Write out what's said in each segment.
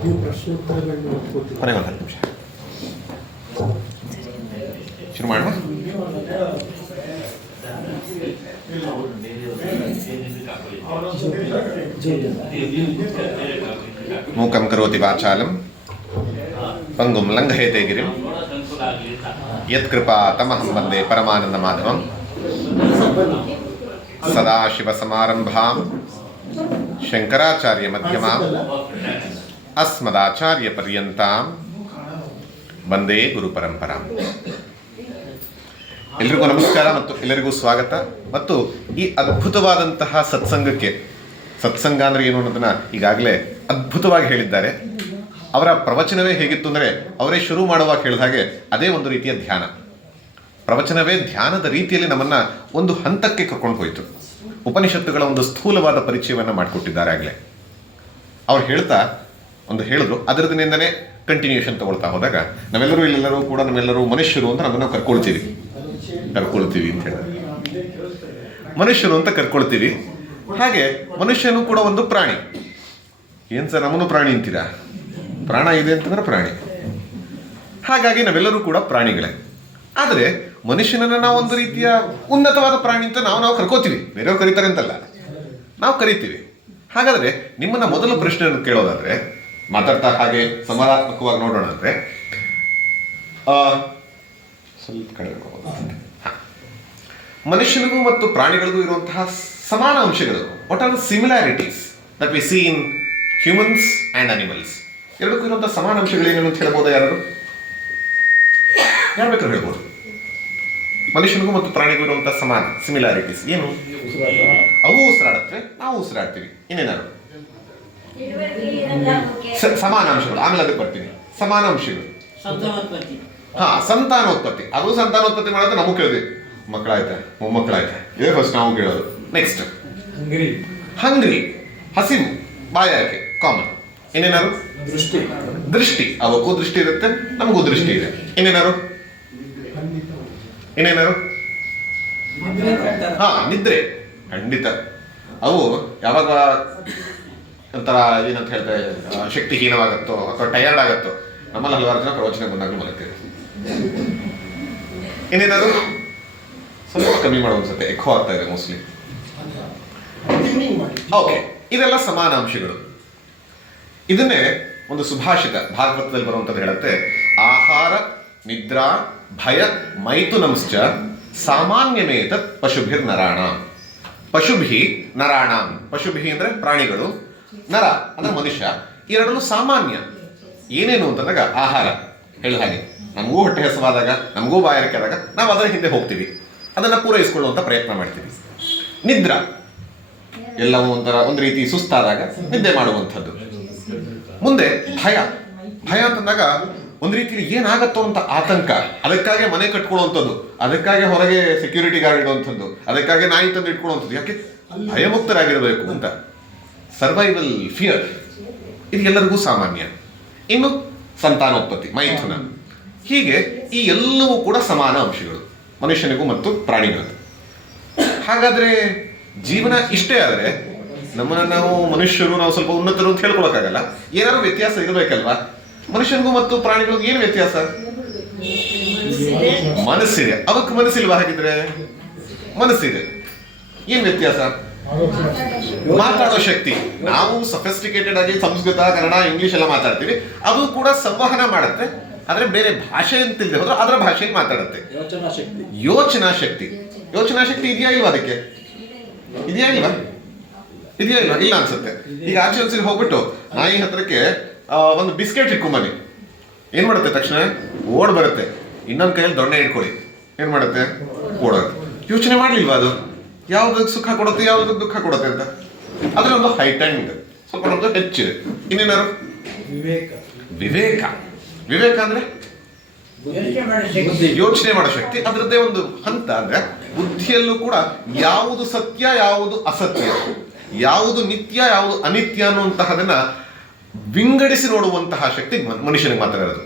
ನೀವು ಪ್ರಶ್ನೋತ್ತರಗಳನ್ನು ಕೊನೆಗೆ ಒಂದು 10 ನಿಮಿಷ ಶುರು ಮಾಡುವ. ಮೂಕಂ ಕರೋತಿ ವಾಚಾಲಂ ಪಂಗುಂ ಲಂಘಯತೆ ಗಿರಿಂ ಯತ್ಕೃಪಾ ತಮಹಂ ವಂದೇ ಪರಮಾನಂದ ಮಾಧವಂ. ಸದಾಶಿವಸಮಾರಂಭಾಂ ಶಂಕರಾಚಾರ್ಯ ಮಧ್ಯಮಾಂ ಅಸ್ಮದಾಚಾರ್ಯ ಪರ್ಯಂತಾಂ ವಂದೇ ಗುರು ಪರಂಪರಾಂ. ಎಲ್ರಿಗೂ ನಮಸ್ಕಾರ ಮತ್ತು ಎಲ್ಲರಿಗೂ ಸ್ವಾಗತ. ಮತ್ತು ಈ ಅದ್ಭುತವಾದಂತಹ ಸತ್ಸಂಗಕ್ಕೆ, ಸತ್ಸಂಗ ಅಂದರೆ ಏನು ಅನ್ನೋದನ್ನ ಈಗಾಗಲೇ ಅದ್ಭುತವಾಗಿ ಹೇಳಿದ್ದಾರೆ. ಅವರ ಪ್ರವಚನವೇ ಹೇಗಿತ್ತು ಅಂದರೆ, ಅವರೇ ಶುರು ಮಾಡುವಾಗ ಹೇಳಿದ ಹಾಗೆ ಅದೇ ಒಂದು ರೀತಿಯ ಧ್ಯಾನ. ಪ್ರವಚನವೇ ಧ್ಯಾನದ ರೀತಿಯಲ್ಲಿ ನಮ್ಮನ್ನು ಒಂದು ಹಂತಕ್ಕೆ ಕರ್ಕೊಂಡು ಹೋಯಿತು. ಉಪನಿಷತ್ತುಗಳ ಒಂದು ಸ್ಥೂಲವಾದ ಪರಿಚಯವನ್ನು ಮಾಡಿಕೊಟ್ಟಿದ್ದಾರೆ ಆಗಲೇ. ಅವ್ರು ಹೇಳ್ತಾ ಒಂದು ಹೇಳಿದ್ರು, ಅದರದಿಂದನೇ ಕಂಟಿನ್ಯೂಷನ್ ತಗೊಳ್ತಾ ಹೋದಾಗ ನಾವೆಲ್ಲರೂ ಇಲ್ಲೆಲ್ಲರೂ ಕೂಡ ನಮ್ಮೆಲ್ಲರೂ ಮನುಷ್ಯರು ಅಂತ ನಮ್ಮನ್ನು ಕರ್ಕೊಳ್ತೀವಿ ಅಂತ ಹೇಳಿದ್ರೆ, ಮನುಷ್ಯರು ಅಂತ ಕರ್ಕೊಳ್ತೀವಿ. ಹಾಗೆ ಮನುಷ್ಯನು ಕೂಡ ಒಂದು ಪ್ರಾಣಿ. ಏನು ಸರ್ ನಮ್ಮನ್ನು ಪ್ರಾಣಿ ಅಂತೀರಾ? ಪ್ರಾಣ ಇದೆ ಅಂತಂದ್ರೆ ಪ್ರಾಣಿ. ಹಾಗಾಗಿ ನಾವೆಲ್ಲರೂ ಕೂಡ ಪ್ರಾಣಿಗಳೇ. ಆದರೆ ಮನುಷ್ಯನನ್ನು ನಾವು ಒಂದು ರೀತಿಯ ಉನ್ನತವಾದ ಪ್ರಾಣಿ ಅಂತ ನಾವು ಕರ್ಕೋತೀವಿ. ಬೇರೆಯವ್ರು ಕರೀತಾರೆ ಅಂತಲ್ಲ, ನಾವು ಕರಿತೀವಿ. ಹಾಗಾದರೆ ನಿಮ್ಮನ್ನ ಮೊದಲ ಪ್ರಶ್ನೆಯನ್ನು ಕೇಳೋದಾದ್ರೆ, ಮಾತಾಡ್ತಾ ಹಾಗೆ ಸಮಾನಾತ್ಮಕವಾಗಿ ನೋಡೋಣ ಅಂದರೆ, ಸ್ವಲ್ಪ ಕಡಿಮೆ ಮನುಷ್ಯನಿಗೂ ಮತ್ತು ಪ್ರಾಣಿಗಳಿಗೂ ಇರುವಂತಹ ಸಮಾನ ಅಂಶಗಳು. What are the similarities that we C in humans and animals? ಎರಡಕ್ಕೂ ಇರುವಂತಹ ಸಮಾನ ಅಂಶಗಳೇನೇನು ಅಂತ ಹೇಳ್ಬೋದಾ? ಯಾರು ಬೇಕಾದ್ರೂ ಹೇಳ್ಬೋದು. ಮನುಷ್ಯನಿಗೂ ಮತ್ತು ಪ್ರಾಣಿಗೂ ಇರುವಂತಹ ಸಮಾನ ಸಿಮಿಲಾರಿಟೀಸ್ ಏನು? ಅವು ಉಸಿರಾಡುತ್ತವೆ, ನಾವು ಉಸಿರಾಡ್ತೀವಿ. ಇನ್ನೇನಾದ್ರು ಸಮಾನ ಅಂಶಗಳು. ಆಮೇಲೆ ಅದಕ್ಕೆ ಬರ್ತೀನಿ. ಸಮಾನ ಅಂಶಗಳು. ಸಂತಾನೋತ್ಪತ್ತಿ. ಅದು ಸಂತಾನೋತ್ಪತ್ತಿ ಮಾಡಿದ್ರೆ ನಮಗೂ ಕೇಳಿದ್ವಿ, ಮಕ್ಕಳಾಯ್ತಾ, ಮೊಮ್ಮಕ್ಕಳಾಯ್ತಾ, ಇದೇ ಫಸ್ಟ್ ನಾವು ಕೇಳೋದು. ನೆಕ್ಸ್ಟ್ ಹಂಗ್ರಿ, ಹಸಿವು, ಬಾಯಾರಿಕೆ, ಕಾಮನ್. ಇನ್ನೇನಾರು ದೃಷ್ಟಿ. ಅವಕ್ಕೂ ದೃಷ್ಟಿ ಇರುತ್ತೆ, ನಮಗೂ ದೃಷ್ಟಿ ಇದೆ. ಇನ್ನೇನಾರು ನಿದ್ರೆ. ಖಂಡಿತ ಅವು ಯಾವಾಗ ಒಂಥರ ಏನಂತ ಹೇಳ್ತಾರೆ, ಶಕ್ತಿಹೀನವಾಗತ್ತೋ ಅಥವಾ ಟಯರ್ಡ್ ಆಗತ್ತೋ, ನಮ್ಮಲ್ಲಿ ಹಲವಾರು ಜನ ಪ್ರವಚನ ಬಂದಾಗಲೂ ಮಲಗ್ತೀವಿ. ಇನ್ನೇನಾದ್ರು ಸ್ವಲ್ಪ ಕಮ್ಮಿ ಮಾಡೋ ಅನ್ಸುತ್ತೆ, ಎಕ್ಕೋ ಆಗ್ತಾ ಇದೆ ಮೋಸ್ಟ್ಲಿ. ಓಕೆ, ಇದೆಲ್ಲ ಸಮಾನ ಅಂಶಗಳು. ಇದನ್ನೇ ಒಂದು ಸುಭಾಷಿತ ಭಾಗವತದಲ್ಲಿ ಬರುವಂಥದ್ದು ಹೇಳುತ್ತೆ, ಆಹಾರ ನಿದ್ರಾ ಭಯ ಮೈಥುನಂಶ್ಚ ಸಾಮಾನ್ಯಮೇತತ್ ಪಶುಭಿರ್ ನರಾಣಾಂ. ಪಶುಭಿ ನರಾಣಾಂ. ಪಶುಭಿ ಅಂದ್ರೆ ಪ್ರಾಣಿಗಳು, ನರ ಅಂದ್ರೆ ಮನುಷ್ಯ. ಎರಡೂ ಸಾಮಾನ್ಯ. ಏನೇನು ಅಂತಂದಾಗ, ಆಹಾರ ಹೇಳ ಹಾಗೆ, ನಮಗೂ ಹೊಟ್ಟೆ ಹಸುವಾದಾಗ, ನಮಗೂ ಬಾಯಾರಿಕೆ ಆದಾಗ ನಾವು ಅದರ ಹಿಂದೆ ಹೋಗ್ತೀವಿ, ಅದನ್ನು ಪೂರೈಸಿಕೊಳ್ಳುವಂಥ ಪ್ರಯತ್ನ ಮಾಡ್ತೀವಿ. ನಿದ್ರಾ, ಎಲ್ಲವೂ ಒಂದು ರೀತಿ ಸುಸ್ತಾದಾಗ ನಿದ್ದೆ ಮಾಡುವಂಥದ್ದು. ಮುಂದೆ ಭಯ. ಭಯ ಅಂತಂದಾಗ ಒಂದು ರೀತಿಯಲ್ಲಿ ಏನಾಗತ್ತೋ ಅಂತ ಆತಂಕ, ಅದಕ್ಕಾಗಿ ಮನೆ ಕಟ್ಕೊಳ್ಳುವಂಥದ್ದು, ಅದಕ್ಕಾಗಿ ಹೊರಗೆ ಸೆಕ್ಯೂರಿಟಿ ಗಾರ್ಡ್ ಇಡುವಂಥದ್ದು, ಅದಕ್ಕಾಗಿ ನಾಯಿ ತಂದು ಇಟ್ಕೊಳ್ಳುವಂಥದ್ದು. ಯಾಕೆ? ಭಯಮುಕ್ತರಾಗಿರಬೇಕು ಅಂತ. Survival fear. ಇದು ಎಲ್ಲರಿಗೂ ಸಾಮಾನ್ಯ. ಇನ್ನು ಸಂತಾನೋತ್ಪತ್ತಿ, ಮೈಥುನ. ಹೀಗೆ ಈ ಎಲ್ಲವೂ ಕೂಡ ಸಮಾನ ಅಂಶಗಳು ಮನುಷ್ಯನಿಗೂ ಮತ್ತು ಪ್ರಾಣಿಗಳಿಗೂ. ಹಾಗಾದ್ರೆ ಜೀವನ ಇಷ್ಟೇ ಆದರೆ ನಮ್ಮನ್ನ ನಾವು ಮನುಷ್ಯರು, ನಾವು ಸ್ವಲ್ಪ ಉನ್ನತರು ಅಂತ ಹೇಳ್ಕೊಳಕ್ಕಾಗಲ್ಲ. ಏನಾದ್ರು ವ್ಯತ್ಯಾಸ ಇರಬೇಕಲ್ವಾ? ಮನುಷ್ಯನಿಗೂ ಮತ್ತು ಪ್ರಾಣಿಗಳಿಗೂ ಏನು ವ್ಯತ್ಯಾಸ? ಮನಸ್ಸಿದೆ. ಅವಕ್ಕೆ ಮನಸ್ಸಿಲ್ವಾ? ಹಾಗಿದ್ರೆ ಮನಸ್ಸಿದೆ. ಏನ್ ವ್ಯತ್ಯಾಸ? ಮಾತಾಡೋ ಶಕ್ತಿ. ನಾವು ಸಫಿಸ್ಟಿಕೇಟೆಡ್ ಆಗಿ ಸಂಸ್ಕೃತ, ಕನ್ನಡ, ಇಂಗ್ಲಿಷ್ ಎಲ್ಲ ಮಾತಾಡ್ತೀವಿ. ಅದು ಕೂಡ ಸಂವಹನ ಮಾಡುತ್ತೆ, ಆದ್ರೆ ಬೇರೆ ಭಾಷೆ ಅಂತಿಲ್ಲದೆ ಹೋದ್ರೆ ಅದರ ಭಾಷೆಯಲ್ಲಿ ಮಾತಾಡುತ್ತೆ. ಯೋಚನಾ ಶಕ್ತಿ. ಯೋಚನಾ ಶಕ್ತಿ ಇದೆಯಾ ಇಲ್ವಾ? ಅದಕ್ಕೆ ಇದೆಯಾ ಇಲ್ವಾ? ಇಲ್ಲ ಅನ್ಸುತ್ತೆ. ಈಗ ಆಚೆ ಒಂದ್ಸರಿ ಹೋಗ್ಬಿಟ್ಟು ನಾಯಿ ಹತ್ರಕ್ಕೆ ಒಂದು ಬಿಸ್ಕೆಟ್ ಇಟ್ಕೊಂಬನ್ನಿ, ಏನ್ ಮಾಡುತ್ತೆ? ತಕ್ಷಣ ಓಡ್ ಬರುತ್ತೆ. ಇನ್ನೊಂದ್ ಕೈಯಲ್ಲಿ ದೊಣ್ಣೆ ಇಟ್ಕೊಳ್ಳಿ, ಏನ್ ಮಾಡುತ್ತೆ? ಓಡೋದು. ಯೋಚನೆ ಮಾಡ್ಲಿಲ್ವಾ ಅದು ಯಾವ್ದಕ್ಕೆ ಸುಖ ಕೊಡುತ್ತೆ, ಯಾವ್ದಕ್ಕೆ ದುಃಖ ಕೊಡುತ್ತೆ ಅಂತ? ಅದ್ರ ಒಂದು ಹೈಟೆಂಡ್, ಸ್ವಲ್ಪ ನಮ್ದು ಹೆಚ್ಚಿದೆ. ಇನ್ನೇನಾರು ವಿವೇಕ. ವಿವೇಕ ಅಂದ್ರೆ ಯೋಚನೆ ಮಾಡೋ ಶಕ್ತಿ. ಅದರದ್ದೇ ಒಂದು ಹಂತ. ಅಂದ್ರೆ ಬುದ್ಧಿಯಲ್ಲೂ ಕೂಡ ಯಾವುದು ಸತ್ಯ, ಯಾವುದು ಅಸತ್ಯ, ಯಾವುದು ನಿತ್ಯ, ಯಾವುದು ಅನಿತ್ಯ ಅನ್ನುವಂತಹದನ್ನ ವಿಂಗಡಿಸಿ ನೋಡುವಂತಹ ಶಕ್ತಿ ಮನುಷ್ಯನಿಗೆ ಮಾತ್ರ ಇರೋದು.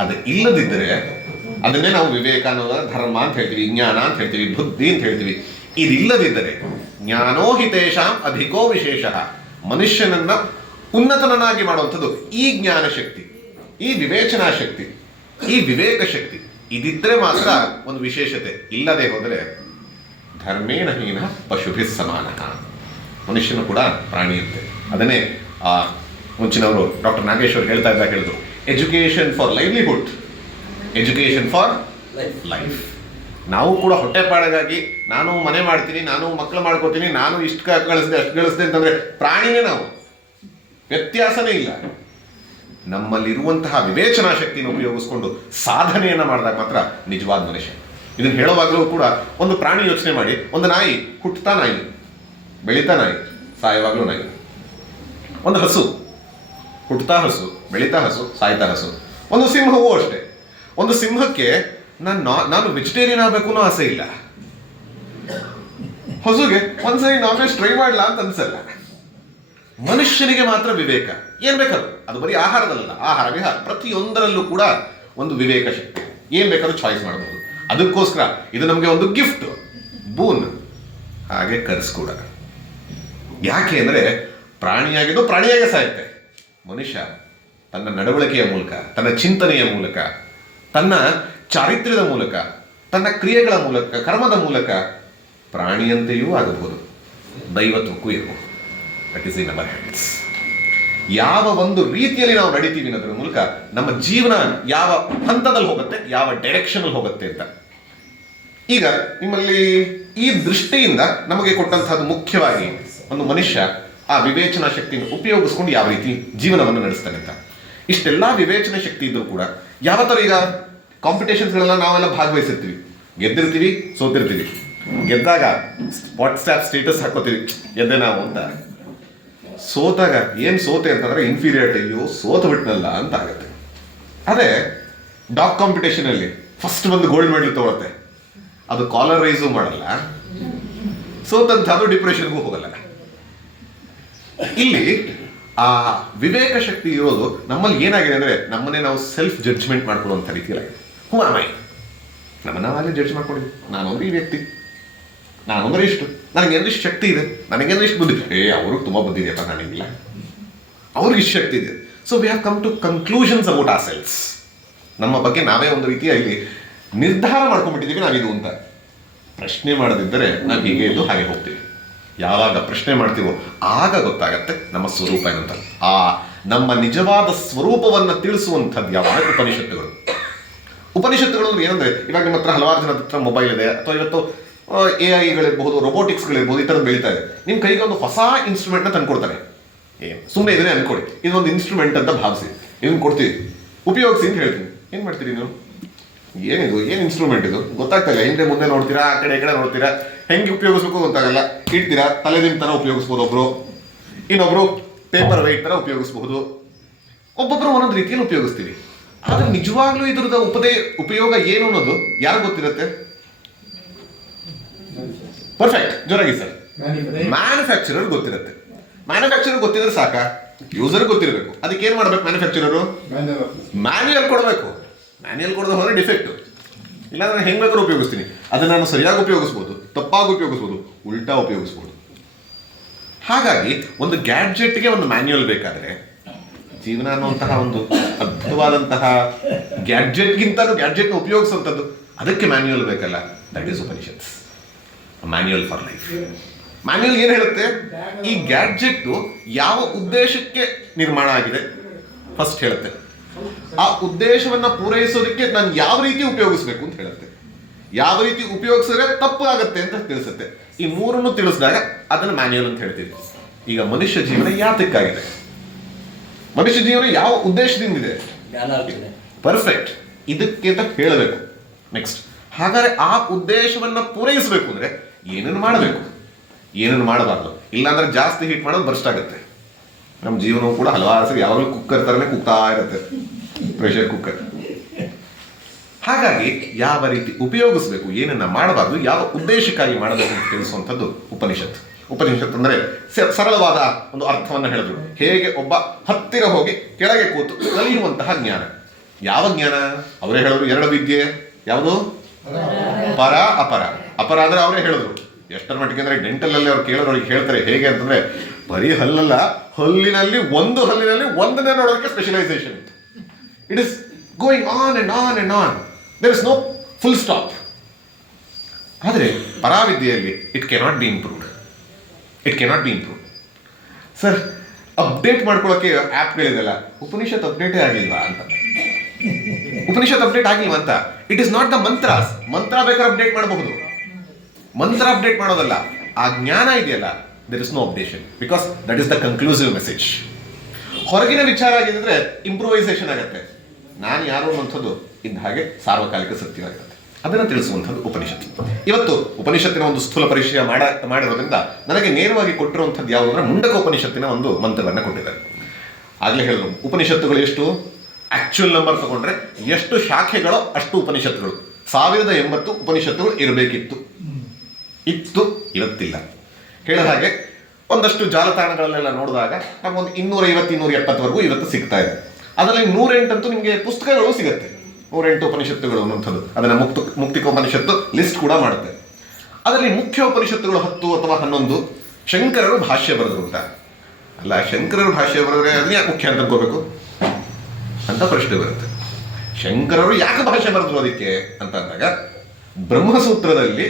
ಅದು ಇಲ್ಲದಿದ್ದರೆ ಅದನ್ನೇ ನಾವು ವಿವೇಕ ಅನ್ನೋದ ಧರ್ಮ ಅಂತ ಹೇಳ್ತೀವಿ, ಜ್ಞಾನ ಅಂತ ಹೇಳ್ತೀವಿ, ಬುದ್ಧಿ ಅಂತ ಹೇಳ್ತೀವಿ. ಇದಿಲ್ಲದಿದ್ದರೆ ಜ್ಞಾನೋ ಹಿತೇಶಾಂ ಅಧಿಕೋ ವಿಶೇಷ, ಮನುಷ್ಯನನ್ನ ಉನ್ನತನನ್ನಾಗಿ ಮಾಡುವಂಥದ್ದು ಈ ಜ್ಞಾನ ಶಕ್ತಿ, ಈ ವಿವೇಚನಾ ಶಕ್ತಿ, ಈ ವಿವೇಕ ಶಕ್ತಿ. ಇದಿದ್ರೆ ಮಾತ್ರ ಒಂದು ವಿಶೇಷತೆ. ಇಲ್ಲದೆ ಹೋದರೆ ಧರ್ಮೇಣ ಹೀನ ಪಶುಭಿ ಸಮಾನ. ಮನುಷ್ಯನು ಕೂಡ ಪ್ರಾಣಿ ಇರುತ್ತೆ. ಅದನ್ನೇ ಮುಂಚಿನವರು ಡಾಕ್ಟರ್ ನಾಗೇಶ್ವರ್ ಹೇಳ್ತಾ ಹೇಳಿದ್ರು, education for livelihood, education for life. ನಾವು ಕೂಡ ಹೊಟ್ಟೆಪಾಡಿಗಾಗಿ ನಾನು ಮನೆ ಮಾಡ್ತೀನಿ, ನಾನು ಮಕ್ಕಳು ಮಾಡ್ಕೋತೀನಿ, ನಾನು ಇಷ್ಟು ಗಳಿಸಿದೆ ಅಷ್ಟು ಗಳಿಸಿದೆ ಅಂತಂದ್ರೆ ಪ್ರಾಣಿನೇ ನಾವು, ವ್ಯತ್ಯಾಸನೇ ಇಲ್ಲ. ನಮ್ಮಲ್ಲಿರುವಂತಹ ವಿವೇಚನಾ ಶಕ್ತಿಯನ್ನು ಉಪಯೋಗಿಸ್ಕೊಂಡು ಸಾಧನೆಯನ್ನು ಮಾಡಿದಾಗ ಮಾತ್ರ ನಿಜವಾದ ಮನುಷ್ಯ. ಇದನ್ನು ಹೇಳುವಾಗಲೂ ಕೂಡ ಒಂದು ಪ್ರಾಣಿ ಯೋಚನೆ ಮಾಡಿ. ಒಂದು ನಾಯಿ, ಹುಟ್ಟುತ್ತಾ ನಾಯಿ, ಬೆಳೀತಾ ನಾಯಿ, ಸಾಯುವಾಗಲೂ ನಾಯಿ. ಒಂದು ಹಸು, ಹುಟ್ಟುತ್ತಾ ಹಸು, ಬೆಳೀತಾ ಹಸು, ಸಾಯ್ತಾ ಹಸು. ಒಂದು ಸಿಂಹವೂ ಅಷ್ಟೇ. ಒಂದು ಸಿಂಹಕ್ಕೆ ನಾನು ವೆಜಿಟೇರಿಯನ್ ಆಗಬೇಕು ಅನ್ನೋ ಆಸೆ ಇಲ್ಲ. ಹಸುಗೆ ಒಂದ್ಸರಿ ನಾನ್ ವೆಜ್ ಟ್ರೈ ಮಾಡಲ್ಲ ಅಂತ ಅನ್ಸಲ್ಲ. ಮನುಷ್ಯನಿಗೆ ಮಾತ್ರ ವಿವೇಕ. ಏನ್ ಬೇಕಾದ್ರು, ಅದು ಬರೀ ಆಹಾರದಲ್ಲ, ಆಹಾರ ವಿಹಾರ ಪ್ರತಿಯೊಂದರಲ್ಲೂ ಕೂಡ ಒಂದು ವಿವೇಕ ಶಕ್ತಿ. ಏನ್ ಬೇಕಾದ್ರೂ ಚಾಯ್ಸ್ ಮಾಡಬಹುದು. ಅದಕ್ಕೋಸ್ಕರ ಇದು ನಮಗೆ ಒಂದು ಗಿಫ್ಟ್, ಬೂನ್, ಹಾಗೆ ಕರ್ಸ್ ಕೂಡ. ಯಾಕೆ ಅಂದ್ರೆ ಪ್ರಾಣಿಯಾಗಿದ್ದು ಪ್ರಾಣಿಯಾಗೆ ಸಾಯುತ್ತೆ. ಮನುಷ್ಯ ತನ್ನ ನಡವಳಿಕೆಯ ಮೂಲಕ, ತನ್ನ ಚಿಂತನೆಯ ಮೂಲಕ, ತನ್ನ ಚಾರಿತ್ರ್ಯದ ಮೂಲಕ, ತನ್ನ ಕ್ರಿಯೆಗಳ ಮೂಲಕ, ಕರ್ಮದ ಮೂಲಕ ಪ್ರಾಣಿಯಂತೆಯೂ ಆಗಬಹುದು, ದೈವತ್ವಕ್ಕೂ ಇರಬಹುದು. That is in our hands. ಯಾವ ಒಂದು ರೀತಿಯಲ್ಲಿ ನಾವು ನಡೀತೀವಿ ಅನ್ನೋದ್ರ ಮೂಲಕ ನಮ್ಮ ಜೀವನ ಯಾವ ಹಂತದಲ್ಲಿ ಹೋಗುತ್ತೆ, ಯಾವ ಡೈರೆಕ್ಷನ್ ಹೋಗುತ್ತೆ ಅಂತ. ಈಗ ನಿಮ್ಮಲ್ಲಿ ಈ ದೃಷ್ಟಿಯಿಂದ ನಮಗೆ ಕೊಟ್ಟಂತಹದ್ದು ಮುಖ್ಯವಾಗಿ ಒಂದು ಮನುಷ್ಯ ಆ ವಿವೇಚನಾ ಶಕ್ತಿಯನ್ನು ಉಪಯೋಗಿಸ್ಕೊಂಡು ಯಾವ ರೀತಿ ಜೀವನವನ್ನು ನಡೆಸ್ತಾನೆ ಅಂತ. ಇಷ್ಟೆಲ್ಲಾ ವಿವೇಚನಾ ಶಕ್ತಿ ಇದ್ರೂ ಕೂಡ ಯಾವ ಥರ ಈಗ ಕಾಂಪಿಟೇಷನ್ಸ್ಗಳೆಲ್ಲ ನಾವೆಲ್ಲ ಭಾಗವಹಿಸಿರ್ತೀವಿ, ಗೆದ್ದಿರ್ತೀವಿ, ಸೋತಿರ್ತೀವಿ. ಗೆದ್ದಾಗ ವಾಟ್ಸ್ಆ್ಯಪ್ ಸ್ಟೇಟಸ್ ಹಾಕೋತೀವಿ, ಗೆದ್ದೆ ನಾವು ಅಂತ. ಸೋತಾಗ ಏನು ಸೋತೆ ಅಂತಂದ್ರೆ ಇನ್ಫೀರಿಯಾರಿಟಿ, ಅಯ್ಯೋ ಸೋತು ಬಿಟ್ನಲ್ಲ ಅಂತ ಆಗುತ್ತೆ. ಅದೇ ಡಾಗ್ ಕಾಂಪಿಟೇಷನ್ ಅಲ್ಲಿ ಫಸ್ಟ್ ಬಂದು ಗೋಲ್ಡ್ ಮೆಡಲ್ ತಗೊಳುತ್ತೆ, ಅದು ಕಾಲರ್ ರೈಸು ಮಾಡಲ್ಲ, ಸೋತಂತ ಅದು ಡಿಪ್ರೆಷನ್ಗೂ ಹೋಗಲ್ಲ. ಇಲ್ಲಿ ಆ ವಿವೇಕ ಶಕ್ತಿ ಇರೋದು ನಮ್ಮಲ್ಲಿ ಏನಾಗಿದೆ ಅಂದ್ರೆ ನಮ್ಮನ್ನೇ ನಾವು ಸೆಲ್ಫ್ ಜಡ್ಜ್ಮೆಂಟ್ ಮಾಡ್ಕೊಳ್ಳುವಂಥ ರೀತಿಯಲ್ಲಿ ಹೂ ಆಮ್ ಐ, ನಮ್ಮನ್ನ ನಾವೇ ಜಡ್ಜ್ ಮಾಡ್ಕೊಂಡಿದ್ವಿ. ನಾನೊಂದು ಈ ವ್ಯಕ್ತಿ, ನಾನೊಂದ್ರೆ ಇಷ್ಟು, ನನಗೇನು ಇಷ್ಟು ಶಕ್ತಿ ಇದೆ, ನನಗೇನು ಇಷ್ಟು ಬುದ್ಧಿ, ಅವ್ರಿಗೆ ತುಂಬ ಬುದ್ಧಿ ಇದೆಯಪ್ಪ, ನನಗಿಲ್ಲ, ಅವ್ರಿಗೆ ಇಷ್ಟು ಶಕ್ತಿ ಇದೆ. So we have come to conclusions about ourselves. ನಮ್ಮ ಬಗ್ಗೆ ನಾವೇ ಒಂದು ರೀತಿಯಲ್ಲಿ ನಿರ್ಧಾರ ಮಾಡ್ಕೊಂಡ್ಬಿಟ್ಟಿದ್ದೀವಿ ನಾವಿದು ಅಂತ. ಪ್ರಶ್ನೆ ಮಾಡದಿದ್ದರೆ ನಾವು ಹೀಗೆ ಇದ್ದು ಹಾಗೆ ಹೋಗ್ತೀವಿ. ಯಾವಾಗ ಪ್ರಶ್ನೆ ಮಾಡ್ತೀವೋ ಆಗ ಗೊತ್ತಾಗತ್ತೆ ನಮ್ಮ ಸ್ವರೂಪ ಏನಂತ. ಆ ನಮ್ಮ ನಿಜವಾದ ಸ್ವರೂಪವನ್ನು ತಿಳಿಸುವಂಥದ್ದು ಯಾವಾಗ ಉಪನಿಷತ್ತುಗಳು. ಉಪನಿಷತ್ತುಗಳು ಅಂದ್ರೆ ಏನಂದ್ರೆ, ಇವಾಗ ನಿಮ್ಮ ಹತ್ರ ಹಲವಾರು ಜನದ ಹತ್ರ ಮೊಬೈಲ್ ಇದೆ, ಅಥವಾ ಇವತ್ತು AI ರೋಬೋಟಿಕ್ಸ್ಗಳಿರ್ಬೋದು, ಈ ಥರದ್ದು ಬೆಳೀತಾ ಇದೆ. ನಿಮ್ಮ ಕೈಗೆ ಒಂದು ಹೊಸ ಇನ್ಸ್ಟ್ರೂಮೆಂಟ್ನ ತಂದ್ಕೊಡ್ತಾರೆ. ಸುಮ್ಮನೆ ಇದನ್ನೇ ಅನ್ಕೊಳ್ಳಿ, ಇದೊಂದು ಇನ್ಸ್ಟ್ರೂಮೆಂಟ್ ಅಂತ ಭಾವಿಸಿ, ಇದನ್ನು ಕೊಡ್ತೀವಿ, ಉಪಯೋಗಿಸಿ ಅಂತ ಹೇಳ್ತೀನಿ. ಏನು ಮಾಡ್ತೀರಿ ನೀವು? ಏನಿದು, ಏನು ಇನ್ಸ್ಟ್ರೂಮೆಂಟ್ ಇದು ಗೊತ್ತಾಗ್ತಾ ಇಲ್ಲ. ಹಿಂದೆ ಮುಂದೆ ನೋಡ್ತೀರಾ, ಆ ಕಡೆ ಈ ಕಡೆ ನೋಡ್ತೀರಾ, ಹೆಂಗೆ ಉಪಯೋಗಿಸ್ಬೇಕು ಗೊತ್ತಾಗಲ್ಲ. ಇಡ್ತೀರಾ, ತಲೆದಿನ ಥರ ಉಪಯೋಗಿಸ್ಬೋದು ಒಬ್ರು, ಇನ್ನೊಬ್ರು ಪೇಪರ್ ವೆಯ್ಟ್ ಥರ ಉಪಯೋಗಿಸ್ಬಹುದು, ಒಬ್ಬೊಬ್ರು ಒಂದೊಂದು ರೀತಿಯಲ್ಲಿ ಉಪಯೋಗಿಸ್ತೀವಿ. ಆದರೆ ನಿಜವಾಗ್ಲೂ ಇದ್ರದ ಉಪಯೋಗ ಏನು ಅನ್ನೋದು ಯಾರು ಗೊತ್ತಿರುತ್ತೆ? ಪರ್ಫೆಕ್ಟ್, ಜೋರಾಗಿ ಸರ್. ಮ್ಯಾನುಫ್ಯಾಕ್ಚರರ್ ಗೊತ್ತಿರುತ್ತೆ. ಮ್ಯಾನುಫ್ಯಾಕ್ಚರರ್ ಗೊತ್ತಿದ್ರೆ ಸಾಕ, ಯೂಸರ್ ಗೊತ್ತಿರಬೇಕು. ಅದಕ್ಕೆ ಏನು ಮಾಡ್ಬೇಕು? ಮ್ಯಾನುಫ್ಯಾಕ್ಚರರು ಮ್ಯಾನ್ಯುಯಲ್ ಕೊಡಬೇಕು. ಮ್ಯಾನ್ಯುಯಲ್ ಕೊಡೋದು ಹೋದ್ರೆ ಡಿಫೆಕ್ಟ್. ಇಲ್ಲಾಂದ್ರೆ ಹೆಂಗೆ ಬೇಕಾದ್ರೂ ಉಪಯೋಗಿಸ್ತೀನಿ. ಅದನ್ನು ನಾನು ಸರಿಯಾಗಿ ಉಪಯೋಗಿಸ್ಬೋದು, ತಪ್ಪಾಗಿ ಉಪಯೋಗಿಸ್ಬೋದು, ಉಲ್ಟಾ ಉಪಯೋಗಿಸ್ಬೋದು. ಹಾಗಾಗಿ ಒಂದು ಗ್ಯಾಡ್ಜೆಟ್ಗೆ ಒಂದು ಮ್ಯಾನ್ಯುಯಲ್ ಬೇಕಾದರೆ, ಜೀವನ ಅನ್ನುವಂತಹ ಒಂದು ಅದ್ಭುತವಾದಂತಹ ಗ್ಯಾಡ್ಜೆಟ್ಗಿಂತಲೂ ಗ್ಯಾಡ್ಜೆಟ್ನ ಉಪಯೋಗಿಸುವಂಥದ್ದು, ಅದಕ್ಕೆ ಮ್ಯಾನ್ಯುಯಲ್ ಬೇಕಲ್ಲ. That is Upanishads, manual for life. Manual ಏನು ಹೇಳುತ್ತೆ? ಈ ಗ್ಯಾಡ್ಜೆಟ್ ಯಾವ ಉದ್ದೇಶಕ್ಕೆ ನಿರ್ಮಾಣ ಆಗಿದೆ ಫಸ್ಟ್ ಹೇಳುತ್ತೆ. ಆ ಉದ್ದೇಶವನ್ನ ಪೂರೈಸೋದಕ್ಕೆ ನಾನು ಯಾವ ರೀತಿ ಉಪಯೋಗಿಸ್ಬೇಕು ಅಂತ ಹೇಳುತ್ತೆ. ಯಾವ ರೀತಿ ಉಪಯೋಗಿಸಿದ್ರೆ ತಪ್ಪು ಆಗುತ್ತೆ ಅಂತ ತಿಳಿಸುತ್ತೆ. ಈ ಮೂರನ್ನು ತಿಳಿಸಿದಾಗ ಅದನ್ನು ಮ್ಯಾನ್ಯುಯಲ್ ಅಂತ ಹೇಳ್ತೀವಿ. ಈಗ ಮನುಷ್ಯ ಜೀವನ ಯಾತಕ್ಕಾಗಿದೆ, ಮನುಷ್ಯ ಜೀವನ ಯಾವ ಉದ್ದೇಶದಿಂದಿದೆ? ಪರ್ಫೆಕ್ಟ್, ಇದಕ್ಕೆ ಅಂತ ಹೇಳಬೇಕು. ನೆಕ್ಸ್ಟ್, ಹಾಗಾದ್ರೆ ಆ ಉದ್ದೇಶವನ್ನ ಪೂರೈಸಬೇಕು ಅಂದ್ರೆ ಏನನ್ನು ಮಾಡಬೇಕು, ಏನನ್ನು ಮಾಡಬಾರ್ದು. ಇಲ್ಲಾಂದ್ರೆ ಜಾಸ್ತಿ ಹೀಟ್ ಮಾಡೋದು ಬರ್ಸ್ಟ್ ಆಗುತ್ತೆ. ನಮ್ಮ ಜೀವನವು ಕೂಡ ಹಲವಾರು ಸರಿ ಯಾವಾಗಲೂ ಕುಕ್ಕರ್ ಥರನೇ ಕುಗ್ತಾ ಇರುತ್ತೆ, ಪ್ರೆಷರ್ ಕುಕ್ಕರ್. ಹಾಗಾಗಿ ಯಾವ ರೀತಿ ಉಪಯೋಗಿಸ್ಬೇಕು, ಏನನ್ನ ಮಾಡಬಾರ್ದು, ಯಾವ ಉದ್ದೇಶಕ್ಕಾಗಿ ಮಾಡಬೇಕು ಅಂತ ತಿಳಿಸುವಂಥದ್ದು ಉಪನಿಷತ್. ಉಪನಿಷತ್ ಅಂದರೆ ಸರಳವಾದ ಒಂದು ಅರ್ಥವನ್ನು ಹೇಳಿದ್ರು. ಹೇಗೆ ಒಬ್ಬ ಹತ್ತಿರ ಹೋಗಿ ಕೆಳಗೆ ಕೂತು ಕಲಿಯುವಂತಹ ಜ್ಞಾನ. ಯಾವ ಜ್ಞಾನ? ಅವರೇ ಹೇಳಿದ್ರು ಎರಡು ವಿದ್ಯೆ. ಯಾವುದು? ಪರ ಅಪರ. ಅಪರ ಅಂದ್ರೆ ಅವರೇ ಹೇಳಿದ್ರು, ಎಷ್ಟರ ಮಟ್ಟಿಗೆ ಅಂದರೆ ಡೆಂಟಲಲ್ಲಿ ಅವ್ರು ಕೇಳೋರೊಳಗೆ ಹೇಳ್ತಾರೆ ಹೇಗೆ ಅಂತಂದರೆ, ಬರೀ ಹಲ್ಲಲ್ಲ, ಹಲ್ಲಿನಲ್ಲಿ ಒಂದನ್ನೇ ನೋಡೋದಕ್ಕೆ specialisation. It is going on and on and on, there is no full stop. ಆದರೆ ಪರಾವಿದ್ಯೆಯಲ್ಲಿ it cannot be improved. Sir, update ಮಾಡ್ಕೊಳ್ಳೋಕ್ಕೆ ಆ್ಯಪ್ಗಳಿದೆಲ್ಲ, ಉಪನಿಷತ್ ಅಪ್ಡೇಟೇ ಆಗಿಲ್ವಾ ಅಂತ. ಉಪನಿಷತ್ ಅಪ್ಡೇಟ್ ಆಗಿಲ್ವಾ ಅಂತ. It is not the mantras. ಮಂತ್ರ ಬೇಕಾದ್ರೆ ಅಪ್ಡೇಟ್ ಮಾಡಬಹುದು, ಮಂತ್ರ ಅಪ್ಡೇಟ್ ಮಾಡೋದಲ್ಲ. ಆ ಜ್ಞಾನ ಇದೆಯಲ್ಲ, there is no updation, because that is the conclusive message. ಹೊರಗಿನ ವಿಚಾರ ಆಗಿದ್ರೆ ಇಂಪ್ರೂವೈಸೇಷನ್ ಆಗುತ್ತೆ. ನಾನು ಯಾರೋ ಅನ್ನುವಂಥದ್ದು ಇದ್ದ ಹಾಗೆ ಸಾರ್ವಕಾಲಿಕ ಸತ್ಯವಾಗುತ್ತೆ. ಅದನ್ನು ತಿಳಿಸುವಂಥದ್ದು ಉಪನಿಷತ್ತು. ಇವತ್ತು ಉಪನಿಷತ್ತಿನ ಒಂದು ಸ್ಥೂಲ ಪರಿಚಯ ಮಾಡಿರೋದ್ರಿಂದ ನನಗೆ ನೇರವಾಗಿ ಕೊಟ್ಟಿರುವಂಥದ್ದು ಯಾವುದು ಅಂದರೆ ಮುಂಡಕ ಉಪನಿಷತ್ತಿನ ಒಂದು ಮಂತ್ರವನ್ನು ಕೊಟ್ಟಿದ್ದಾರೆ. ಆಗಲೇ ಹೇಳಿದ್ರು, ಉಪನಿಷತ್ತುಗಳು ಎಷ್ಟು, ಆಕ್ಚುಯಲ್ ನಂಬರ್ ತಗೊಂಡ್ರೆ ಎಷ್ಟು ಶಾಖೆಗಳೋ ಅಷ್ಟು ಉಪನಿಷತ್ತುಗಳು. 1080 ಉಪನಿಷತ್ತುಗಳು ಇರಬೇಕಿತ್ತು, ಇವತ್ತಿಲ್ಲ. ಹೇಳಿದ ಹಾಗೆ ಒಂದಷ್ಟು ಜಾಲತಾಣಗಳನ್ನೆಲ್ಲ ನೋಡಿದಾಗ ನಮಗೊಂದು 250-270ವರೆಗೂ ಇವತ್ತು ಸಿಗ್ತಾ ಇದೆ. ಅದರಲ್ಲಿ 108 ಅಂತೂ ನಿಮಗೆ ಪುಸ್ತಕಗಳು ಸಿಗುತ್ತೆ. 108 ಉಪನಿಷತ್ತುಗಳು ಅನ್ನುವಂಥದ್ದು, ಅದನ್ನು ಮುಕ್ತಿಕೋಪನಿಷತ್ತು ಲಿಸ್ಟ್ ಕೂಡ ಮಾಡುತ್ತೆ. ಅದರಲ್ಲಿ ಮುಖ್ಯ ಉಪನಿಷತ್ತುಗಳು 10 ಅಥವಾ 11 ಶಂಕರರು ಭಾಷ್ಯ ಬರೆದ್ರು ಅಂತ. ಅಲ್ಲ, ಶಂಕರರು ಭಾಷ್ಯ ಬರೆದ್ರೆ ಅದನ್ನ ಯಾಕೆ ಮುಖ್ಯ ಅಂತ ಅನ್ಕೋಬೇಕು ಅಂತ ಪ್ರಶ್ನೆ ಬರುತ್ತೆ. ಶಂಕರರು ಯಾಕೆ ಭಾಷ್ಯ ಬರೆದ್ರು ಅದಕ್ಕೆ ಅಂತ ಅಂದಾಗ, ಬ್ರಹ್ಮಸೂತ್ರದಲ್ಲಿ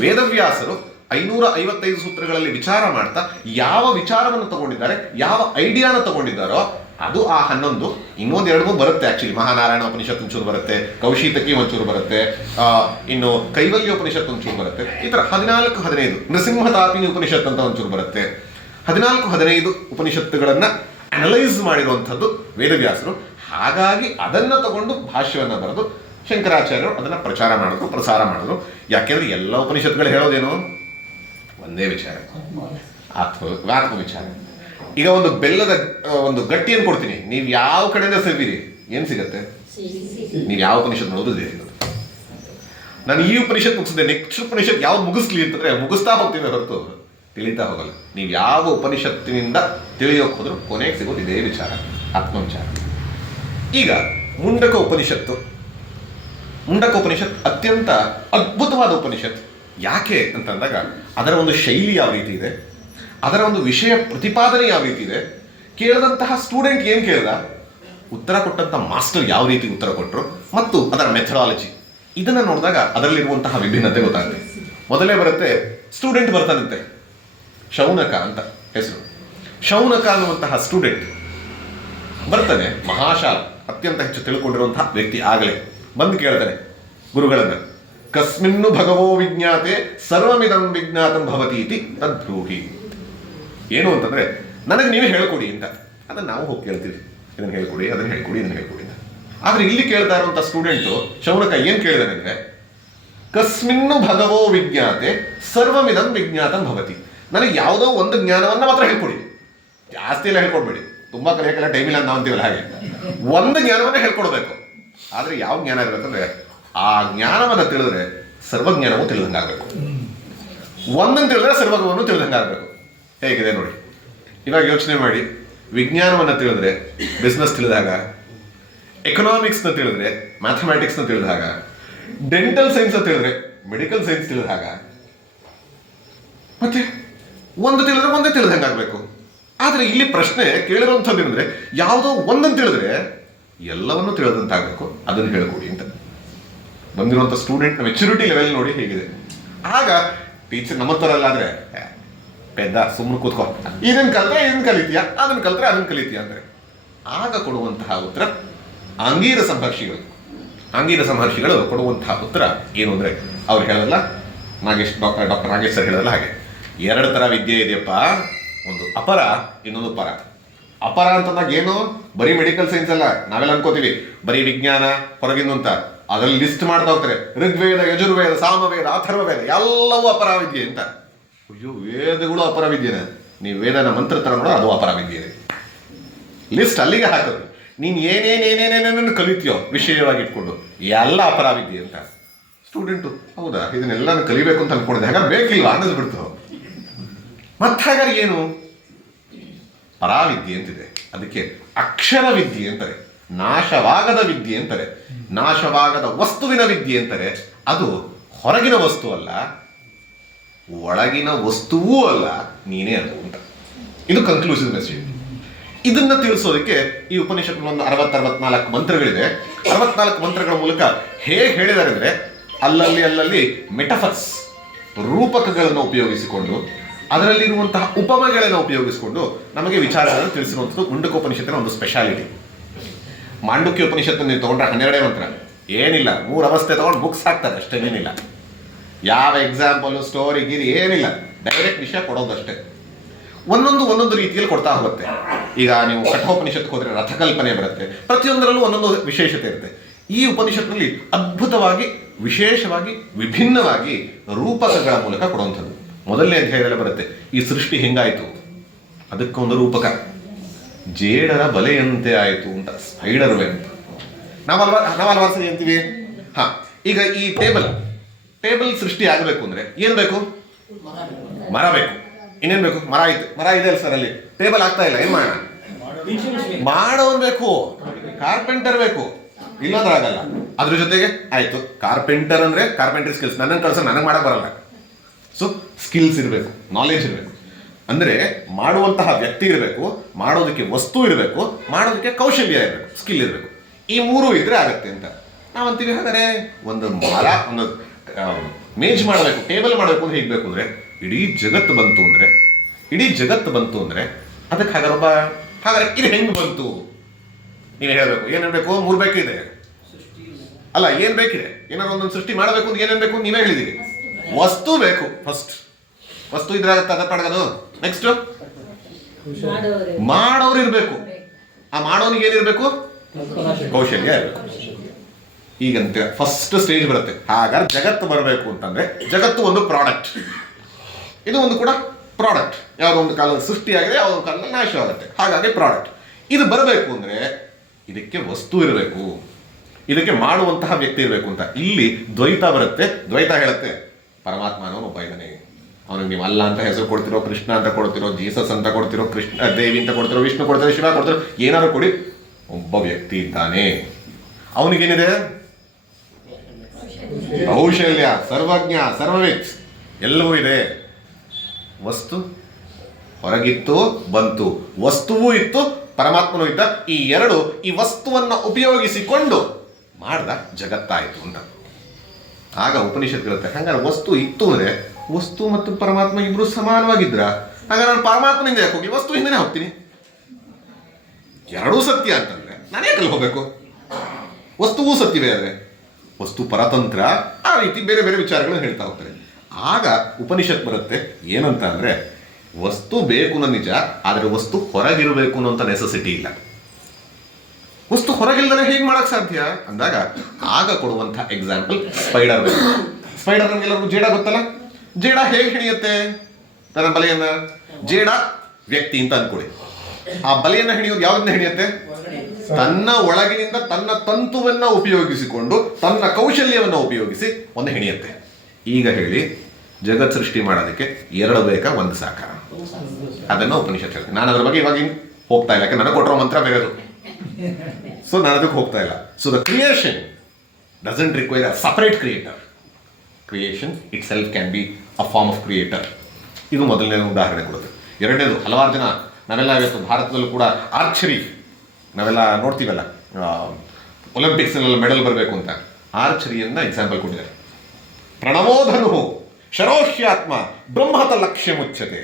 ವೇದವ್ಯಾಸರು 555 ಸೂತ್ರಗಳಲ್ಲಿ ವಿಚಾರ ಮಾಡ್ತಾ ಯಾವ ವಿಚಾರವನ್ನು ತಗೊಂಡಿದ್ದಾರೆ, ಯಾವ ಐಡಿಯಾನ ತಗೊಂಡಿದ್ದಾರೋ ಅದು ಆ 11. ಇನ್ನೊಂದು 2-3 ಬರುತ್ತೆ ಆಕ್ಚುಲಿ. ಮಹಾನಾರಾಯಣ ಉಪನಿಷತ್ ಒಂಚೂರು ಬರುತ್ತೆ, ಕೌಶಿತಕಿ ಒಂಚೂರು ಬರುತ್ತೆ, ಇನ್ನು ಕೈವಲ್ಯ ಉಪನಿಷತ್ ಒಂಚೂರು ಬರುತ್ತೆ. ಈ ಥರ 14-15 ನೃಸಿಂಹತಾಪಿನಿ ಉಪನಿಷತ್ ಅಂತ ಒಂಚೂರು ಬರುತ್ತೆ. 14-15 ಉಪನಿಷತ್ತುಗಳನ್ನು ಅನಲೈಸ್ ಮಾಡಿರುವಂಥದ್ದು ವೇದವ್ಯಾಸರು. ಹಾಗಾಗಿ ಅದನ್ನು ತಗೊಂಡು ಭಾಷ್ಯವನ್ನು ಬರೆದು ಶಂಕರಾಚಾರ್ಯರು ಅದನ್ನು ಪ್ರಸಾರ ಮಾಡಿದ್ರು. ಯಾಕೆಂದ್ರೆ ಎಲ್ಲ ಉಪನಿಷತ್ತುಗಳು ಹೇಳೋದೇನು, ಒಂದೇ ವಿಚಾರ, ಆತ್ಮ ವಿಚಾರ. ಈಗ ಒಂದು ಬೆಲ್ಲದ ಒಂದು ಗಟ್ಟಿಯನ್ನು ಕೊಡ್ತೀನಿ, ನೀವು ಯಾವ ಕಡೆಯಿಂದ ಸೇರಿರಿ, ಏನು ಸಿಗತ್ತೆ? ನೀವು ಯಾವ ಉಪನಿಷತ್ ನೋಡೋದು ಇದೇ ಸಿಗುತ್ತೆ. ನಾನು ಈ ಉಪನಿಷತ್ ಮುಗಿಸಿದೆ, ನೆಕ್ಸ್ಟ್ ಉಪನಿಷತ್ ಯಾವ್ದು ಮುಗಿಸ್ಲಿ ಅಂತಂದ್ರೆ ಮುಗಿಸ್ತಾ ಹೋಗ್ತೀವಿ ಹೊರತು ತಿಳಿತಾ ಹೋಗಲ್ಲ. ನೀವು ಯಾವ ಉಪನಿಷತ್ತಿನಿಂದ ತಿಳಿಯೋಕೆ ಹೋದ್ರು ಕೊನೆಗೆ ಸಿಗೋದು ಇದೇ ವಿಚಾರ, ಆತ್ಮವಿಚಾರ. ಈಗ ಮುಂಡಕ ಉಪನಿಷತ್ ಅತ್ಯಂತ ಅದ್ಭುತವಾದ ಉಪನಿಷತ್. ಯಾಕೆ ಅಂತಂದಾಗ ಅದರ ಒಂದು ಶೈಲಿ ಯಾವ ರೀತಿ ಇದೆ, ಅದರ ಒಂದು ವಿಷಯ ಪ್ರತಿಪಾದನೆ ಯಾವ ರೀತಿ ಇದೆ, ಕೇಳಿದಂತಹ ಸ್ಟೂಡೆಂಟ್ ಏನು ಕೇಳಿದ, ಉತ್ತರ ಕೊಟ್ಟಂಥ ಮಾಸ್ಟರ್ ಯಾವ ರೀತಿ ಉತ್ತರ ಕೊಟ್ಟರು, ಮತ್ತು ಅದರ ಮೆಥಡಾಲಜಿ, ಇದನ್ನು ನೋಡಿದಾಗ ಅದರಲ್ಲಿರುವಂತಹ ವಿಭಿನ್ನತೆ ಗೊತ್ತಾಗುತ್ತೆ. ಮೊದಲೇ ಬರುತ್ತೆ, ಸ್ಟೂಡೆಂಟ್ ಬರ್ತಾನಂತೆ, ಶೌನಕ ಅಂತ ಹೆಸರು. ಶೌನಕ ಅನ್ನುವಂತಹ ಸ್ಟೂಡೆಂಟ್ ಬರ್ತಾನೆ, ಮಹಾಶಾಲ, ಅತ್ಯಂತ ಹೆಚ್ಚು ತಿಳ್ಕೊಂಡಿರುವಂತಹ ವ್ಯಕ್ತಿ. ಆಗಲೇ ಬಂದು ಕೇಳ್ತಾನೆ ಗುರುಗಳನ್ನ, ಕಸ್ಮಿನ್ನು ಭಗವೋ ವಿಜ್ಞಾತೆ ಸರ್ವಮಿದಂ ವಿಜ್ಞಾತಂ ಭವತಿ ಇತಿ ತದ್ಬ್ರೂಹಿ. ಏನು ಅಂತಂದ್ರೆ, ನನಗೆ ನೀವೇ ಹೇಳ್ಕೊಡಿ ಅಂತ. ಅದನ್ನು ನಾವು ಹೋಗಿ ಕೇಳ್ತೀವಿ, ಇದನ್ನು ಹೇಳ್ಕೊಡಿ, ಅದನ್ನು ಹೇಳ್ಕೊಡಿ, ಇದನ್ನು ಹೇಳ್ಕೊಡಿ ಅಂತ. ಆದ್ರೆ ಇಲ್ಲಿ ಕೇಳ್ತಾ ಇರುವಂಥ ಸ್ಟೂಡೆಂಟು ಶೌನಕ ಏನು ಕೇಳಿದಾನೆ ಅಂದ್ರೆ, ಕಸ್ಮಿನ್ನು ಭಗವೋ ವಿಜ್ಞಾತೆ ಸರ್ವಮಿದಂ ವಿಜ್ಞಾತಂ ಭವತಿ. ನನಗೆ ಯಾವುದೋ ಒಂದು ಜ್ಞಾನವನ್ನು ಮಾತ್ರ ಹೇಳ್ಕೊಡಿ, ಜಾಸ್ತಿ ಎಲ್ಲ ಹೇಳ್ಕೊಡ್ಬೇಡಿ, ತುಂಬಾ ಕಲಿಯೋಕ್ಕೆಲ್ಲ ಟೈಮ್ ಇಲ್ಲ ನಾವು ಅಂತೀವಲ್ಲ ಹಾಗೆ. ಒಂದು ಜ್ಞಾನವನ್ನೇ ಹೇಳ್ಕೊಡ್ಬೇಕು. ಆದ್ರೆ ಯಾವ ಜ್ಞಾನ ಇರಬೇಕಂದ್ರೆ, ಆ ಜ್ಞಾನವನ್ನು ತಿಳಿದ್ರೆ ಸರ್ವಜ್ಞಾನವೂ ತಿಳಿದಂಗಾಗಬೇಕು, ಒಂದನ್ನು ತಿಳಿದ್ರೆ ಸರ್ವಜ್ಞವನ್ನು ತಿಳಿದಂಗಾಗಬೇಕು. ಹೇಗಿದೆ ನೋಡಿ, ಇವಾಗ ಯೋಚನೆ ಮಾಡಿ, ವಿಜ್ಞಾನವನ್ನು ತಿಳಿದ್ರೆ ಬಿಸ್ನೆಸ್ ತಿಳಿದಾಗ, ಎಕನಾಮಿಕ್ಸ್ನ ತಿಳಿದ್ರೆ ಮ್ಯಾಥಮೆಟಿಕ್ಸ್ನ ತಿಳಿದಾಗ, ಡೆಂಟಲ್ ಸೈನ್ಸ್ ತಿಳಿದ್ರೆ ಮೆಡಿಕಲ್ ಸೈನ್ಸ್ ತಿಳಿದಾಗ, ಮತ್ತೆ ಒಂದು ತಿಳಿದ್ರೆ ಒಂದೇ ತಿಳಿದಂಗಾಗಬೇಕು. ಆದರೆ ಇಲ್ಲಿ ಪ್ರಶ್ನೆ ಕೇಳಿರುವಂಥದ್ದು ಏನಂದ್ರೆ, ಯಾವುದೋ ಒಂದನ್ನು ತಿಳಿದ್ರೆ ಎಲ್ಲವನ್ನೂ ತಿಳಿದಂತಾಗಬೇಕು, ಅದನ್ನು ಹೇಳ್ಕೊಡಿ ಅಂತ. ಬಂದಿರುವಂಥ ಸ್ಟೂಡೆಂಟ್ನ ಮೆಚುರಿಟಿ ಲೆವೆಲ್ ನೋಡಿ ಹೇಗಿದೆ. ಆಗ ಟೀಚರ್ ನಮ್ಮ ಥರ ಅಲ್ಲಾದ್ರೆ, ಪೆದ್ದ ಸುಮ್ಮನೆ ಕೂತ್ಕೋ, ಇದನ್ನು ಕಲಿತ್ರೆ ಇದನ್ನು ಕಲಿತೀಯಾ, ಅದನ್ನು ಕಲಿತ್ರೆ ಅದನ್ನು ಕಲಿತೀಯಾ ಅಂದರೆ ಆಗ ಕೊಡುವಂತಹ ಉತ್ತರ ಆಂಗೀರ ಸಂಹರ್ಷಿಗಳು ಕೊಡುವಂತಹ ಉತ್ತರ ಏನು ಅಂದರೆ, ಅವ್ರು ಹೇಳೋಲ್ಲ, ಡಾಕ್ಟರ್ ನಾಗೇಶ್ ಸರ್ ಹೇಳೋಲ್ಲ ಹಾಗೆ, 2 ಥರ ವಿದ್ಯೆ ಇದೆಯಪ್ಪ, ಒಂದು ಅಪರ, ಇನ್ನೊಂದು ಪರ. ಅಪರ ಅಂತಂದಾಗ ಏನು, ಬರೀ ಮೆಡಿಕಲ್ ಸೈನ್ಸ್ ಅಲ್ಲ. ನಾವೆಲ್ಲ ಅನ್ಕೋತೀವಿ ಬರೀ ವಿಜ್ಞಾನ ಹೊರಗಿಂದು ಅಂತ. ಅದರಲ್ಲಿ ಲಿಸ್ಟ್ ಮಾಡ್ತಾ ಹೋಗ್ತಾರೆ, ಋಗ್ವೇದ, ಯಜುರ್ವೇದ, ಸಾಮವೇದ, ಅಥರ್ವವೇದ ಎಲ್ಲವೂ ಅಪರಾವಿದ್ಯೆ ಅಂತ. ಅಯ್ಯೋ, ವೇದಗಳು ಅಪರಾವಿದ್ಯೆನ? ನೀವು ವೇದನ ಮಂತ್ರ ತರ ನೋಡೋ, ಅದು ಅಪರಾವಿದ್ಯೆ. ಲಿಸ್ಟ್ ಅಲ್ಲಿಗೆ ಹಾಕೋದು. ನೀನು ಏನೇನೇನೇನೇನೇನು ಕಲಿತೀಯೋ ವಿಷಯವಾಗಿ ಇಟ್ಕೊಂಡು ಎಲ್ಲ ಅಪರಾವಿದ್ಯೆ ಅಂತ. ಸ್ಟೂಡೆಂಟು ಹೌದಾ, ಇದನ್ನೆಲ್ಲ ಕಲಿಬೇಕು ಅಂತ ಅನ್ಕೊಂಡಿದ್ದೆ, ಹಾಗಾದ್ರೆ ಬೇಕಿಲ್ವಾ ಅನ್ನಿಸ್ಬಿಡ್ತು. ಮತ್ತೆ ಹಾಗಾದ್ರೆ ಏನು, ಪರಾವಿದ್ಯೆ ಅಂತಿದೆ. ಅದಕ್ಕೆ ಅಕ್ಷರ ವಿದ್ಯೆ ಅಂತಾರೆ, ನಾಶವಾಗದ ವಿದ್ಯೆ ಅಂತಾರೆ, ನಾಶವಾಗದ ವಸ್ತುವಿನ ವಿದ್ಯೆ ಅಂತಾರೆ. ಅದು ಹೊರಗಿನ ವಸ್ತು ಅಲ್ಲ, ಒಳಗಿನ ವಸ್ತುವೂ ಅಲ್ಲ, ನೀನೇ ಅದು ಅಂತ. ಇದು ಕನ್ಕ್ಲೂಸಿವ್ ಮೆಸೇಜ್. ಇದನ್ನ ತಿಳಿಸೋದಕ್ಕೆ ಈ ಉಪನಿಷತ್ನಲ್ಲಿ ಒಂದು 64 ಮಂತ್ರಗಳಿದೆ. 64 ಮಂತ್ರಗಳ ಮೂಲಕ ಹೇಗೆ ಹೇಳಿದ್ದಾರೆ ಅಂದರೆ, ಅಲ್ಲಲ್ಲಿ ಮೆಟಫರ್ಸ್, ರೂಪಕಗಳನ್ನು ಉಪಯೋಗಿಸಿಕೊಂಡು, ಅದರಲ್ಲಿರುವಂತಹ ಉಪಮೆಗಳನ್ನು ಉಪಯೋಗಿಸಿಕೊಂಡು ನಮಗೆ ವಿಚಾರಗಳನ್ನು ತಿಳಿಸಿರುವಂಥದ್ದು ಮುಂಡಕೋಪನಿಷತ್ತಿನ ಒಂದು ಸ್ಪೆಷಾಲಿಟಿ. ಮಾಂಡುಕ್ಯ ಉಪನಿಷತ್ತನ್ನು ನೀವು ತೊಗೊಂಡ್ರೆ 12 ಮಂತ್ರ, ಏನಿಲ್ಲ, 3 ಅವಸ್ಥೆ ತೊಗೊಂಡು ಬುಕ್ಸ್ ಹಾಕ್ತಾರೆ ಅಷ್ಟೇ, ಏನಿಲ್ಲ, ಯಾವ ಎಕ್ಸಾಂಪಲ್ ಸ್ಟೋರಿ ಗೀರಿ ಏನಿಲ್ಲ, ಡೈರೆಕ್ಟ್ ವಿಷಯ ಕೊಡೋದಷ್ಟೇ. ಒಂದೊಂದು ರೀತಿಯಲ್ಲಿ ಕೊಡ್ತಾ ಹೋಗುತ್ತೆ. ಈಗ ನೀವು ಕಠೋಪನಿಷತ್ಗೆ ಹೋದರೆ ರಥಕಲ್ಪನೆ ಬರುತ್ತೆ, ಪ್ರತಿಯೊಂದರಲ್ಲೂ ಒಂದೊಂದು ವಿಶೇಷತೆ ಇರುತ್ತೆ. ಈ ಉಪನಿಷತ್ನಲ್ಲಿ ಅದ್ಭುತವಾಗಿ, ವಿಶೇಷವಾಗಿ, ವಿಭಿನ್ನವಾಗಿ ರೂಪಕಗಳ ಮೂಲಕ ಕೊಡುವಂಥದ್ದು. ಮೊದಲನೇ ಅಧ್ಯಾಯದಲ್ಲಿ ಬರುತ್ತೆ, ಈ ಸೃಷ್ಟಿ ಹೆಂಗಾಯಿತು, ಅದಕ್ಕೊಂದು ರೂಪಕ, ಜೇಡರ ಬಲೆಯಂತೆ ಆಯಿತು ಅಂತ, ಸ್ಪೈಡರ್ ವೆಬ್. ನಾವು ಹಲವಾರು ಸರಿ ಅಂತೀವಿ. ಈಗ ಈ ಟೇಬಲ್ ಸೃಷ್ಟಿ ಆಗಬೇಕು ಅಂದ್ರೆ ಏನ್ ಬೇಕು? ಮರ ಬೇಕು. ಇನ್ನೇನ್ ಬೇಕು? ಮರ ಇದೆ ಅಲ್ಲ ಸರ್, ಅಲ್ಲಿ ಟೇಬಲ್ ಆಗ್ತಾ ಇಲ್ಲ, ಏನ್ ಮಾಡೋಣ? ಮಾಡೋನ್ ಬೇಕು, ಕಾರ್ಪೆಂಟರ್ ಬೇಕು, ಇಲ್ಲಾಂದ್ರೆ ಆಗಲ್ಲ. ಅದ್ರ ಜೊತೆಗೆ ಆಯ್ತು, ಕಾರ್ಪೆಂಟರ್ ಅಂದ್ರೆ ಕಾರ್ಪೆಂಟರ್ ಸ್ಕಿಲ್ಸ್, ನನಗೆ ಕಳ್ಸ, ನನಗೆ ಮಾಡಕ್ ಬರಲ್ಲ. ಸೊ ಸ್ಕಿಲ್ಸ್ ಇರಬೇಕು, ನಾಲೆಜ್ ಇರಬೇಕು. ಅಂದ್ರೆ ಮಾಡುವಂತಹ ವ್ಯಕ್ತಿ ಇರಬೇಕು, ಮಾಡೋದಕ್ಕೆ ವಸ್ತು ಇರಬೇಕು, ಮಾಡೋದಕ್ಕೆ ಕೌಶಲ್ಯ ಇರಬೇಕು, ಸ್ಕಿಲ್ ಇರಬೇಕು. ಈ 3 ಇದ್ರೆ ಆಗತ್ತೆ ಅಂತ ನಾವಂತೀವಿ. ಹಾಗಾದ್ರೆ ಒಂದು ಮರ, ಒಂದು ಮೇಜ್ ಮಾಡಬೇಕು, ಟೇಬಲ್ ಮಾಡಬೇಕು ಅಂದ್ರೆ ಹೇಗೆ ಬೇಕು ಅಂದ್ರೆ, ಇಡೀ ಜಗತ್ತು ಬಂತು ಅಂದ್ರೆ ಅದಕ್ಕೆ ಹಾಗಾದ್ರೆ ಇದು ಹೆಂಗ್ ಬಂತು ನೀನು ಹೇಳಬೇಕು. ಏನೇನ್ ಬೇಕು? 3 ಬೇಕಿದೆ ಅಲ್ಲ, ಏನ್ ಬೇಕಿದೆ? ಏನಾದ್ರು ಒಂದೊಂದು ಸೃಷ್ಟಿ ಮಾಡಬೇಕು ಅಂದ್ರೆ ಏನೇನ್ ಬೇಕು ನೀವೇ ಹೇಳಿದೀರಿ. ವಸ್ತು ಬೇಕು, ಫಸ್ಟ್ ವಸ್ತು ಇದ್ರೆ ಆಗತ್ತೆ, ಅದ ಪಡ್ಗದು. ನೆಕ್ಸ್ಟ್ ಮಾಡೋರು ಇರ್ಬೇಕು, ಆ ಮಾಡೋನಿಗೆ ಏನಿರ್ಬೇಕು? ಕೌಶಲ್ಯ ಇರಬೇಕು. ಈಗಂತ ಫಸ್ಟ್ ಸ್ಟೇಜ್ ಬರುತ್ತೆ. ಹಾಗಾದ್ರೆ ಜಗತ್ತು ಬರಬೇಕು ಅಂತಂದ್ರೆ, ಜಗತ್ತು ಒಂದು ಪ್ರಾಡಕ್ಟ್, ಇದು ಒಂದು ಕೂಡ ಪ್ರಾಡಕ್ಟ್. ಯಾವುದೋ ಒಂದು ಕಾಲದಲ್ಲಿ ಸೃಷ್ಟಿಯಾಗಿದೆ, ಯಾವುದೋ ಒಂದು ಕಾಲದಲ್ಲಿ ನಾಶವಾಗುತ್ತೆ, ಹಾಗಾಗಿ ಪ್ರಾಡಕ್ಟ್. ಇದು ಬರಬೇಕು ಅಂದ್ರೆ ಇದಕ್ಕೆ ವಸ್ತು ಇರಬೇಕು, ಇದಕ್ಕೆ ಮಾಡುವಂತಹ ವ್ಯಕ್ತಿ ಇರಬೇಕು ಅಂತ. ಇಲ್ಲಿ ದ್ವೈತ ಬರುತ್ತೆ. ದ್ವೈತ ಹೇಳುತ್ತೆ, ಪರಮಾತ್ಮ ಅನ್ನೋನು ಒಬ್ಬ ಇದ್ದಾನೆ, ಅವನಿಗೆ ನೀವು ಅಲ್ಲ ಅಂತ ಹೆಸರು ಕೊಡ್ತಿರೋ, ಕೃಷ್ಣ ಅಂತ ಕೊಡ್ತಿರೋ, ಜೀಸಸ್ ಅಂತ ಕೊಡ್ತಿರೋ, ಕೃಷ್ಣ ದೇವಿ ಅಂತ ಕೊಡ್ತಿರೋ, ವಿಷ್ಣು ಕೊಡ್ತಿರೋ, ಶಿವ ಕೊಡ್ತಿರೋ, ಏನಾದ್ರು ಕೊಡಿ, ಒಬ್ಬ ವ್ಯಕ್ತಿ ಇದ್ದಾನೆ. ಅವನಿಗೇನಿದೆ? ಕೌಶಲ್ಯ, ಸರ್ವಜ್ಞ, ಸರ್ವವಿತ್, ಎಲ್ಲವೂ ಇದೆ. ವಸ್ತು ಹೊರಗಿತ್ತು, ಬಂತು, ವಸ್ತುವೂ ಇತ್ತು, ಪರಮಾತ್ಮನೂ ಇದ್ದ. ಈ 2 ಈ ವಸ್ತುವನ್ನ ಉಪಯೋಗಿಸಿಕೊಂಡು ಮಾಡ್ದ ಜಗತ್ತಾಯಿತು ಅಂತ. ಆಗ ಉಪನಿಷತ್ ಹೇಳುತ್ತೆ, ಹಂಗಾರೆ ವಸ್ತು ಇತ್ತು ಅಂದ್ರೆ ವಸ್ತು ಮತ್ತು ಪರಮಾತ್ಮ ಇಬ್ರು ಸಮಾನವಾಗಿದ್ರ, ಹಾಗಾದ್ರೆ ನಾನು ಪರಮಾತ್ಮನಿಂದ ಯಾಕೆ ಹೋಗ್ಲಿ, ವಸ್ತು ಹಿಂದೆ ಹೋಗ್ತೀನಿ. 2 ಸತ್ಯ ಅಂತಂದ್ರೆ ನಾನು ಯಾಕಲ್ಲಿ ಹೋಗ್ಬೇಕು? ವಸ್ತುವೂ ಸತ್ಯವೇ ಆದರೆ ವಸ್ತು ಪರತಂತ್ರ, ಆ ರೀತಿ ಬೇರೆ ಬೇರೆ ವಿಚಾರಗಳನ್ನು ಹೇಳ್ತಾ ಹೋಗ್ತಾರೆ. ಆಗ ಉಪನಿಷತ್ ಬರುತ್ತೆ ಏನಂತ ಅಂದ್ರೆ, ವಸ್ತು ಬೇಕು ಅನ್ನೋ ನಿಜ, ಆದರೆ ವಸ್ತು ಹೊರಗಿರಬೇಕು ಅನ್ನೋಂಥ ನೆಸೆಸಿಟಿ ಇಲ್ಲ. ವಸ್ತು ಹೊರಗಿಲ್ದರೆ ಹೇಗೆ ಮಾಡಕ್ ಸಾಧ್ಯ ಅಂದಾಗ ಆಗ ಕೊಡುವಂಥ ಎಕ್ಸಾಂಪಲ್ ಸ್ಪೈಡರ್ ವೆಬ್. ಸ್ಪೈಡರ್ ನಮ್ಗೆಲ್ಲರಿಗೂ ಜೇಡ ಗೊತ್ತಲ್ಲ, ಜೇಡ ಹೇಗೆ ಹಿಡಿಯುತ್ತೆ ತನ್ನ ಬಲೆಯನ್ನ? ಜೇಡ ವ್ಯಕ್ತಿ ಅಂತ ಅನ್ಕೊಳ್ಳಿ, ಆ ಬಲೆಯನ್ನ ಹಿಡಿಯೋದು ಯಾವ್ದನ್ನ ಹಿಡಿಯುತ್ತೆ? ತನ್ನ ಒಳಗಿನಿಂದ ತನ್ನ ತಂತುವನ್ನ ಉಪಯೋಗಿಸಿಕೊಂಡು, ತನ್ನ ಕೌಶಲ್ಯವನ್ನು ಉಪಯೋಗಿಸಿ ಒಂದು ಹಿಡಿಯುತ್ತೆ. ಈಗ ಹೇಳಿ, ಜಗತ್ ಸೃಷ್ಟಿ ಮಾಡೋದಕ್ಕೆ 2 ಬೇಕಾ, 1 ಸಾಕ? ಅದನ್ನ ಉಪನಿಷತ್ ಹೇಳ್ತೀನಿ. ನಾನು ಅದ್ರ ಬಗ್ಗೆ ಇವಾಗ ಹೋಗ್ತಾ ಇಲ್ಲ, ಯಾಕೆ ನನಗೆ ಕೊಟ್ಟಿರೋ ಮಂತ್ರ ಬೇರೆದು, ಸೊ ನಾನು ಅದಕ್ಕೆ ಹೋಗ್ತಾ ಇಲ್ಲ. So the creation doesn't require a separate creator. Creation itself can be a form of creator. ಇದು ಮೊದಲನೇ ಉದಾಹರಣೆ ಕೊಡುತ್ತೆ. ಎರಡನೇದು, ಹಲವಾರು ಜನ ನಾವೆಲ್ಲ ಇವತ್ತು ಭಾರತದಲ್ಲೂ ಕೂಡ ಆರ್ಚರಿ ನಾವೆಲ್ಲ ನೋಡ್ತೀವಲ್ಲ, ಒಲಿಂಪಿಕ್ಸ್ನೆಲ್ಲ ಮೆಡಲ್ ಬರಬೇಕು ಅಂತ, ಆರ್ಚರಿಯನ್ನ ಎಕ್ಸಾಂಪಲ್ ಕೊಟ್ಟಿದ್ದಾರೆ. ಪ್ರಣವೋಧನು ಶರೋಷ್ಯಾತ್ಮ ಬ್ರಹ್ಮತ ಲಕ್ಷ್ಯ ಮುಚ್ಚತೆ.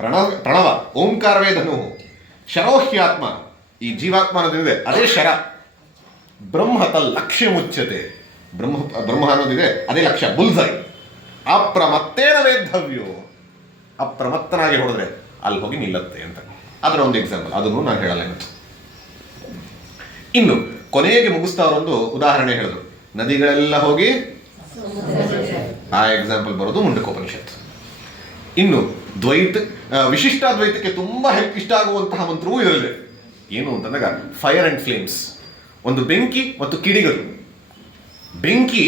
ಪ್ರಣವ ಓಂಕಾರವೇ ಧನು, ಶರೋಹ್ಯಾತ್ಮ ಈ ಜೀವಾತ್ಮ ಅನ್ನೋದಿದೆ, ಅದೇ ಶರ. ಬ್ರಹ್ಮತ ಲಕ್ಷ್ಯ ಮುಚ್ಚತೆ, ಬ್ರಹ್ಮ ಅನ್ನೋದಿದೆ, ಅದೇ ಲಕ್ಷ್ಯ, ಬುಲ್ಸೈ. ಅಪ್ರಮತ್ತೇನ ವೇದ್ಧವ್ಯೋ, ಅಪ್ರಮತ್ತನಾಗಿ ಹೊಡೆದ್ರೆ ಅಲ್ಲಿ ಹೋಗಿ ನಿಲ್ಲತ್ತೆ ಅಂತ. ಅದರ ಒಂದು ಎಕ್ಸಾಂಪಲ್, ಅದನ್ನು ನಾನು ಹೇಳಲ್ಲ. ಇನ್ನು ಕೊನೆಗೆ ಮುಗಿಸ್ತಾ ಅವರೊಂದು ಉದಾಹರಣೆ ಹೇಳಿದ್ರು, ನದಿಗಳೆಲ್ಲ ಹೋಗಿ, ಆ ಎಕ್ಸಾಂಪಲ್ ಬರೋದು ಮುಂಡಕೋಪನಿಷತ್. ಇನ್ನು ವಿಶಿಷ್ಟಾದ್ವೈತಕ್ಕೆ ತುಂಬಾ ಇಷ್ಟ ಆಗುವಂತಹ ಮಂತ್ರವೂ ಇದರಲ್ಲಿ ಏನು ಅಂತಂದಾಗ, ಫೈರ್ ಅಂಡ್ ಫ್ಲೇಮ್ಸ್. ಒಂದು ಬೆಂಕಿ ಮತ್ತು ಕಿಡಿಗಳು. ಬೆಂಕಿ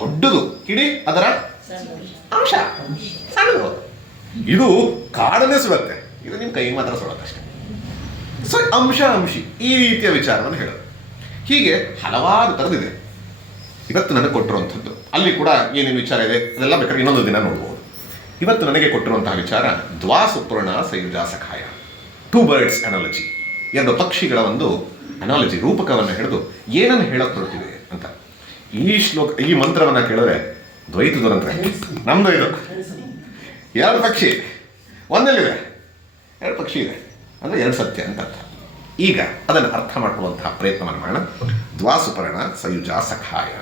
ದೊಡ್ಡದು, ಕಿಡಿ ಅದರ ಅಂಶ ಸಣ್ಣದು. ಇದು ಕಾಡನ್ನೇ ಸುಡುತ್ತೆ, ಇದು ನಿಮ್ಮ ಕೈ ಮಾತ್ರ ಸುಡುತ್ತೆ ಅಷ್ಟೇ. ಸೊ ಅಂಶಿ ಈ ರೀತಿಯ ವಿಚಾರವನ್ನು ಹೇಳೋದು. ಹೀಗೆ ಹಲವಾರು ಥರದಿದೆ. ಇವತ್ತು ನನಗೆ ಕೊಟ್ಟಿರುವಂಥದ್ದು ಅಲ್ಲಿ ಕೂಡ ಏನೇನು ವಿಚಾರ ಇದೆ ಅದೆಲ್ಲ ಬೇಕಾದ್ರೆ ಇನ್ನೊಂದು ದಿನ ನೋಡ್ಬೋದು. ಇವತ್ತು ನನಗೆ ಕೊಟ್ಟಿರುವಂತಹ ವಿಚಾರ ದ್ವಾಸುಪರ್ಣ ಸಯುಜ ಸಖಾಯ, 2 birds ಅನಾಲಜಿ, 2 ಪಕ್ಷಿಗಳ ಒಂದು ಅನಾಲಜಿ ರೂಪಕವನ್ನು ಹಿಡಿದು ಏನನ್ನು ಹೇಳಕ್ ಹೊರಟಿದೆ ಅಂತ. ಈ ಮಂತ್ರವನ್ನು ಕೇಳಿದ್ರೆ ದ್ವೈತದ ಮಂತ್ರ, ನಮ್ದು ಇದು 2 ಪಕ್ಷಿ ಒಂದಲ್ಲಿದೆ, 2 ಪಕ್ಷಿ ಇದೆ ಅಂದರೆ 2 ಸತ್ಯ ಅಂತ ಅರ್ಥ. ಈಗ ಅದನ್ನು ಅರ್ಥ ಮಾಡ್ಕೊಳ್ಳುವಂತಹ ಪ್ರಯತ್ನವನ್ನು ಮಾಡೋಣ. ದ್ವಾಸುಪರ್ಣ ಸಯುಜ ಸಖಾಯ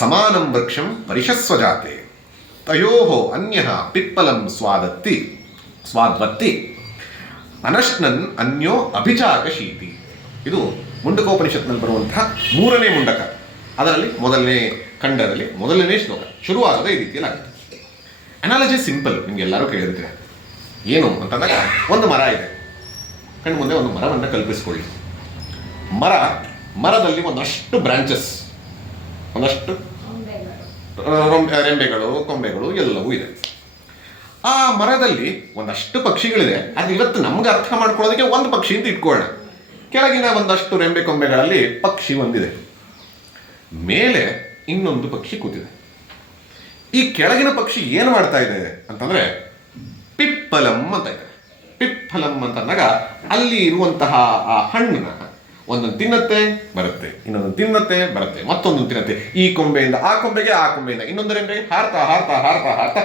ಸಮಾನಂ ವೃಕ್ಷಂ ಪರಿಷಸ್ವಜಾತೆ ತಯೋ ಅನ್ಯ ಪಿಪ್ಪಲಂ ಸ್ವಾದ್ವತ್ತಿ ಅನಶ್ನನ್ ಅನ್ಯೋ ಅಭಿಚಾಕಶೀತಿ. ಇದು ಮುಂಡಕೋಪನಿಷತ್ನಲ್ಲಿ ಬರುವಂತಹ 3ನೇ ಮುಂಡಕ. ಅದರಲ್ಲಿ ಮೊದಲನೇ ಖಂಡದಲ್ಲಿ ಮೊದಲನೇ ಶ್ಲೋಕ ಶುರುವಾಗದ ಈ ರೀತಿಯಲ್ಲಿ ಆಗುತ್ತೆ. ಅನಾಲಜಿ ಸಿಂಪಲ್, ನಿಮಗೆಲ್ಲರೂ ಕೇಳಿರ್ತೀರ. ಏನು ಅಂತಂದಾಗ ಒಂದು ಮರ ಇದೆ, ಕಣ್ಣು ಮುಂದೆ ಒಂದು ಮರವನ್ನು ಕಲ್ಪಿಸ್ಕೊಳ್ಳಿ. ಮರದಲ್ಲಿ ಒಂದಷ್ಟು ಬ್ರಾಂಚಸ್, ಒಂದಷ್ಟು ರೆಂಬೆಗಳು, ಕೊಂಬೆಗಳು ಎಲ್ಲವೂ ಇದೆ. ಆ ಮರದಲ್ಲಿ ಒಂದಷ್ಟು ಪಕ್ಷಿಗಳಿದೆ. ಅದು ಇವತ್ತು ನಮ್ಗೆ ಅರ್ಥ ಮಾಡ್ಕೊಳ್ಳೋದಕ್ಕೆ ಒಂದು ಪಕ್ಷಿ ಅಂತ ಇಟ್ಕೊಳ್ಳೋಣ. ಕೆಳಗಿನ ಒಂದಷ್ಟು ರೆಂಬೆ ಕೊಂಬೆಗಳಲ್ಲಿ ಪಕ್ಷಿ ಒಂದಿದೆ, ಮೇಲೆ ಇನ್ನೊಂದು ಪಕ್ಷಿ ಕೂತಿದೆ. ಈ ಕೆಳಗಿನ ಪಕ್ಷಿ ಏನು ಮಾಡ್ತಾ ಇದೆ ಅಂತಂದ್ರೆ ಪಿಪ್ಪಲಂ ಅಂತ ಇದೆ. ಪಿಪ್ಪಲಂ ಅಂತಂದಾಗ ಅಲ್ಲಿ ಇರುವಂತಹ ಆ ಹಣ್ಣನ್ನ ಒಂದೊಂದು ತಿನ್ನತ್ತೆ ಬರುತ್ತೆ, ಇನ್ನೊಂದು ತಿನ್ನತ್ತೆ ಬರುತ್ತೆ, ಮತ್ತೊಂದು ತಿನ್ನತ್ತೆ. ಈ ಕೊಂಬೆಯಿಂದ ಆ ಕೊಂಬೆಗೆ, ಆ ಕೊಂಬೆಯಿಂದ ಇನ್ನೊಂದು ರೆಂಬೆ ಹಾರ್ತಾ ಹಾರ್ತಾ ಹಾರ್ತಾ ಹಾರ್ತಾ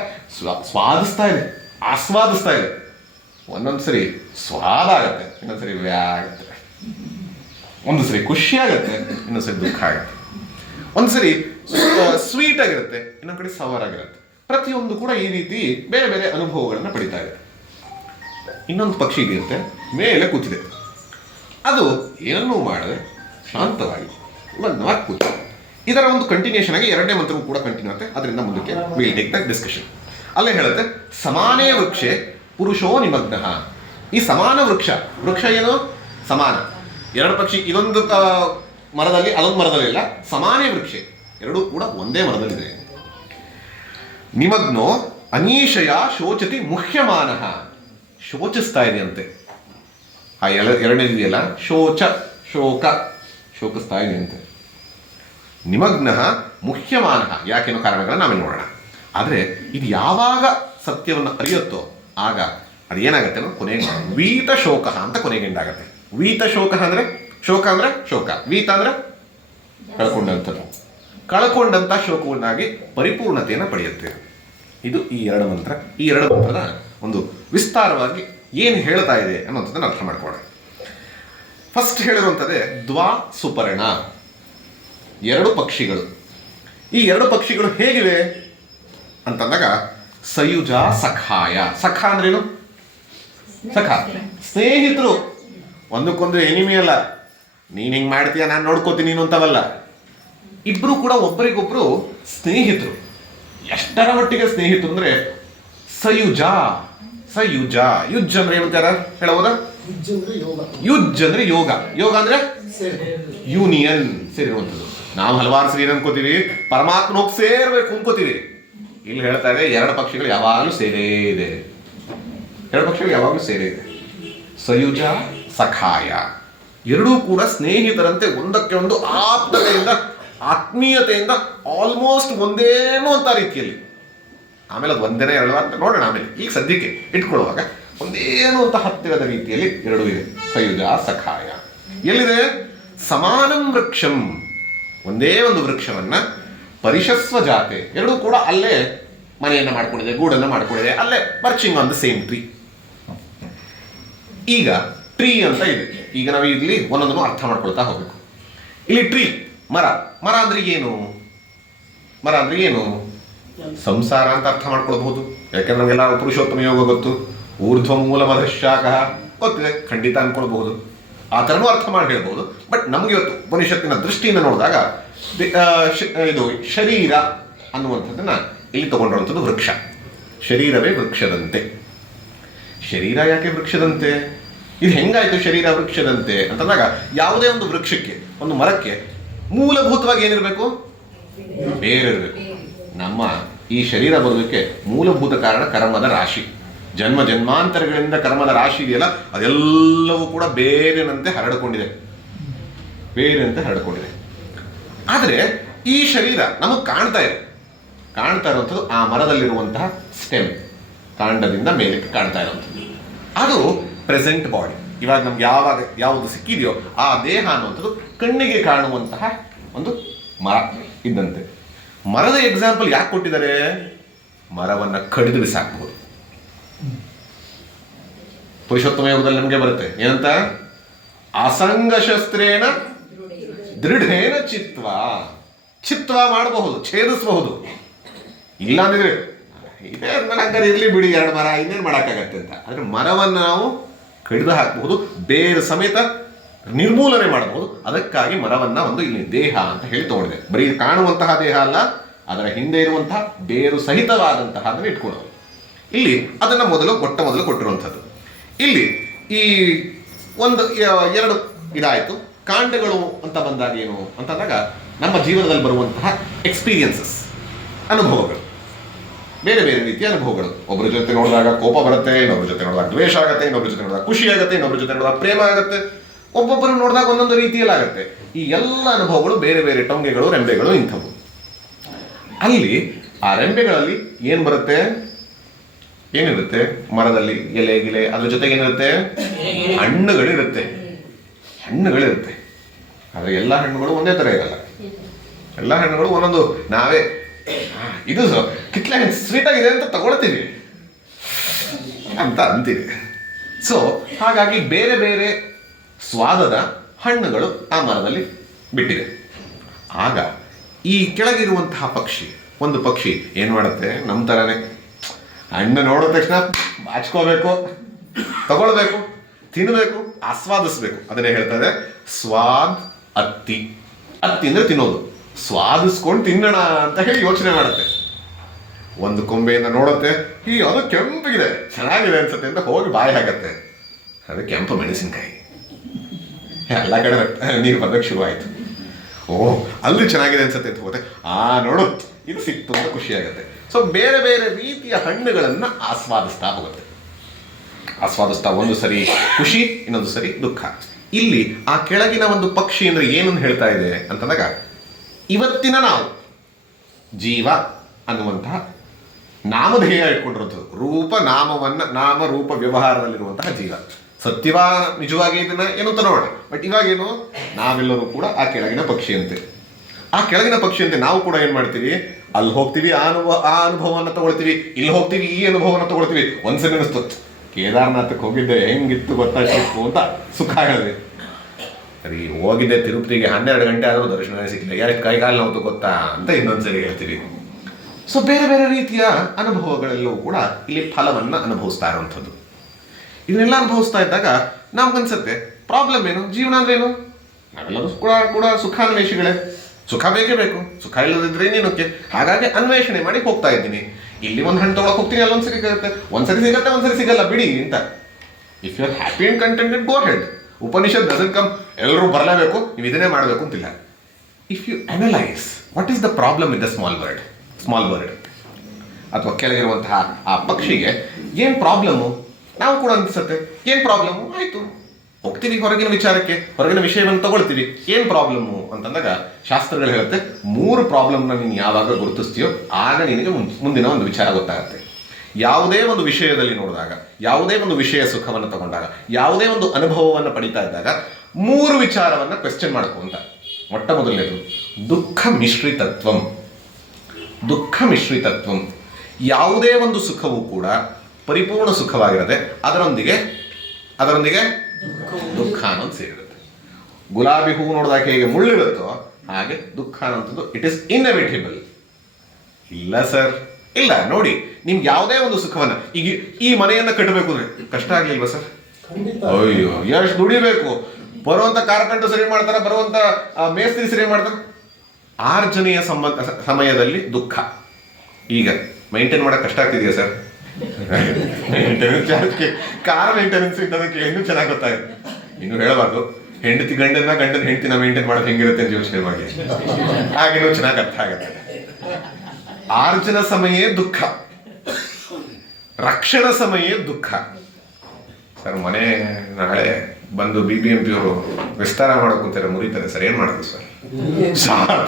ಸ್ವಾದಿಸ್ತಾ ಇದೆ, ಆಸ್ವಾದಿಸ್ತಾ ಇದೆ. ಒಂದೊಂದ್ಸರಿ ಸ್ವಾದ ಆಗತ್ತೆ, ಇನ್ನೊಂದ್ಸರಿ ವ್ಯಾ ಆಗತ್ತೆ, ಒಂದು ಸರಿ ಖುಷಿ ಆಗತ್ತೆ, ಇನ್ನೊಂದ್ಸರಿ ದುಃಖ ಆಗತ್ತೆ, ಒಂದ್ಸರಿ ಸ್ವೀಟ್ ಆಗಿರುತ್ತೆ, ಇನ್ನೊಂದು ಕಡೆ ಸವರ್ ಆಗಿರುತ್ತೆ. ಪ್ರತಿಯೊಂದು ಕೂಡ ಈ ರೀತಿ ಬೇರೆ ಬೇರೆ ಅನುಭವಗಳನ್ನ ಪಡಿತಾ ಇದೆ. ಇನ್ನೊಂದು ಪಕ್ಷಿ ಇರುತ್ತೆ, ಮೇಲೆ ಕೂತಿದೆ. ಅದು ಏನನ್ನೂ ಮಾಡದೆ ಶಾಂತವಾಗಿ ಕೂತಿದೆ. ಇದರ ಒಂದು ಕಂಟಿನ್ಯೂಷನ್ ಆಗಿ 2ನೇ ಮಂತ್ರವೂ ಕೂಡ ಕಂಟಿನ್ಯೂ ಆಗುತ್ತೆ. ಅದರಿಂದ ಮುಂದಕ್ಕೆ ವಿಲ್ ಟೇಕ್ ದ ಡಿಸ್ಕಷನ್. ಅಲ್ಲೇ ಹೇಳುತ್ತೆ ಸಮಾನೇ ವೃಕ್ಷೆ ಪುರುಷೋ ನಿಮಗ್ನಃ. ಈ ಸಮಾನ ವೃಕ್ಷ ಏನು? ಸಮಾನ 2 ಪಕ್ಷಿ, ಇದೊಂದು ಮರದಲ್ಲಿ ಅದೊಂದು ಮರದಲ್ಲಿ ಇಲ್ಲ, ಸಮಾನೇ ವೃಕ್ಷೆ, 2 ಕೂಡ ಒಂದೇ ಮರದಲ್ಲಿದೆ. ನಿಮಗ್ನೋ ಅನೀಶಯ ಶೋಚತಿ ಮುಹ್ಯಮಾನಃ. ಶೋಚಿಸ್ತಾ ಇದೆಯಂತೆ. ಆ 2ನೇ ಇದೆಯಲ್ಲ, ಶೋಕಿಸ್ತಾ ಇದೆಯಂತೆ. ನಿಮಗ್ನಃ ಮುಹ್ಯಮಾನಃ, ಯಾಕೆನ್ನೋ ಕಾರಣಗಳನ್ನ ನಾವೇ ನೋಡೋಣ. ಆದರೆ ಇದು ಯಾವಾಗ ಸತ್ಯವನ್ನು ಅರಿಯುತ್ತೋ ಆಗ ಅದು ಏನಾಗುತ್ತೆ ಅನ್ನೋ ಕೊನೆಗೆ ವೀತ ಶೋಕ ಅಂತ ಕೊನೆಗೆ ಎಂದಾಗತ್ತೆ. ವೀತ ಶೋಕ ಅಂದ್ರೆ ಶೋಕ, ವೀತ ಅಂದ್ರೆ ಕಳ್ಕೊಂಡಂಥ ಶೋಕವನ್ನಾಗಿ ಪರಿಪೂರ್ಣತೆಯನ್ನು ಪಡೆಯುತ್ತೆ. ಇದು ಈ 2 ಮಂತ್ರ. ಈ 2 ಮಂತ್ರದ ಒಂದು ವಿಸ್ತಾರವಾಗಿ ಏನು ಹೇಳ್ತಾ ಇದೆ ಅನ್ನೋಂಥದ್ದನ್ನು ಅರ್ಥ ಮಾಡ್ಕೊಳ್ಳೋಣ. ಫಸ್ಟ್ ಹೇಳಿರುವಂಥದ್ದೇ ದ್ವಾಸುಪರ್ಣ, 2 ಪಕ್ಷಿಗಳು. ಈ 2 ಪಕ್ಷಿಗಳು ಹೇಗಿವೆ ಅಂತಂದಾಗ ಸಯುಜ ಸಖಾಯ. ಸಖ ಅಂದ್ರೇನು? ಸ್ನೇಹಿತರು, ಒಂದಕ್ಕೊಂದು ಎನಿಮಿ ಅಲ್ಲ. ನೀನು ಹಿಂಗೆ ಮಾಡ್ತೀಯ, ನಾನು ನೋಡ್ಕೋತೀನಿ ನೀನು ಅಂತವಲ್ಲ. ಇಬ್ಬರು ಕೂಡ ಒಬ್ಬರಿಗೊಬ್ಬರು ಸ್ನೇಹಿತರು. ಎಷ್ಟರ ಮಟ್ಟಿಗೆ ಸ್ನೇಹಿತರು ಅಂದ್ರೆ ಸಯುಜ. ಯುಜ್ ಅಂದ್ರೆ ಏನಂತಾರ ಹೇಳಬಹುದಾ? ಯುಜ್ ಅಂದ್ರೆ ಯೋಗ. ಯೋಗ ಅಂದ್ರೆ ಯೂನಿಯನ್, ಸೇರಿರುವಂಥದ್ದು. ನಾವು ಹಲವಾರು ಸರಿ ಅನ್ಕೋತೀವಿ ಪರಮಾತ್ಮ ಹೋಗಿ ಸೇರ್ಬೇಕು ಅನ್ಕೋತೀವಿ. ಇಲ್ಲಿ ಹೇಳ್ತಾ ಇದೆ 2 ಪಕ್ಷಿಗಳು ಯಾವಾಗಲೂ ಸೇರೇ ಇದೆ. 2 ಪಕ್ಷಿಗಳು ಯಾವಾಗಲೂ ಸೇರೇ ಇದೆ. ಸಯುಜ ಸಖಾಯ, 2 ಕೂಡ ಸ್ನೇಹಿತರಂತೆ ಒಂದಕ್ಕೆ ಒಂದು ಆಪ್ತತೆಯಿಂದ, ಆತ್ಮೀಯತೆಯಿಂದ, ಆಲ್ಮೋಸ್ಟ್ ಒಂದೇನೋ ಅಂತ ರೀತಿಯಲ್ಲಿ. ಆಮೇಲೆ ಅದು ಒಂದೇನೇ 2 ಅಂತ ನೋಡೋಣ ಆಮೇಲೆ. ಈಗ ಸದ್ಯಕ್ಕೆ ಇಟ್ಕೊಳ್ಳುವಾಗ ಒಂದೇನು ಅಂತ ಹತ್ತಿರದ ರೀತಿಯಲ್ಲಿ 2 ಇದೆ. ಸಯುಜ ಸಖಾಯ. ಎಲ್ಲಿದೆ? ಸಮಾನಂ ವೃಕ್ಷಂ, ಒಂದೇ ಒಂದು ವೃಕ್ಷವನ್ನ ಪರಿಷಸ್ವ ಜಾತೆ, 2 ಕೂಡ ಅಲ್ಲೇ ಮನೆಯನ್ನ ಮಾಡ್ಕೊಂಡಿದೆ, ಗೂಡನ್ನ ಮಾಡ್ಕೊಂಡಿದೆ, ಅಲ್ಲೇ ಪರ್ಚಿಂಗ್ ಆನ್ ದ ಸೇಮ್ ಟ್ರೀ. ಈಗ ಟ್ರೀ ಅಂತ ಇದೆ. ಈಗ ನಾವು ಇಲ್ಲಿ ಒಂದೊಂದನ್ನು ಅರ್ಥ ಮಾಡ್ಕೊಳ್ತಾ ಹೋಗ್ಬೇಕು. ಇಲ್ಲಿ ಟ್ರೀ, ಮರ ಅಂದ್ರೆ ಏನು? ಮರ ಅಂದ್ರೆ ಏನು? ಸಂಸಾರ ಅಂತ ಅರ್ಥ ಮಾಡ್ಕೊಳ್ಬಹುದು. ಯಾಕಂದ್ರೆ ನಮಗೆಲ್ಲ ಪುರುಷೋತ್ತಮ ಯೋಗ ಗೊತ್ತು, ಊರ್ಧ್ವ ಮೂಲ ಮಧಶಾಖ ಗೊತ್ತಿದೆ, ಖಂಡಿತ ಅನ್ಕೊಳ್ಬಹುದು. ಆ ಥರನೂ ಅರ್ಥ ಮಾಡಿ ಹೇಳ್ಬೋದು. ಬಟ್ ನಮ್ಗೆ ಇವತ್ತು ಉಪನಿಷತ್ತಿನ ದೃಷ್ಟಿಯಿಂದ ನೋಡಿದಾಗ ಇದು ಶರೀರ ಅನ್ನುವಂಥದ್ದನ್ನ ಇಲ್ಲಿ ತಗೊಂಡಿರುವಂಥದ್ದು ವೃಕ್ಷ. ಶರೀರವೇ ವೃಕ್ಷದಂತೆ. ಶರೀರ ಯಾಕೆ ವೃಕ್ಷದಂತೆ? ಇದು ಹೆಂಗಾಯ್ತು ಶರೀರ ವೃಕ್ಷದಂತೆ ಅಂತಂದಾಗ, ಯಾವುದೇ ಒಂದು ವೃಕ್ಷಕ್ಕೆ, ಒಂದು ಮರಕ್ಕೆ ಮೂಲಭೂತವಾಗಿ ಏನಿರಬೇಕು? ಬೇರಿರಬೇಕು. ನಮ್ಮ ಈ ಶರೀರ ಬರೋದಕ್ಕೆ ಮೂಲಭೂತ ಕಾರಣ ಕರ್ಮದ ರಾಶಿ. ಜನ್ಮ ಜನ್ಮಾಂತರಗಳಿಂದ ಕರ್ಮದ ರಾಶಿ ಇದೆಯಲ್ಲ, ಅದೆಲ್ಲವೂ ಕೂಡ ಬೇರಿನಂತೆ ಹರಡಿಕೊಂಡಿದೆ. ಆದರೆ ಈ ಶರೀರ ನಮಗೆ ಕಾಣ್ತಾ ಇದೆ. ಕಾಣ್ತಾ ಇರುವಂಥದ್ದು ಆ ಮರದಲ್ಲಿರುವಂತಹ ಸ್ಟೆಮ್, ಕಾಂಡದಿಂದ ಮೇಲಕ್ಕೆ ಕಾಣ್ತಾ ಇರುವಂಥದ್ದು, ಅದು ಪ್ರೆಸೆಂಟ್ ಬಾಡಿ. ಇವಾಗ ನಮ್ಗೆ ಯಾವುದು ಸಿಕ್ಕಿದೆಯೋ ಆ ದೇಹ ಅನ್ನುವಂಥದ್ದು ಕಣ್ಣಿಗೆ ಕಾಣುವಂತಹ ಒಂದು ಮರ ಇದ್ದಂತೆ. ಮರದ ಎಕ್ಸಾಂಪಲ್ ಯಾಕೆ ಕೊಟ್ಟಿದ್ದಾರೆ? ಮರವನ್ನು ಕಡಿದು ಬಿಸಾಕಬಹುದು. ಪುರುಷೋತ್ತಮ ಯೋಗದಲ್ಲಿ ನಮಗೆ ಬರುತ್ತೆ ಏನಂತ, ಅಸಂಗ ಶಸ್ತ್ರೇಣ ದೃಢೇನ ಚಿತ್ವ ಮಾಡಬಹುದು, ಛೇದಿಸಬಹುದು. ಇಲ್ಲ ಅಂದಿದ್ರೆ ಇದೇ ಹಂಗಾರೆ ಇರ್ಲಿ ಬಿಡಿ, 2 ಮರ ಇನ್ನೇನು ಮಾಡೋಕ್ಕಾಗತ್ತೆ ಅಂತ. ಆದ್ರೆ ಮರವನ್ನು ನಾವು ಕಡಿದು ಹಾಕಬಹುದು, ಬೇರು ಸಮೇತ ನಿರ್ಮೂಲನೆ ಮಾಡಬಹುದು. ಅದಕ್ಕಾಗಿ ಮರವನ್ನ ಒಂದು ಇಲ್ಲಿ ದೇಹ ಅಂತ ಹೇಳಿ ತಗೊಂಡಿದೆ. ಬರೀ ಕಾಣುವಂತಹ ದೇಹ ಅಲ್ಲ, ಅದರ ಹಿಂದೆ ಇರುವಂತಹ ಬೇರು ಸಹಿತವಾದಂತಹ ಅದನ್ನು ಇಟ್ಕೊಳ್ಳೋದು. ಇಲ್ಲಿ ಅದನ್ನ ಮೊದಲು ಕೊಟ್ಟಿರುವಂಥದ್ದು. ಇಲ್ಲಿ ಈ 2 ಇದಾಯಿತು. ಕಾಂಡಗಳು ಅಂತ ಬಂದಾಗ ಏನು ಅಂತಂದಾಗ ನಮ್ಮ ಜೀವನದಲ್ಲಿ ಬರುವಂತಹ ಎಕ್ಸ್ಪೀರಿಯನ್ಸಸ್, ಅನುಭವಗಳು, ಬೇರೆ ಬೇರೆ ರೀತಿಯ ಅನುಭವಗಳು. ಒಬ್ಬರ ಜೊತೆ ನೋಡಿದಾಗ ಕೋಪ ಬರುತ್ತೆ, ಇನ್ನೊಬ್ಬರ ಜೊತೆ ನೋಡಿದಾಗ ದ್ವೇಷ ಆಗುತ್ತೆ, ಇನ್ನೊಬ್ಬರ ಜೊತೆ ನೋಡಿದಾಗ ಖುಷಿ ಆಗುತ್ತೆ, ಇನ್ನೊಬ್ಬರ ಜೊತೆ ನೋಡಿದಾಗ ಪ್ರೇಮ ಆಗುತ್ತೆ, ಒಬ್ಬೊಬ್ಬರು ನೋಡಿದಾಗ ಒಂದೊಂದು ರೀತಿಯಲ್ಲಿ ಆಗುತ್ತೆ. ಈ ಎಲ್ಲ ಅನುಭವಗಳು ಬೇರೆ ಬೇರೆ ಟೊಂಗೆಗಳು, ರೆಂಬೆಗಳು ಇಂಥವು. ಅಲ್ಲಿ ಆ ರೆಂಬೆಗಳಲ್ಲಿ ಏನು ಬರುತ್ತೆ, ಏನಿರುತ್ತೆ ಮರದಲ್ಲಿ, ಎಲೆ ಗಿಲೆ, ಅದ್ರ ಜೊತೆಗೆ ಏನಿರುತ್ತೆ, ಹಣ್ಣುಗಳಿರುತ್ತೆ. ಆದರೆ ಎಲ್ಲ ಹಣ್ಣುಗಳು ಒಂದೇ ಥರ ಇರಲ್ಲ. ಎಲ್ಲ ಹಣ್ಣುಗಳು ಒಂದೊಂದು, ನಾವೇ ಇದು ಕಿತ್ಲೆ ಸ್ವೀಟ್ ಆಗಿದೆ ಅಂತ ತಗೊಳ್ತೀವಿ ಅಂತ ಅಂತೀವಿ. ಸೊ ಹಾಗಾಗಿ ಬೇರೆ ಬೇರೆ ಸ್ವಾದದ ಹಣ್ಣುಗಳು ಆ ಮರದಲ್ಲಿ ಬಿಟ್ಟಿದೆ. ಆಗ ಈ ಕೆಳಗಿರುವಂತಹ ಒಂದು ಪಕ್ಷಿ ಏನು ಮಾಡುತ್ತೆ, ನಮ್ಮ ಥರನೇ ಹಣ್ಣು ನೋಡಿದ ತಕ್ಷಣ ಬಾಚ್ಕೋಬೇಕು, ತಗೊಳ್ಬೇಕು, ತಿನ್ನಬೇಕು, ಆಸ್ವಾದಿಸ್ಬೇಕು. ಅದನ್ನೇ ಹೇಳ್ತಾರೆ ಸ್ವಾದ್ ಅತ್ತಿ ಅಂದ್ರೆ ತಿನ್ನೋದು, ಸ್ವಾದಿಸ್ಕೊಂಡು ತಿನ್ನೋಣ ಅಂತ ಹೇಳಿ ಯೋಚನೆ ಮಾಡುತ್ತೆ. ಒಂದು ಕೊಂಬೆಯಿಂದ ನೋಡುತ್ತೆ, ಅದು ಕೆಂಪಿಗಿದೆ, ಚೆನ್ನಾಗಿದೆ ಅನ್ಸುತ್ತೆ ಅಂತ ಹೋಗಿ ಬಾಯಿ ಹಾಕತ್ತೆ. ಅದು ಕೆಂಪು ಮೆಣಸಿನ್ಕಾಯಿ. ಎಲ್ಲ ಕಡೆ ನೀರು ಬಂದಕ್ಕೆ ಶುರುವಾಯಿತು. ಅಲ್ಲಿ ಚೆನ್ನಾಗಿದೆ ಅನ್ಸುತ್ತೆ ಅಂತ ಹೋಗುತ್ತೆ, ನೋಡು ಇದು ಸಿಕ್ತು ಅಂತ ಖುಷಿ ಆಗುತ್ತೆ. ಸೊ ಬೇರೆ ಬೇರೆ ರೀತಿಯ ಹಣ್ಣುಗಳನ್ನು ಆಸ್ವಾದಿಸ್ತಾ ಹೋಗುತ್ತೆ. ಒಂದು ಸರಿ ಖುಷಿ, ಇನ್ನೊಂದು ಸರಿ ದುಃಖ. ಇಲ್ಲಿ ಆ ಕೆಳಗಿನ ಒಂದು ಪಕ್ಷಿ ಅಂದ್ರೆ ಏನನ್ನು ಹೇಳ್ತಾ ಇದೆ ಅಂತಂದಾಗ, ಇವತ್ತಿನ ನಾವು ಜೀವ ಅನ್ನುವಂತಹ ನಾಮಧೇಯ ಇಟ್ಕೊಂಡಿರುವಂಥದ್ದು, ನಾಮ ರೂಪ ವ್ಯವಹಾರದಲ್ಲಿರುವಂತಹ ಜೀವ. ಸತ್ಯವಾ ನಿಜವಾಗಿ ಇದನ್ನ ಏನು ಅಂತ ನೋಡೋಣ. ಬಟ್ ಇವಾಗೇನು, ನಾವೆಲ್ಲರೂ ಕೂಡ ಆ ಕೆಳಗಿನ ಪಕ್ಷಿಯಂತೆ. ನಾವು ಕೂಡ ಏನ್ ಮಾಡ್ತೀವಿ, ಅಲ್ಲಿ ಹೋಗ್ತೀವಿ, ಆ ಅನುಭವವನ್ನು ತಗೊಳ್ತೀವಿ, ಇಲ್ಲಿ ಹೋಗ್ತೀವಿ, ಈ ಅನುಭವವನ್ನು ತಗೊಳ್ತೀವಿ. ಒಂದ್ಸರಿ ಅನಿಸ್ತು, ಕೇದಾರ್ನಾಥಕ್ಕೆ ಹೋಗಿದ್ದೆ, ಹೆಂಗಿತ್ತು ಗೊತ್ತಾಗ್ತಿತ್ತು ಅಂತ ಸುಖ ಹೇಳಿದೆ. ಸರಿ ಹೋಗಿದ್ದೆ ತಿರುಪತಿಗೆ, 12 ಗಂಟೆ ಆದರೂ ದರ್ಶನ ಸಿಕ್ಕಿಲ್ಲ, ಎಷ್ಟು ಕೈಕಾಲು ನೋವು ಗೊತ್ತಾ ಅಂತ ಇನ್ನೊಂದ್ಸರಿ ಹೇಳ್ತೀವಿ. ಸೊ ಬೇರೆ ಬೇರೆ ರೀತಿಯ ಅನುಭವಗಳೆಲ್ಲವೂ ಕೂಡ ಇಲ್ಲಿ ಫಲವನ್ನು ಅನುಭವಿಸ್ತಾ ಇರುವಂಥದ್ದು. ಇದನ್ನೆಲ್ಲ ಅನುಭವಿಸ್ತಾ ಇದ್ದಾಗ ನಮ್ಗನ್ಸುತ್ತೆ, ಪ್ರಾಬ್ಲಮ್ ಏನು, ಜೀವನ ಅಂದ್ರೆ ಏನು? ನಾವೆಲ್ಲರೂ ಕೂಡ ಸುಖಾನ್ವೇಷಿಗಳೇ. ಸುಖ ಬೇಕೇ ಬೇಕು, ಸುಖ ಇಲ್ಲದಿದ್ರೆ ಇನ್ನೇನಕ್ಕೆ. ಹಾಗಾಗಿ ಅನ್ವೇಷಣೆ ಮಾಡಿ ಹೋಗ್ತಾ ಇದ್ದೀನಿ. ಇಲ್ಲಿ ಒಂದು ಹಣ್ಣು ತೊಗೊಳಕ್ಕೆ ಹೋಗ್ತೀನಿ, ಅಲ್ಲೊಂದ್ಸರಿ ಸಿಗುತ್ತೆ, ಒಂದ್ಸರಿ ಸಿಗಲ್ಲ ಬಿಡಿ ಅಂತ. If you are happy and contented, go ahead. Upanishad doesn't come ಎಲ್ಲರೂ ಬರಲೇಬೇಕು, ನೀವು ಇದನ್ನೇ ಮಾಡಬೇಕು ಅಂತಿಲ್ಲ. If you analyse what is the problem with the small bird ಅಥವಾ ಕೆಳಗಿರುವಂತಹ ಆ ಪಕ್ಷಿಗೆ ಏನು ಪ್ರಾಬ್ಲಮ್ಮು, ನಾವು ಕೂಡ ಅನ್ಸುತ್ತೆ ಏನು ಪ್ರಾಬ್ಲಮ್ಮು, ಆಯಿತು ಹೋಗ್ತೀವಿ ಹೊರಗಿನ ವಿಚಾರಕ್ಕೆ, ಹೊರಗಿನ ವಿಷಯವನ್ನು ತಗೊಳ್ತೀವಿ, ಏನು ಪ್ರಾಬ್ಲಮ್ಮು ಅಂತಂದಾಗ ಶಾಸ್ತ್ರಗಳು ಹೇಳುತ್ತೆ, 3 ಪ್ರಾಬ್ಲಮ್ನ ನೀನು ಯಾವಾಗ ಗುರುತಿಸ್ತೀಯೋ ಆಗ ನಿನಗೆ ಮುಂದಿನ ಒಂದು ವಿಚಾರ ಗೊತ್ತಾಗುತ್ತೆ. ಯಾವುದೇ ಒಂದು ವಿಷಯದಲ್ಲಿ ನೋಡಿದಾಗ, ಯಾವುದೇ ಒಂದು ವಿಷಯ ಸುಖವನ್ನು ತಗೊಂಡಾಗ, ಯಾವುದೇ ಒಂದು ಅನುಭವವನ್ನು ಪಡಿತಾ ಇದ್ದಾಗ 3 ವಿಚಾರವನ್ನು ಕ್ವೆಶ್ಚನ್ ಮಾಡ್ಕೊಂತ. ಮೊಟ್ಟ ಮೊದಲನೇದು ದುಃಖ ಮಿಶ್ರಿತತ್ವಂ. ಯಾವುದೇ ಒಂದು ಸುಖವೂ ಕೂಡ ಪರಿಪೂರ್ಣ ಸುಖವಾಗಿರದೆ ಅದರೊಂದಿಗೆ ದುಃಖ ಅನ್ನೋದು ಸೇರಿರುತ್ತೆ. ಗುಲಾಬಿ ಹೂವು ನೋಡಿದಾಗ ಹೇಗೆ ಮುಳ್ಳಿರುತ್ತೋ ಹಾಗೆ ದುಃಖ ಅನ್ನೋಂಥದ್ದು ಇಟ್ ಇಸ್ ಇನ್ಎವಿಟೇಬಲ್. ಇಲ್ಲ ಸರ್, ಇಲ್ಲ ನೋಡಿ, ನಿಮ್ಗೆ ಯಾವುದೇ ಒಂದು ಸುಖವನ್ನ, ಈಗ ಈ ಮನೆಯನ್ನ ಕಟ್ಟಬೇಕು ಅಂದ್ರೆ ಕಷ್ಟ ಆಗ್ಲಿಲ್ವಾ ಸರ್? ಅಯ್ಯೋ ಎಷ್ಟು ದುಡಿಬೇಕು, ಬರುವಂತ ಕಾರ್ಪೆಂಟರ್ ಸರಿ ಮಾಡ್ತಾರ, ಬರುವಂತ ಮೇಸ್ತ್ರಿ ಸರಿ ಮಾಡ್ತಾರ. ಆರ್ಜನೆಯ ಸಮಯದಲ್ಲಿ ದುಃಖ. ಈಗ ಮೇಂಟೈನ್ ಮಾಡಕ್ ಕಷ್ಟ ಆಗ್ತಿದೆಯಾ ಸರ್? ಮೇಂಟೆನೆನ್ಸ್ ಕಾರ್ ಮೇಂಟೆನೆನ್ಸ್ ಇಂಥದಕ್ಕೆ ಇನ್ನೂ ಚೆನ್ನಾಗಿ ಗೊತ್ತಾಗುತ್ತೆ. ಇನ್ನು ಹೇಳಬಾರ್ದು, ಹೆಂಡತಿ ಗಂಡನ ಹೆಂಡತಿನ ಮೇಂಟೈನ್ ಮಾಡೋದು ಹೆಂಗಿರುತ್ತೆ ಅಂತ ಯೋಚನೆ ಮಾಡಿ, ಹಾಗೇನೋ ಚೆನ್ನಾಗಿ ಅರ್ಥ ಆಗುತ್ತೆ. ಆರ್ಜನ ಸಮಯ ದುಃಖ, ರಕ್ಷಣ ಸಮಯ ದುಃಖ. ಸರ್ ಮನೆ ನಾಳೆ ಬಂದು BBMP ಅವರು ವಿಸ್ತಾರ ಮಾಡೋಕೆ ಕುಂತಾರೆ, ಮುರಿತಾರೆ ಸರ್, ಏನ್ ಮಾಡೋದು ಸರ್?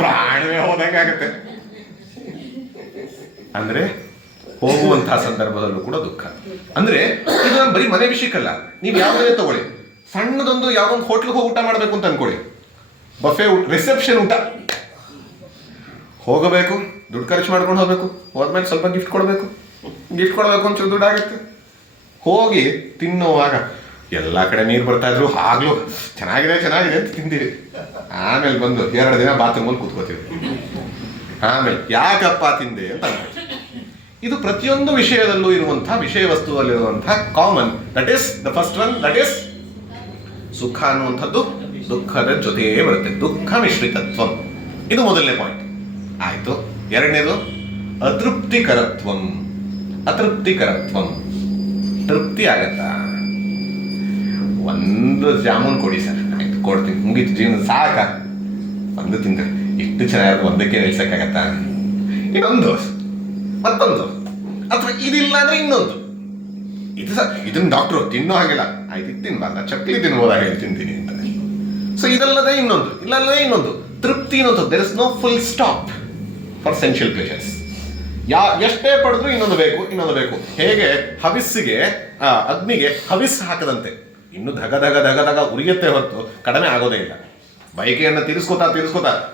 ಪ್ರಾಣವೇ ಹೋದಂಗಾಗತ್ತೆ. ಅಂದ್ರೆ ಹೋಗುವಂತಹ ಸಂದರ್ಭದಲ್ಲೂ ಕೂಡ ದುಃಖ. ಅಂದ್ರೆ ಇದು ಬರೀ ಮನೆ ವಿಷಯಕ್ಕಲ್ಲ, ನೀವು ಯಾವುದೇ ತಗೊಳ್ಳಿ, ಸಣ್ಣದೊಂದು ಯಾವ್ದೊಂದು ಹೋಟ್ಲಿಗೆ ಹೋಗಿ ಊಟ ಮಾಡಬೇಕು ಅಂತ ಅನ್ಕೊಳ್ಳಿ, ಬಫೆ ಊಟ, ರಿಸೆಪ್ಷನ್ ಊಟ, ಹೋಗಬೇಕು, ದುಡ್ಡು ಖರ್ಚು ಮಾಡ್ಕೊಂಡು ಹೋಗ್ಬೇಕು, ಹೋದ್ಮೇಲೆ ಸ್ವಲ್ಪ ಗಿಫ್ಟ್ ಕೊಡಬೇಕು ಒಂಚೂರು ದುಡ್ಡು ಆಗುತ್ತೆ. ಹೋಗಿ ತಿನ್ನುವಾಗ ಎಲ್ಲ ಕಡೆ ನೀರು ಬರ್ತಾ ಇದ್ರು, ಆಗ್ಲೂ ಚೆನ್ನಾಗಿದೆ ಅಂತ ತಿಂತೀವಿ. ಆಮೇಲೆ ಬಂದು 2 ದಿನ ಬಾತ್ರೂಮಲ್ಲಿ ಕೂತ್ಕೋತೀವಿ. ಆಮೇಲೆ ಯಾಕಪ್ಪ ತಿಂದೆ ಅಂತ ಅನ್ಬೋದು. ಇದು ಪ್ರತಿಯೊಂದು ವಿಷಯದಲ್ಲೂ ಇರುವಂತಹ, ವಿಷಯ ವಸ್ತುವಲ್ಲಿರುವಂತಹ common. That is the first one, that is ಸುಖ ಅನ್ನುವಂಥದ್ದು ದುಃಖದ ಜೊತೆಯೇ ಬರುತ್ತೆ. ದುಃಖ ಮಿಶ್ರಿತತ್ವ, ಇದು ಮೊದಲನೇ ಪಾಯಿಂಟ್ ಆಯ್ತು. ಎರಡನೇದು ಅತೃಪ್ತಿಕರತ್ವಂ. ತೃಪ್ತಿ ಆಗತ್ತಾ? ಒಂದು ಜಾಮೂನ್ ಕೊಡಿ ಸರ್, ಆಯ್ತು ಕೊಡ್ತೀನಿ, ಮುಗೀತು, ಜೀವನ ಸಾಕ, ಒಂದು ತಿಂದ್ರೆ ಇಷ್ಟು ಚೆನ್ನಾಗಿ ಒಂದಕ್ಕೆ ನಿಲ್ಸಕ್ಕಾಗತ್ತಾ? ಇನ್ನೊಂದು, ಮತ್ತೊಂದು, ಅಥವಾ ಇದಿಲ್ಲ ಅಂದ್ರೆ ಇನ್ನೊಂದು. ಇದನ್ನ ಡಾಕ್ಟ್ರು ತಿನ್ನೋ ಹಾಗಿಲ್ಲ, ಆಯ್ತು ತಿನ್ಬಾರ್ದ, ಚಕ್ಲಿ ತಿನ್ಬೋದ, ಹೇಳಿ ತಿಂತೀನಿ ಅಂತಾನೆ. ಸೊ ಇದಲ್ಲದೆ ಇನ್ನೊಂದು, ಇಲ್ಲಲ್ಲದೆ ಇನ್ನೊಂದು. ತೃಪ್ತಿ ಅನ್ನೋದು, there is no full stop for sensual pleasures. ಎಷ್ಟೇ ಪಡೆದ್ರು ಇನ್ನೊಂದು ಬೇಕು. ಹೇಗೆ ಹವಿಸ್ಸಿಗೆ, ಅಗ್ನಿಗೆ ಹವಿಸ್ ಹಾಕದಂತೆ ಇನ್ನು ಧಗ ಉರಿಯತ್ತೆ ಹೊರತು ಕಡಿಮೆ ಆಗೋದೇ ಇಲ್ಲ. ಬಯಕೆಯನ್ನು ತೀರಿಸ್ಕೋತಾ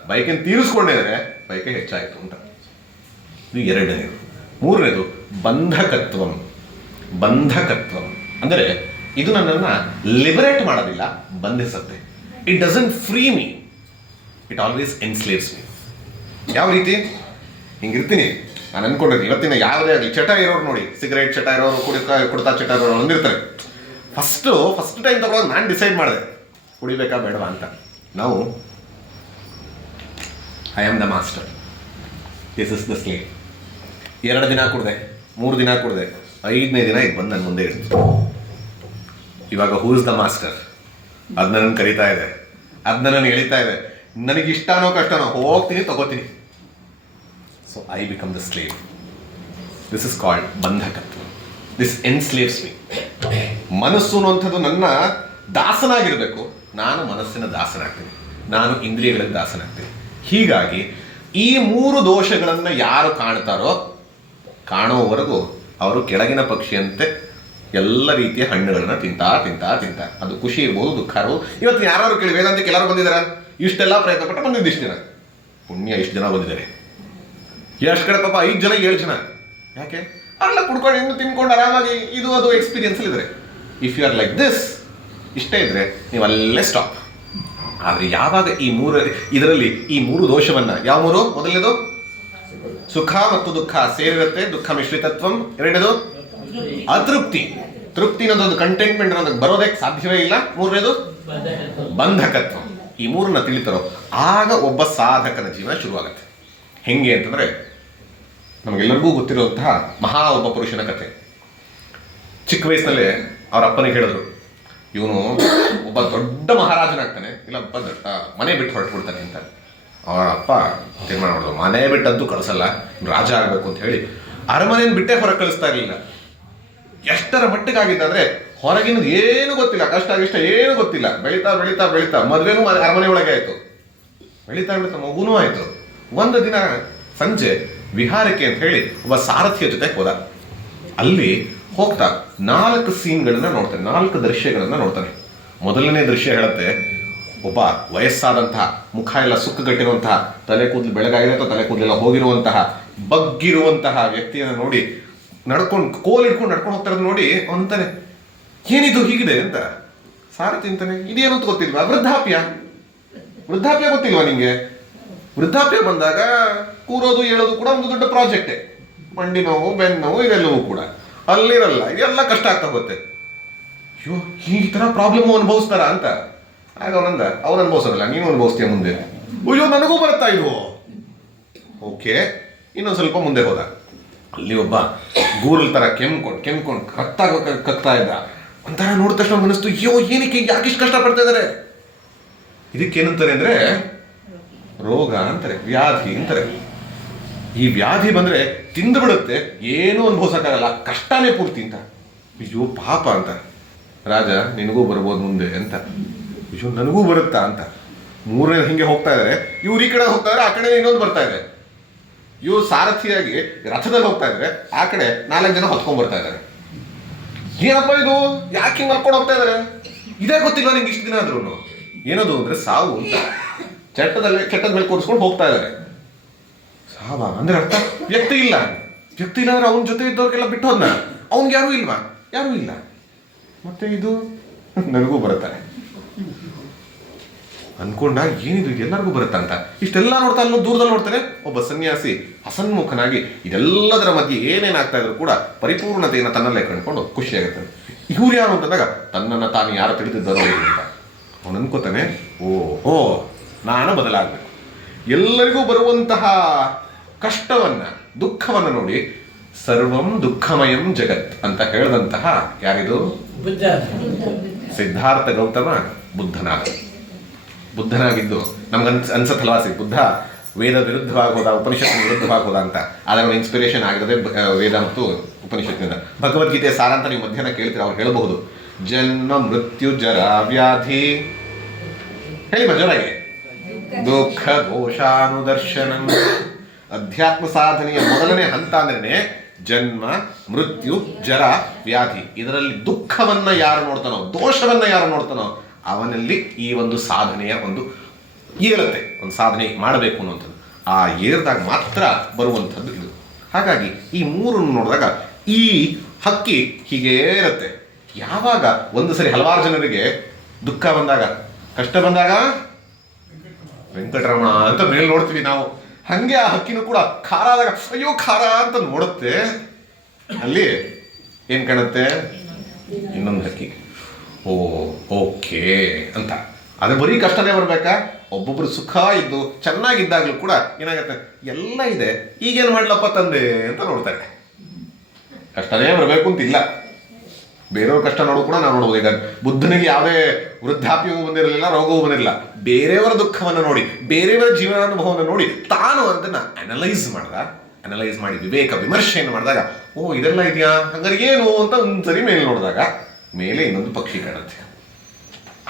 ಬಯಕೆಯನ್ನು ತೀರಿಸ್ಕೊಂಡಿದ್ರೆ ಬಯಕೆ ಹೆಚ್ಚಾಯಿತು ಅಂತ. ಇದು ಎರಡನೇದು. ಮೂರನೇದು ಬಂಧಕತ್ವಂ. ಅಂದರೆ ಇದು ನನ್ನನ್ನು ಲಿಬರೇಟ್ ಮಾಡೋದಿಲ್ಲ, ಬಂಧಿಸುತ್ತೆ. It doesn't free me, it always enslaves me. ಯಾವ ರೀತಿ? ಹಿಂಗಿರ್ತೀನಿ ನಾನು ಅನ್ಕೊಂಡಿರ್ತೀನಿ, ಇವತ್ತಿನ ಯಾವುದೇ ಆಗಲಿ ಚಟ ಇರೋರು ನೋಡಿ, ಸಿಗರೇಟ್ ಚಟ ಇರೋರು, ಕುಡಿತಾ ಚಟ ಇರೋರು ಹೊಂದಿರ್ತಾರೆ. ಫಸ್ಟ್ ಟೈಮ್ ತಗೊಳ್ಳೋದು ನಾನು ಡಿಸೈಡ್ ಮಾಡಿದೆ, ಕುಡಿಬೇಕಾ ಬೇಡವಾ ಅಂತ. ನಾವು I am the master, this is the slave. 2 ದಿನ ಕುಡಿದೆ, 3 ದಿನ ಕುಡಿದೆ, 5ನೇ ದಿನ ಇದು ಬಂದು ನನ್ನ ಮುಂದೆ ಇಡ್ತು. ಇವಾಗ ಹೂ ಇಸ್ ದ ಮಾಸ್ಟರ್? ಅದು ನನ್ನನ್ನು ಕರೀತಾ ಇದೆ, ಅದು ನನ್ನನ್ನು ಎಳಿತಾ ಇದೆ. ನನಗೆ ಇಷ್ಟನೋ ಕಷ್ಟನೋ ಹೋಗ್ತೀನಿ, ತಗೋತೀನಿ. So I become the slave. This is called ಬಂಧಕತ್ವ. This enslaves me. ಮನಸ್ಸು ಅನ್ನುವಂಥದ್ದು ನನ್ನ ದಾಸನಾಗಿರಬೇಕು, ನಾನು ಮನಸ್ಸಿನ ದಾಸನಾಗ್ತೀನಿ, ನಾನು ಇಂದ್ರಿಯಗಳಿಗೆ ದಾಸನಾಗ್ತೀನಿ. ಹೀಗಾಗಿ ಈ 3 ದೋಷಗಳನ್ನು ಯಾರು ಕಾಣ್ತಾರೋ, ಕಾಣುವವರೆಗೂ ಅವರು ಕೆಳಗಿನ ಪಕ್ಷಿಯಂತೆ ಎಲ್ಲ ರೀತಿಯ ಹಣ್ಣುಗಳನ್ನ ತಿಂತಾ ಅದು ಖುಷಿ ಇರ್ಬೋದು, ದುಃಖ ಇರ್ಬೋದು. ಇವತ್ತು ಯಾರು ಕೇಳಿ, ವೇದಾಂತಕ್ಕೆ ಎಲ್ಲರೂ ಬಂದಿದ್ದಾರೆ, ಇಷ್ಟೆಲ್ಲ ಪ್ರಯತ್ನ ಪಟ್ಟು ಬಂದಿದ್ದು ಇಷ್ಟು ಜನ, ಪುಣ್ಯ ಇಷ್ಟು ಜನ ಬಂದಿದ್ದಾರೆ. ಎಷ್ಟು ಕಡೆ ಪಾಪ 5 ಜನ 7 ಜನ, ಯಾಕೆ? ಅಲ್ಲ ಕುಡ್ಕೊಂಡು ಇನ್ನು ತಿನ್ಕೊಂಡು ಆರಾಮಾಗಿ ಇದು ಅದು ಎಕ್ಸ್ಪೀರಿಯನ್ಸ್ ಇದ್ರೆ. If you are like this, ಇಷ್ಟೇ ಇದ್ರೆ ನೀವು ಅಲ್ಲೇ ಸ್ಟಾಪ್. ಆದರೆ ಯಾವಾಗ ಇದರಲ್ಲಿ ಈ 3 ದೋಷವನ್ನ, ಯಾವ 3? ಮೊದಲನೇದು ಸುಖ ಮತ್ತು ದುಃಖ ಸೇರಿರುತ್ತೆ, ದುಃಖ ಮಿಶ್ರಿತತ್ವಂ. ಎರಡನೇದು ಅತೃಪ್ತಿ, ತೃಪ್ತಿ ಅನ್ನೋದೊಂದು ಕಂಟೆಂಟ್ಮೆಂಟ್ ಅನ್ನೋದಕ್ಕೆ ಬರೋದಕ್ಕೆ ಸಾಧ್ಯವೇ ಇಲ್ಲ. ಮೂರನೇದು ಬಂಧಕತ್ವ. ಈ 3ನ್ನ ತಿಳಿತಾರೋ ಆಗ ಒಬ್ಬ ಸಾಧಕನ ಜೀವನ ಶುರುವಾಗುತ್ತೆ. ಹೆಂಗೆ ಅಂತಂದ್ರೆ, ನಮಗೆಲ್ಲರಿಗೂ ಗೊತ್ತಿರುವಂತಹ ಒಬ್ಬ ಪುರುಷನ ಕಥೆ. ಚಿಕ್ಕ ವಯಸ್ಸಿನಲ್ಲೇ ಅವ್ರ ಅಪ್ಪನಿಗೆ ಹೇಳಿದ್ರು, ಇವನು ಒಬ್ಬ ದೊಡ್ಡ ಮಹಾರಾಜನಾಗ್ತಾನೆ, ಇಲ್ಲ ಒಬ್ಬ ದೊಡ್ಡ ಮನೆ ಬಿಟ್ಟು ಹೊರಟ್ಬಿಡ್ತಾನೆ ಅಂತ. ಅವರ ಅಪ್ಪ ತೀರ್ಮಾನ ಮಾಡಿದ್ರು, ಮನೆ ಬಿಟ್ಟಂತೂ ಕಳಿಸಲ್ಲ, ರಾಜ ಆಗಬೇಕು ಅಂತ ಹೇಳಿ ಅರಮನೆಯನ್ನು ಬಿಟ್ಟೇ ಹೊರಗೆ ಕಳಿಸ್ತಾ ಇರಲಿಲ್ಲ. ಎಷ್ಟರ ಮಟ್ಟಿಗಾಗಿದ್ದಂದ್ರೆ, ಹೊರಗಿನ ಏನು ಗೊತ್ತಿಲ್ಲ, ಕಷ್ಟ ಇಷ್ಟ ಏನು ಗೊತ್ತಿಲ್ಲ, ಬೆಳೀತಾ ಮದುವೆನೂ ಅರಮನೆ ಒಳಗೆ ಆಯ್ತು, ಬೆಳೀತಾ ಮಗುನೂ ಆಯ್ತು. ಒಂದು ದಿನ ಸಂಜೆ ವಿಹಾರಕ್ಕೆ ಅಂತ ಹೇಳಿ ಒಬ್ಬ ಸಾರಥಿಯ ಜೊತೆ ಹೋದ. ಅಲ್ಲಿ ಹೋಗ್ತಾ 4 ಸೀನ್ಗಳನ್ನ ನೋಡ್ತಾನೆ, 4 ದೃಶ್ಯಗಳನ್ನ ನೋಡ್ತಾನೆ. ಮೊದಲನೇ ದೃಶ್ಯ ಹೇಳುತ್ತೆ, ಒಬ್ಬ ವಯಸ್ಸಾದಂತಹ, ಮುಖ ಎಲ್ಲ ಸುಕ್ಕುಗಟ್ಟಿರುವಂತಹ, ತಲೆ ಕೂದಲು ಬೆಳಗಾಗಿದೆ ಅಥವಾ ತಲೆ ಕೂದಲೆಲ್ಲ ಹೋಗಿರುವಂತಹ, ಬಗ್ಗಿರುವಂತಹ ವ್ಯಕ್ತಿಯನ್ನು ನೋಡಿ ಕೋಲ್ ಹಿಡ್ಕೊಂಡು ನಡ್ಕೊಂಡು ಹೋಗ್ತಾ ಇರೋದು ನೋಡಿ ಅವನಂತಾನೆ, ಏನಿದು ಹೀಗಿದೆ ಅಂತ. ಸಾರಥಿ ಅಂತಾನೆ, ಇದೇನು ಅಂತ ಗೊತ್ತಿಲ್ವಾ? ವೃದ್ಧಾಪ್ಯ ಗೊತ್ತಿಲ್ವಾ ನಿಂಗೆ? ವೃದ್ಧಾಪ್ಯ ಬಂದಾಗ ಕೂರೋದು ಹೇಳೋದು ಕೂಡ ಒಂದು ದೊಡ್ಡ ಪ್ರಾಜೆಕ್ಟೇ. ಮಂಡಿ ನೋವು, ಬೆನ್ನು ನೋವು, ಇದೆಲ್ಲವೂ ಕೂಡ ಅಲ್ಲಿರಲ್ಲ, ಇದೆಲ್ಲ ಕಷ್ಟ ಆಗ್ತಾ ಹೋಗುತ್ತೆ. ಅಯ್ಯೋ, ಈ ಥರ ಪ್ರಾಬ್ಲಮ್ ಅನುಭವಿಸ್ತಾರ ಅಂತ. ಆಗ ಅವ್ರು ಅನುಭವಿಸೋದಲ್ಲ, ನೀನು ಅನುಭವಿಸ್ತೀಯ ಮುಂದೆ. ಅಯ್ಯೋ, ನನಗೂ ಬರುತ್ತಾ ಇದು. ಓಕೆ, ಇನ್ನೊಂದು ಸ್ವಲ್ಪ ಮುಂದೆ ಹೋದ. ಅಲ್ಲಿ ಒಬ್ಬ ಗೂರಲ್ ಥರ ಕೆಮ್ಕೊಂಡು ಕಕ್ತಾ ಇದ್ದ. ಒಂಥರ ನೋಡಿದ ತಕ್ಷಣ ಅನಿಸ್ತು, ಅಯ್ಯೋ ಏನಕ್ಕೆ, ಯಾಕಿಷ್ಟು ಕಷ್ಟಪಡ್ತಾ ಇದ್ದಾರೆ. ಇದಕ್ಕೇನಂತಾರೆ ಅಂದರೆ ರೋಗ ಅಂತಾರೆ, ವ್ಯಾಧಿ ಅಂತಾರೆ. ಈ ವ್ಯಾಧಿ ಬಂದರೆ ತಿಂದು ಬಿಡುತ್ತೆ, ಏನೂ ಅನುಭವಿಸೋಕ್ಕಾಗಲ್ಲ, ಕಷ್ಟನೇ ಪೂರ್ತಿ ಅಂತ. ಅಯ್ಯೋ ಪಾಪ ಅಂತ. ರಾಜ, ನಿನಗೂ ಬರ್ಬೋದು ಮುಂದೆ ಅಂತ. ಅಯ್ಯೋ ನನಗೂ ಬರುತ್ತಾ ಅಂತ. 3ನೇ ಹಿಂಗೆ ಹೋಗ್ತಾ ಇದ್ದಾರೆ, ಇವ್ರು ಈ ಕಡೆ ಹೋಗ್ತಾ ಇದ್ದಾರೆ, ಆ ಕಡೆ ಇನ್ನೊಂದು ಬರ್ತಾ ಇದೆ. ಇವು ಸಾರಥಿಯಾಗಿ ರಥದಲ್ಲಿ ಹೋಗ್ತಾ ಇದ್ದಾರೆ, ಆ ಕಡೆ 4 ಜನ ಹೊತ್ಕೊಂಡ್ ಬರ್ತಾ ಇದ್ದಾರೆ. ಏನಪ್ಪ ಇದು, ಯಾಕೆ ಹಿಂಗೆ ಮಲ್ಕೊಂಡು ಹೋಗ್ತಾ ಇದಾರೆ? ಇದೇ ಗೊತ್ತಿಲ್ಲ ನಿಂಗೆ ಇಷ್ಟು ದಿನ ಆದ್ರೂ. ಏನದು ಅಂದ್ರೆ ಸಾವು ಅಂತ. ಚಟ್ಟದ ಮೇಲೆ ಕೂರಿಸ್ಕೊಂಡು ಹೋಗ್ತಾ ಇದ್ದಾರೆ. ಸಾವ ಅಂದ್ರೆ ಅರ್ಥ ವ್ಯಕ್ತಿ ಇಲ್ಲ ಅಂದ್ರೆ ಅವನ ಜೊತೆ ಇದ್ದವ್ರಿಗೆಲ್ಲ ಬಿಟ್ಟು ಹೋದ್ನ, ಅವ್ನಿಗೆ ಯಾರೂ ಇಲ್ವಾ? ಯಾರೂ ಇಲ್ಲ. ಮತ್ತೆ ಇದು ನನಗೂ ಬರುತ್ತಾರೆ ಅನ್ಕೊಂಡ, ಏನಿದು ಎಲ್ಲರಿಗೂ ಬರುತ್ತಂತ. ಇಷ್ಟೆಲ್ಲ ನೋಡ್ತಾ ಅಲ್ಲೂ ದೂರದಲ್ಲಿ ನೋಡ್ತಾರೆ ಒಬ್ಬ ಸನ್ಯಾಸಿ ಹಸನ್ಮುಖನಾಗಿ ಇದೆಲ್ಲದರ ಮಧ್ಯೆ ಏನೇನಾಗ್ತಾ ಇದ್ರು ಕೂಡ ಪರಿಪೂರ್ಣತೆಯನ್ನು ತನ್ನಲ್ಲೇ ಕಂಡುಕೊಂಡು ಖುಷಿಯಾಗುತ್ತೆ. ಇವ್ರು ಯಾರು ಅಂತಂದಾಗ ತನ್ನನ್ನು ತಾನು ಯಾರು ತಿಳಿದಿದ್ದಾರೋ ಅಂತ ಅವನು ಅನ್ಕೋತಾನೆ, ಓ ನಾನು ಬದಲಾಗಬೇಕು. ಎಲ್ಲರಿಗೂ ಬರುವಂತಹ ಕಷ್ಟವನ್ನ ದುಃಖವನ್ನು ನೋಡಿ ಸರ್ವಂ ದುಃಖಮಯಂ ಜಗತ್ ಅಂತ ಹೇಳಿದಂತಹ ಯಾರಿದು? ಸಿದ್ಧಾರ್ಥ ಗೌತಮ ಬುದ್ಧನಾಗಿದ್ದು ನಮ್ಗೆ ಅನ್ಸತ್ತಲ್ವಾ, ಬುದ್ಧ ವೇದ ವಿರುದ್ಧವಾಗಿ ಹೋದ, ಉಪನಿಷತ್ತಿನ ವಿರುದ್ಧವಾಗಿ ಹೋದ ಅಂತ. ಅದರ ಇನ್ಸ್ಪಿರೇಷನ್ ಆಗಿರೋದೇ ವೇದ ಮತ್ತು ಉಪನಿಷತ್ತಿನಿಂದ. ಭಗವದ್ಗೀತೆಯ ಸಾರ ಅಂತ ನೀವು ಮಧ್ಯಾಹ್ನ ಕೇಳ್ತೀರ, ಅವ್ರು ಹೇಳಬಹುದು ಜನ್ಮ ಮೃತ್ಯು ಜರ ವ್ಯಾಧಿ, ಹೇಳಿ ಮಜರಾಗಿ, ದುಃಖ ದೋಷಾನುದರ್ಶನಂ. ಅಧ್ಯಾತ್ಮ ಸಾಧನೆಯ ಮೊದಲನೇ ಹಂತ ಅಂದ್ರೆ ಜನ್ಮ ಮೃತ್ಯು ಜರ ವ್ಯಾಧಿ. ಇದರಲ್ಲಿ ದುಃಖವನ್ನ ಯಾರು ನೋಡ್ತಾನೋ, ದೋಷವನ್ನ ಯಾರು ನೋಡ್ತಾನೋ ಅವನಲ್ಲಿ ಈ ಒಂದು ಸಾಧನೆಯ ಒಂದು ಏಳುತ್ತೆ. ಒಂದು ಸಾಧನೆ ಮಾಡಬೇಕು ಅನ್ನುವಂಥದ್ದು ಆ ಏರ್ದಾಗ ಮಾತ್ರ ಬರುವಂಥದ್ದು ಇದು. ಹಾಗಾಗಿ ಈ ಮೂರನ್ನು ನೋಡಿದಾಗ ಈ ಹಕ್ಕಿ ಹೀಗೇ ಇರುತ್ತೆ. ಯಾವಾಗ ಒಂದು ಸರಿ ಹಲವಾರು ಜನರಿಗೆ ದುಃಖ ಬಂದಾಗ, ಕಷ್ಟ ಬಂದಾಗ ವೆಂಕಟರಮಣ ಅಂತ ಮೇಲೆ ನೋಡ್ತೀವಿ ನಾವು, ಹಂಗೆ ಆ ಹಕ್ಕಿನೂ ಕೂಡ ಖಾರ ಆದಾಗ ಅಯ್ಯೋ ಖಾರ ಅಂತ ನೋಡುತ್ತೆ. ಅಲ್ಲಿ ಏನ್ ಕಾಣುತ್ತೆ? ಇನ್ನೊಂದು ಹಕ್ಕಿ, ಓಕೆ ಅಂತ. ಅದು ಬರೀ ಕಷ್ಟನೇ ಬರ್ಬೇಕಾ? ಒಬ್ಬೊಬ್ರು ಸುಖ ಇದ್ದು ಚೆನ್ನಾಗಿದ್ದಾಗ್ಲೂ ಕೂಡ ಏನಾಗತ್ತೆ, ಎಲ್ಲ ಇದೆ, ಈಗೇನು ಮಾಡ್ಲಪ್ಪ ತಂದೆ ಅಂತ ನೋಡ್ತಾರೆ. ಕಷ್ಟನೇ ಬರಬೇಕು ಅಂತಿಲ್ಲ, ಬೇರೆಯವ್ರ ಕಷ್ಟ ನೋಡೋದು ಕೂಡ ನಾವು ನೋಡ್ಬೋದು. ಈಗ ಬುದ್ಧನಿಗೆ ಯಾವುದೇ ವೃದ್ಧಾಪ್ಯವೂ ಬಂದಿರಲಿಲ್ಲ, ರೋಗವೂ ಬಂದಿರಲಿಲ್ಲ. ಬೇರೆಯವರ ದುಃಖವನ್ನು ನೋಡಿ, ಬೇರೆಯವರ ಜೀವನಾನುಭವವನ್ನು ನೋಡಿ ತಾನು ಅದನ್ನ ಅನಲೈಸ್ ಮಾಡಿ ವಿವೇಕ ವಿಮರ್ಶೆಯನ್ನು ಮಾಡಿದಾಗ, ಇದೆಲ್ಲ ಇದೆಯಾ, ಹಂಗಾರೆ ಏನು ಅಂತ ಒಂದ್ಸರಿ ಮೇಲೆ ನೋಡಿದಾಗ ಮೇಲೆ ಇನ್ನೊಂದು ಪಕ್ಷಿ ಕಾಣುತ್ತೆ.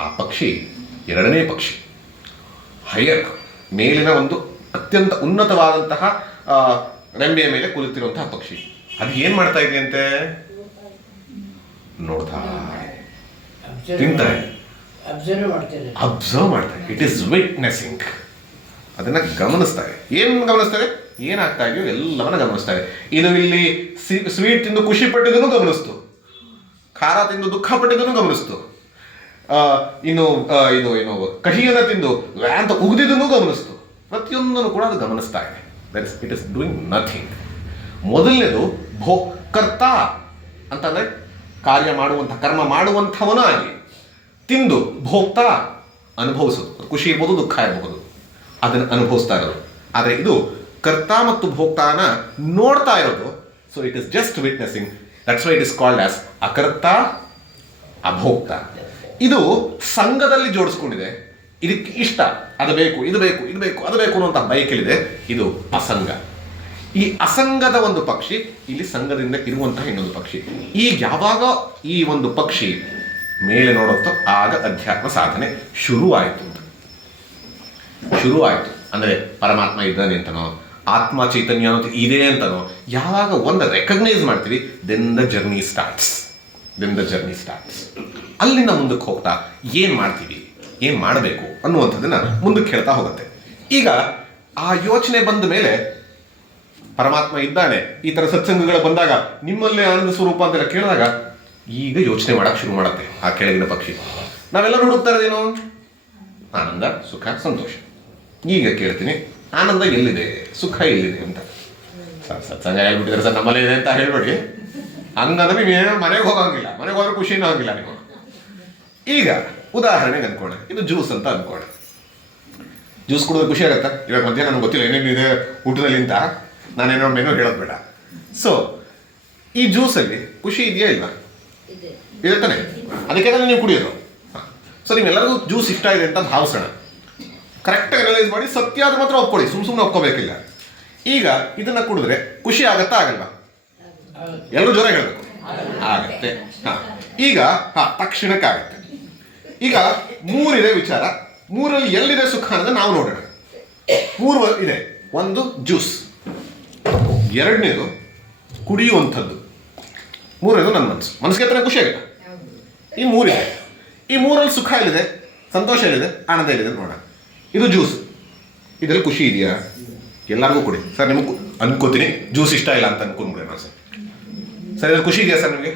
ಆ ಪಕ್ಷಿ ಎರಡನೇ ಪಕ್ಷಿ, ಹೈಯರ್, ಮೇಲಿನ ಒಂದು ಅತ್ಯಂತ ಉನ್ನತವಾದಂತಹ ರೆಂಬೆಯ ಮೇಲೆ ಕುಳಿತಿರುವಂತಹ ಪಕ್ಷಿ. ಅದು ಏನ್ ಮಾಡ್ತಾ ಇದೆಯಂತೆ? ನೋಡ್ತಾ ತಿಂತಾರೆ, ಅಬ್ಸರ್ವ್ ಮಾಡ್ತಾರೆ. It is witnessing. ಅದನ್ನ ಗಮನಿಸ್ತಾರೆ. ಏನ್ ಗಮನಿಸ್ತಾರೆ? ಏನಾಗ್ತಾ ಇದೆಯೋ ಎಲ್ಲವನ್ನ ಗಮನಿಸ್ತಾರೆ. ಇದು ಇಲ್ಲಿ ಸ್ವೀಟ್ ತಿಂದು ಖುಷಿ ಪಟ್ಟಿದ್ದನ್ನು ಗಮನಿಸ್ತು, ಖಾರ ತಿಂದು ದುಃಖ ಪಟ್ಟಿದ್ದನ್ನು ಗಮನಿಸ್ತು, ಇನ್ನು ಇದು ಏನು ಕಹಿಯನ್ನ ತಿಂದು ಅಂತ ಉಗಿದಿದ್ದನ್ನು ಗಮನಿಸ್ತು. ಪ್ರತಿಯೊಂದನ್ನು ಕೂಡ ಅದು ಗಮನಿಸ್ತಾ ಇದೆ. It is doing nothing. ಮೊದಲನೇದು ಕರ್ತ ಅಂತಂದ್ರೆ ಕಾರ್ಯ ಮಾಡುವಂಥ, ಕರ್ಮ ಮಾಡುವಂಥವನ ಆಗಿ, ತಿಂದು ಭೋಕ್ತಾ ಅನುಭವಿಸೋದು, ಖುಷಿ ಇರ್ಬೋದು ದುಃಖ ಇರಬಹುದು, ಅದನ್ನು ಅನುಭವಿಸ್ತಾ ಇರೋದು. ಆದರೆ ಇದು ಕರ್ತ ಮತ್ತು ಭೋಕ್ತಾನ ನೋಡ್ತಾ ಇರೋದು. So it is just witnessing. That's why it is called as ಅಕರ್ತ ಅಭೋಕ್ತ. ಇದು ಸಂಘದಲ್ಲಿ ಜೋಡಿಸ್ಕೊಂಡಿದೆ. ಇದಕ್ಕೆ ಇಷ್ಟ, ಅದು ಬೇಕು, ಇದು ಬೇಕು, ಇದು ಬೇಕು, ಅದು ಬೇಕು ಅನ್ನುವಂಥ ಬಯಕೆಲಿದೆ. ಇದು ಅಸಂಗ. ಈ ಅಸಂಗದ ಒಂದು ಪಕ್ಷಿ, ಇಲ್ಲಿ ಸಂಘದಿಂದ ಇರುವಂತಹ ಇನ್ನೊಂದು ಪಕ್ಷಿ. ಈಗ ಯಾವಾಗ ಈ ಒಂದು ಪಕ್ಷಿ ಮೇಲೆ ನೋಡುತ್ತೋ ಆಗ ಅಧ್ಯಾತ್ಮ ಸಾಧನೆ ಶುರುವಾಯಿತು. ಅಂದ್ರೆ ಪರಮಾತ್ಮ ಇದ್ದಾನೆ ಅಂತನೋ, ಆತ್ಮ ಚೈತನ್ಯ ಅನ್ನೋದು ಇದೆ ಅಂತನೋ ಯಾವಾಗ ಒಂದು ರೆಕಗ್ನೈಸ್ ಮಾಡ್ತೀವಿ, ದೆನ್ ದ ಜರ್ನಿ ಸ್ಟಾರ್ಟ್ಸ್. ಅಲ್ಲಿಂದ ಮುಂದಕ್ಕೆ ಹೋಗ್ತಾ ಏನ್ ಮಾಡ್ತೀವಿ, ಏನ್ ಮಾಡಬೇಕು ಅನ್ನುವಂಥದ್ದನ್ನ ಮುಂದಕ್ಕೆ ಹೇಳ್ತಾ ಹೋಗುತ್ತೆ. ಈಗ ಆ ಯೋಚನೆ ಬಂದ ಮೇಲೆ ಪರಮಾತ್ಮ ಇದ್ದಾನೆ, ಈ ತರ ಸತ್ಸಂಗಗಳು ಬಂದಾಗ ನಿಮ್ಮಲ್ಲೇ ಆನಂದ ಸ್ವರೂಪ ಅಂತೆಲ್ಲ ಕೇಳಿದಾಗ ಈಗ ಯೋಚನೆ ಮಾಡಕ್ ಶುರು ಮಾಡುತ್ತೆ ಆ ಕೆಳಗಿನ ಪಕ್ಷಿ. ನಾವೆಲ್ಲ ಹುಡುಕ್ತಾ ಇರೋದೇನು? ಆನಂದ, ಸುಖ, ಸಂತೋಷ. ಈಗ ಕೇಳ್ತೀನಿ, ಆನಂದ ಎಲ್ಲಿದೆ, ಸುಖ ಎಲ್ಲಿದೆ ಅಂತ. ಸತ್ಸಂಗ ಹೇಳ್ಬಿಟ್ಟಿದ್ರೆ ಸರ್ ನಮ್ಮಲ್ಲೇ ಇದೆ ಅಂತ ಹೇಳ್ಬೇಡಿ. ಹಂಗಂದ್ರೆ ನೀವೇನೋ ಮನೆಗೆ ಹೋಗಂಗಿಲ್ಲ, ಮನೆಗೆ ಹೋದ್ರೆ ಖುಷಿನೂ ಆಗಿಲ್ಲ ನೀವು. ಈಗ ಉದಾಹರಣೆಗೆ ಅನ್ಕೋಣ, ಇದು ಜ್ಯೂಸ್ ಅಂತ ಅನ್ಕೋಣ. ಜ್ಯೂಸ್ ಕುಡಿದ್ರೆ ಖುಷಿ ಆಗುತ್ತಾ? ಇವಾಗ ಮಧ್ಯಾಹ್ನ ನನಗೆ ಗೊತ್ತಿಲ್ಲ ಏನೇನಿದೆ ಊಟದಲ್ಲಿ ಅಂತ, ನಾನೇನೋ ಮೆನು ಹೇಳೋದು ಬೇಡ. ಸೊ ಈ ಜ್ಯೂಸಲ್ಲಿ ಖುಷಿ ಇದೆಯಾ ಇಲ್ವಾ? ಇದೆ ತಾನೆ, ಅದಕ್ಕೆ ನೀವು ಕುಡಿಯೋದು. ಸೊ ನೀವೆಲ್ಲರಿಗೂ ಜ್ಯೂಸ್ ಇಷ್ಟ ಇದೆ ಅಂತ ಭಾವಿಸೋಣ. ಕರೆಕ್ಟಾಗಿ ಅನಲೈಸ್ ಮಾಡಿ ಸತ್ಯ ಆದ್ರೆ ಮಾತ್ರ ಒಪ್ಕೊಳ್ಳಿ, ಸುಮ್ಮನೆ ಒಪ್ಕೋಬೇಕಿಲ್ಲ. ಈಗ ಇದನ್ನ ಕುಡಿದ್ರೆ ಖುಷಿ ಆಗತ್ತಾ ಆಗಲ್ವಾ? ಎಲ್ಲರೂ ಜೋರ ಹೇಳಬೇಕು. ಆಗತ್ತೆ. ಈಗ ತಕ್ಷಣಕ್ಕಾಗತ್ತೆ. ಈಗ ಮೂರಿದೆ ವಿಚಾರ, ಮೂರಲ್ಲಿ ಎಲ್ಲಿದೆ ಸುಖ ಅನ್ನೋದು ನಾವು ನೋಡೋಣ. ಮೂರು ಇದೆ. ಒಂದು ಜ್ಯೂಸ್, ಎರಡನೇದು ಕುಡಿಯುವಂಥದ್ದು, ಮೂರನೇದು ನನ್ನ ಮನಸ್ಸಿಗೆ ಹತ್ರ ಖುಷಿ ಆಗಿದೆ. ಈ ಮೂರಿದೆ. ಈ ಮೂರಲ್ಲಿ ಸುಖ ಎಲ್ಲಿದೆ, ಸಂತೋಷ ಎಲ್ಲಿದೆ, ಆನಂದ ಎಲ್ಲಿದೆ ನೋಡೋಣ. ಇದು ಜ್ಯೂಸ್, ಇದರಲ್ಲಿ ಖುಷಿ ಇದೆಯಾ? ಎಲ್ಲರಿಗೂ ಕೊಡಿ ಸರ್. ನಿಮಗೆ ಅನ್ಕೋತೀನಿ ಜ್ಯೂಸ್ ಇಷ್ಟ ಇಲ್ಲ ಅಂತ ಅನ್ಕೊಂಡ್ಬಿಡಿ ನಾನು ಸರ್. ಸರ್ ಇದ್ರಲ್ಲಿ ಖುಷಿ ಇದೆಯಾ ಸರ್ ನಿಮಗೆ?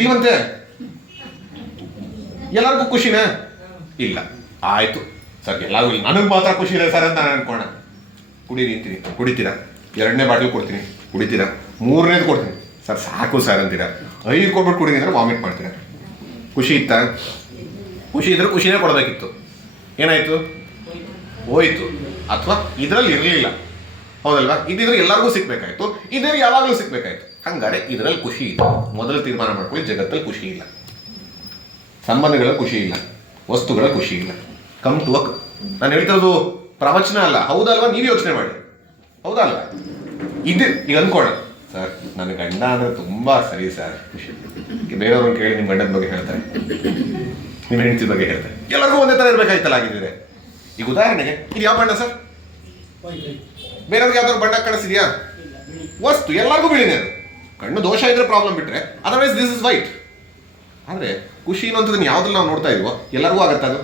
ಇಲ್ವಂತೆ. ಎಲ್ಲರಿಗೂ ಖುಷಿನಾ? ಇಲ್ಲ. ಆಯಿತು ಸರ್, ಎಲ್ಲರಿಗೂ ಇಲ್ಲ, ನನಗೆ ಮಾತ್ರ ಖುಷಿ ಇದೆ ಸರ್ ಅಂತ ನಾನು ಅನ್ಕೋಣ. ಕುಡೀರಿ ಅಂತೀನಿ, ಕುಡಿತೀರಾ? ಎರಡನೇ ಬಾಟ್ಲು ಕೊಡ್ತೀನಿ, ಕುಡಿತೀರಾ? ಮೂರನೇದು ಕೊಡ್ತೀನಿ, ಸರ್ ಸಾಕು ಸರ್ ಅಂತೀರಾ? 5 ಕೊಟ್ಬಿಟ್ಟು ಕುಡಿದಿ ಅಂದರೆ ವಾಮಿಟ್ ಮಾಡ್ತೀರಾ? ಖುಷಿ ಇತ್ತಾ? ಖುಷಿ ಇದ್ರೆ ಖುಷಿನೇ ಕೊಡಬೇಕಿತ್ತು. ಏನಾಯಿತು? ಹೋಯ್ತು. ಅಥವಾ ಇದರಲ್ಲಿ ಇರಲಿಲ್ಲ, ಹೌದಲ್ವಾ? ಇದಿದ್ರೆ ಎಲ್ಲರಿಗೂ ಸಿಗ್ಬೇಕಾಯ್ತು, ಇದ್ರೆ ಯಾವಾಗಲೂ ಸಿಗ್ಬೇಕಾಯ್ತು. ಹಂಗಾರೆ ಇದರಲ್ಲಿ ಖುಷಿ ಇದೆ. ಮೊದಲು ತೀರ್ಮಾನ ಮಾಡ್ಕೊಳ್ಳಿ, ಜಗತ್ತಲ್ಲಿ ಖುಷಿ ಇಲ್ಲ, ಸಂಬಂಧಗಳ ಖುಷಿ ಇಲ್ಲ, ವಸ್ತುಗಳ ಖುಷಿ ಇಲ್ಲ. Come to work. ನಾನು ಹೇಳ್ತಿರೋದು ಪ್ರವಚನ ಅಲ್ಲ, ಹೌದಲ್ವಾ? ನೀವು ಯೋಚನೆ ಮಾಡಿ, ಹೌದಲ್ವಾ? ಇದು ಈಗ ಅನ್ಕೋಣ, ಸರ್ ನನ್ನ ಗಂಡ ಅಂದರೆ ತುಂಬ ಸರಿ ಸರ್, ಖುಷಿ. ಬೇರೆಯವ್ರನ್ನ ಕೇಳಿ ನಿಮ್ಮ ಗಂಡನ ಬಗ್ಗೆ ಹೇಳ್ತಾರೆ, ನಿಮ್ಮ ಹೆಂಡತಿ ಬಗ್ಗೆ ಹೇಳ್ತಾರೆ, ಎಲ್ಲರಿಗೂ ಒಂದೇ ಥರ ಇರಬೇಕಾಯ್ತಲ್ಲ ಆಗಿದ್ರೆ. ಈಗ ಉದಾಹರಣೆಗೆ ಇದು ಯಾವ ಬಣ್ಣ ಸರ್? ಬೇರೆಯವ್ರಿಗೆ ಯಾವ್ದಾದ್ರು ಬಣ್ಣ ಕಾಣಿಸಿದ್ಯಾ? ವಸ್ತು ಎಲ್ಲರಿಗೂ ಬಿಳಿನೇ ಅದು. ಕಣ್ಣು ದೋಷ ಇದ್ರೆ ಪ್ರಾಬ್ಲಮ್ ಬಿಟ್ರೆ, ಅದರ್ವೈಸ್ ದಿಸ್ ಇಸ್ ವೈಟ್. ಆದರೆ ಖುಷಿ ಅನ್ನೋಂಥದ್ದನ್ನು ಯಾವ್ದ್ರಲ್ಲಿ ನಾವು ನೋಡ್ತಾ ಇದೀವೋ ಎಲ್ಲರಿಗೂ ಆಗತ್ತೆ ಅದು.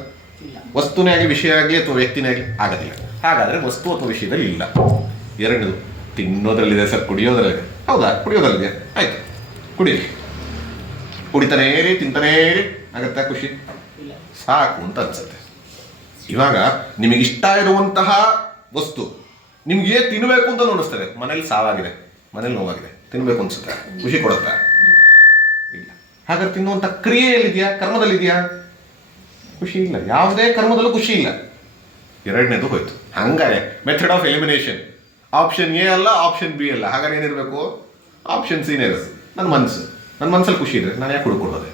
ವಸ್ತುನೇ ಆಗಲಿ, ವಿಷಯ ಆಗಲಿ ಅಥವಾ ವ್ಯಕ್ತಿನೇ ಆಗಲಿ ಆಗೋದಿಲ್ಲ. ಹಾಗಾದರೆ ವಸ್ತು ಅಥವಾ ವಿಷಯದಲ್ಲಿ ಇಲ್ಲ. ಎರಡನೇದು ತಿನ್ನೋದ್ರಲ್ಲಿದೆ ಸರ್, ಕುಡಿಯೋದ್ರಲ್ಲಿದೆ. ಹೌದಾ? ಕುಡಿಯೋದ್ರಲ್ಲಿದೆ, ಆಯ್ತು ಕುಡೀರಿ. ಕುಡಿತಾನೇ ಇರಿ, ತಿಂತಾನೇ ಇರಿ, ಆಗತ್ತಾ ಖುಷಿ? ಸಾಕು ಅಂತ ಅನ್ಸುತ್ತೆ. ಇವಾಗ ನಿಮಗಿಷ್ಟ ಇರುವಂತಹ ವಸ್ತು ನಿಮ್ಗೆ ತಿನ್ನಬೇಕು ಅಂತ ಅನ್ನಿಸ್ತದೆ. ಮನೇಲಿ ಸಾವಾಗಿದೆ, ಮನೇಲಿ ನೋವಾಗಿದೆ, ತಿನ್ನಬೇಕು ಅನ್ಸುತ್ತೆ, ಖುಷಿ ಕೊಡುತ್ತಾ? ಇಲ್ಲ. ಹಾಗಾದ್ರೆ ತಿನ್ನುವಂಥ ಕ್ರಿಯೆಯಲ್ಲಿದೆಯಾ, ಕರ್ಮದಲ್ಲಿದೆಯಾ? ಖುಷಿ ಇಲ್ಲ. ಯಾವುದೇ ಕರ್ಮದಲ್ಲೂ ಖುಷಿ ಇಲ್ಲ. ಎರಡನೇದು ಹೋಯ್ತು. ಹಂಗಾರೆ method of elimination, option A ಅಲ್ಲ, ಆಪ್ಷನ್ ಬಿ ಅಲ್ಲ. ಹಾಗಾದ್ರೆ ಏನಿರಬೇಕು? ಆಪ್ಷನ್ ಸಿನೇ ಇರೋದು. ನನ್ನ ಮನಸ್ಸಲ್ಲಿ ಖುಷಿ ಇದ್ರೆ ನಾನು ಯಾಕೆ ಹುಡುಕೊಳ್ಳೋದೆ?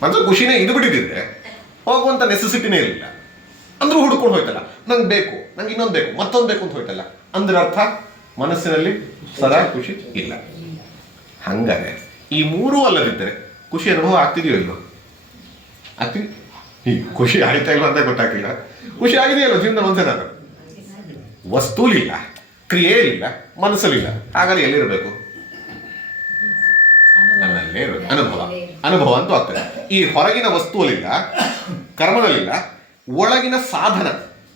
ಮನಸ್ಸಲ್ಲಿ ಖುಷಿನೇ ಇದು ಬಿಟ್ಟಿದ್ದಿದ್ರೆ ಹೋಗುವಂಥ ನೆಸೆಸಿಟಿನೇ ಇರಲಿಲ್ಲ. ಅಂದ್ರೂ ಹುಡ್ಕೊಂಡು ಹೋಯ್ತಲ್ಲ, ನಂಗೆ ಬೇಕು, ನಂಗೆ ಇನ್ನೊಂದು ಬೇಕು, ಮತ್ತೊಂದು ಬೇಕು ಅಂತ ಹೋಯ್ತಲ್ಲ. ಅಂದ್ರೆ ಅರ್ಥ ಮನಸ್ಸಿನಲ್ಲಿ ಸದಾ ಖುಷಿ ಇಲ್ಲ. ಹಂಗಾರೆ ಈ ಮೂರೂ ಅಲ್ಲದಿದ್ದರೆ ಖುಷಿ ಅನುಭವ ಆಗ್ತಿದೆಯೋ ಇಲ್ಲೋ? ಆಗ್ತೀವಿ. ಈ ಖುಷಿ ಆಯ್ತಾ ಇಲ್ಲ ಅಂತ ಗೊತ್ತಾಗಿಲ್ಲ. ಖುಷಿ ಆಗಿದೆಯಲ್ಲ ಜೀವನ ಒಂದ್ಸಲ. ವಸ್ತುಲಿಲ್ಲ, ಕ್ರಿಯೆಯಲ್ಲಿಲ್ಲ, ಮನಸ್ಸಲ್ಲಿಲ್ಲ. ಹಾಗಾದ್ರೆ ಎಲ್ಲಿರಬೇಕು? ನನ್ನಲ್ಲೇ ಇರಬೇಕು. ಅನುಭವ ಅಂತೂ ಆಗ್ತದೆ. ಈ ಹೊರಗಿನ ವಸ್ತುವಲ್ಲಿಲ್ಲ, ಕರ್ಮದಲ್ಲಿಲ್ಲ, ಒಳಗಿನ ಸಾಧನ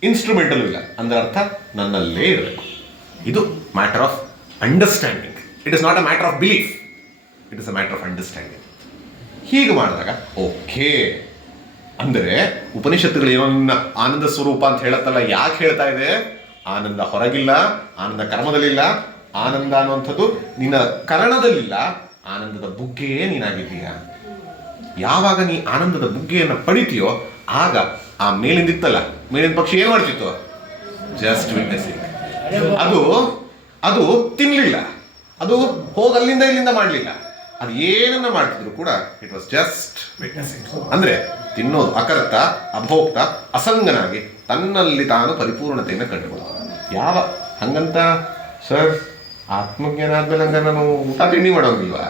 ಇನ್ಸ್ಟ್ರೂಮೆಂಟಲ್ಲೂ ಇಲ್ಲ. ಅಂದ್ರೆ ಅರ್ಥ ನನ್ನಲ್ಲೇ ಇರಬೇಕು. ಇದು matter of understanding. It is not a matter of belief, it is a matter of understanding. ಹೀಗೆ ಮಾಡಿದಾಗ ಓಕೆ. ಅಂದರೆ ಉಪನಿಷತ್ತುಗಳು ಏನೋ ನಿನ್ನ ಆನಂದ ಸ್ವರೂಪ ಅಂತ ಹೇಳತ್ತಲ್ಲ, ಯಾಕೆ ಹೇಳ್ತಾ ಇದೆ? ಆನಂದ ಹೊರಗಿಲ್ಲ, ಆನಂದ ಕರ್ಮದಲ್ಲಿಲ್ಲ, ಆನಂದ ಅನ್ನುವಂಥದ್ದು ನಿನ್ನ ಕರಣದಲ್ಲಿಲ್ಲ, ಆನಂದದ ಬುಗ್ಗೆಯೇ ನೀನಾಗಿದ್ದೀಯ. ಯಾವಾಗ ನೀ ಆನಂದದ ಬುಗ್ಗೆಯನ್ನು ಪಡಿತೀಯೋ ಆಗ ಆ ಮೇಲಿಂದಿತ್ತಲ್ಲ, ಮೇಲಿನ ಪಕ್ಷಿ ಏನು ಮಾಡ್ತಿತ್ತು? Just witnessing. ಅದು ತಿನ್ಲಿಲ್ಲ, ಅದು ಹೋಗಲ್ಲಿಂದ ಇಲ್ಲಿಂದ ಮಾಡಲಿಲ್ಲ, ಅದು ಏನನ್ನ ಮಾಡ್ತಿದ್ರು ಕೂಡ ಇಟ್ ವಾಸ್ ಜಸ್ಟ್ ವಿಟ್ನೆಸಿಂಗ್. ಅಂದ್ರೆ ತಿನ್ನೋದು ಅಕರ್ತ, ಅಭೋಕ್ತ, ಅಸಂಗನಾಗಿ ತನ್ನಲ್ಲಿ ತಾನು ಪರಿಪೂರ್ಣತೆಯನ್ನು ಕಂಡುಕೊಳ್ಳೋದು. ಯಾವ ಹಂಗಂತ ಸರ್ ಆತ್ಮಜ್ಞಾನ ಆದ್ಮೇಲೆ ಹಂಗ ನಾನು ಊಟ ತಿಂಡಿ ಮಾಡೋಂಗಿಲ್ವಾ?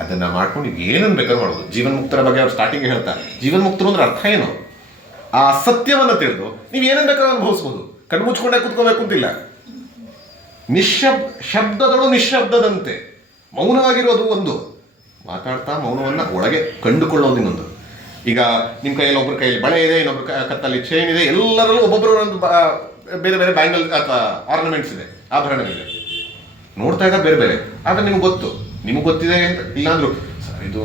ಅದನ್ನ ಮಾಡ್ಕೊಂಡು ಏನನ್ನು ಬೇಕಾದ್ರೂ ಮಾಡೋದು. ಜೀವನ್ ಮುಕ್ತರ ಬಗ್ಗೆ ಅವ್ರು ಸ್ಟಾರ್ಟಿಂಗ್ ಹೇಳ್ತಾರೆ. ಜೀವನ್ ಮುಕ್ತರು ಅಂದ್ರೆ ಅರ್ಥ ಏನು? ಆ ಸತ್ಯವನ್ನು ತಿಳಿದು ನೀವು ಏನನ್ನು ಬೇಕಾದ್ರೂ ಅನುಭವಿಸ್ಬೋದು. ಕಣ್ಣು ಮುಚ್ಕೊಂಡೇ ಕೂತ್ಕೋಬೇಕು ಅಂತಿಲ್ಲ. ಶಬ್ದಗಳು ನಿಶ್ಶಬ್ದದಂತೆ. ಮೌನವಾಗಿರೋದು ಒಂದು, ಮಾತಾಡ್ತಾ ಮೌನವನ್ನು ಒಳಗೆ ಕಂಡುಕೊಳ್ಳೋದು ಇನ್ನೊಂದು. ಈಗ ನಿಮ್ಮ ಕೈಯಲ್ಲಿ ಒಬ್ಬರ ಕೈಯಲ್ಲಿ ಬಳೆ ಇದೆ, ಇನ್ನೊಬ್ಬರ ಕತ್ತಲ್ಲಿ ಚೈನ್ ಇದೆ, ಎಲ್ಲರಲ್ಲೂ ಒಬ್ಬೊಬ್ಬರು ಒಂದು ಬೇರೆ ಬೇರೆ ಬ್ಯಾಂಗಲ್ ಅಥವಾ ಆರ್ನಮೆಂಟ್ಸ್ ಇದೆ, ಆಭರಣಗಳಿದೆ. ನೋಡ್ತಾ ಇದ್ದ ಬೇರೆ ಬೇರೆ, ಆದರೆ ನಿಮ್ಗೆ ಗೊತ್ತಿದೆ ಅಂತ ಇಲ್ಲಾಂದ್ರು ಸರ್ ಇದು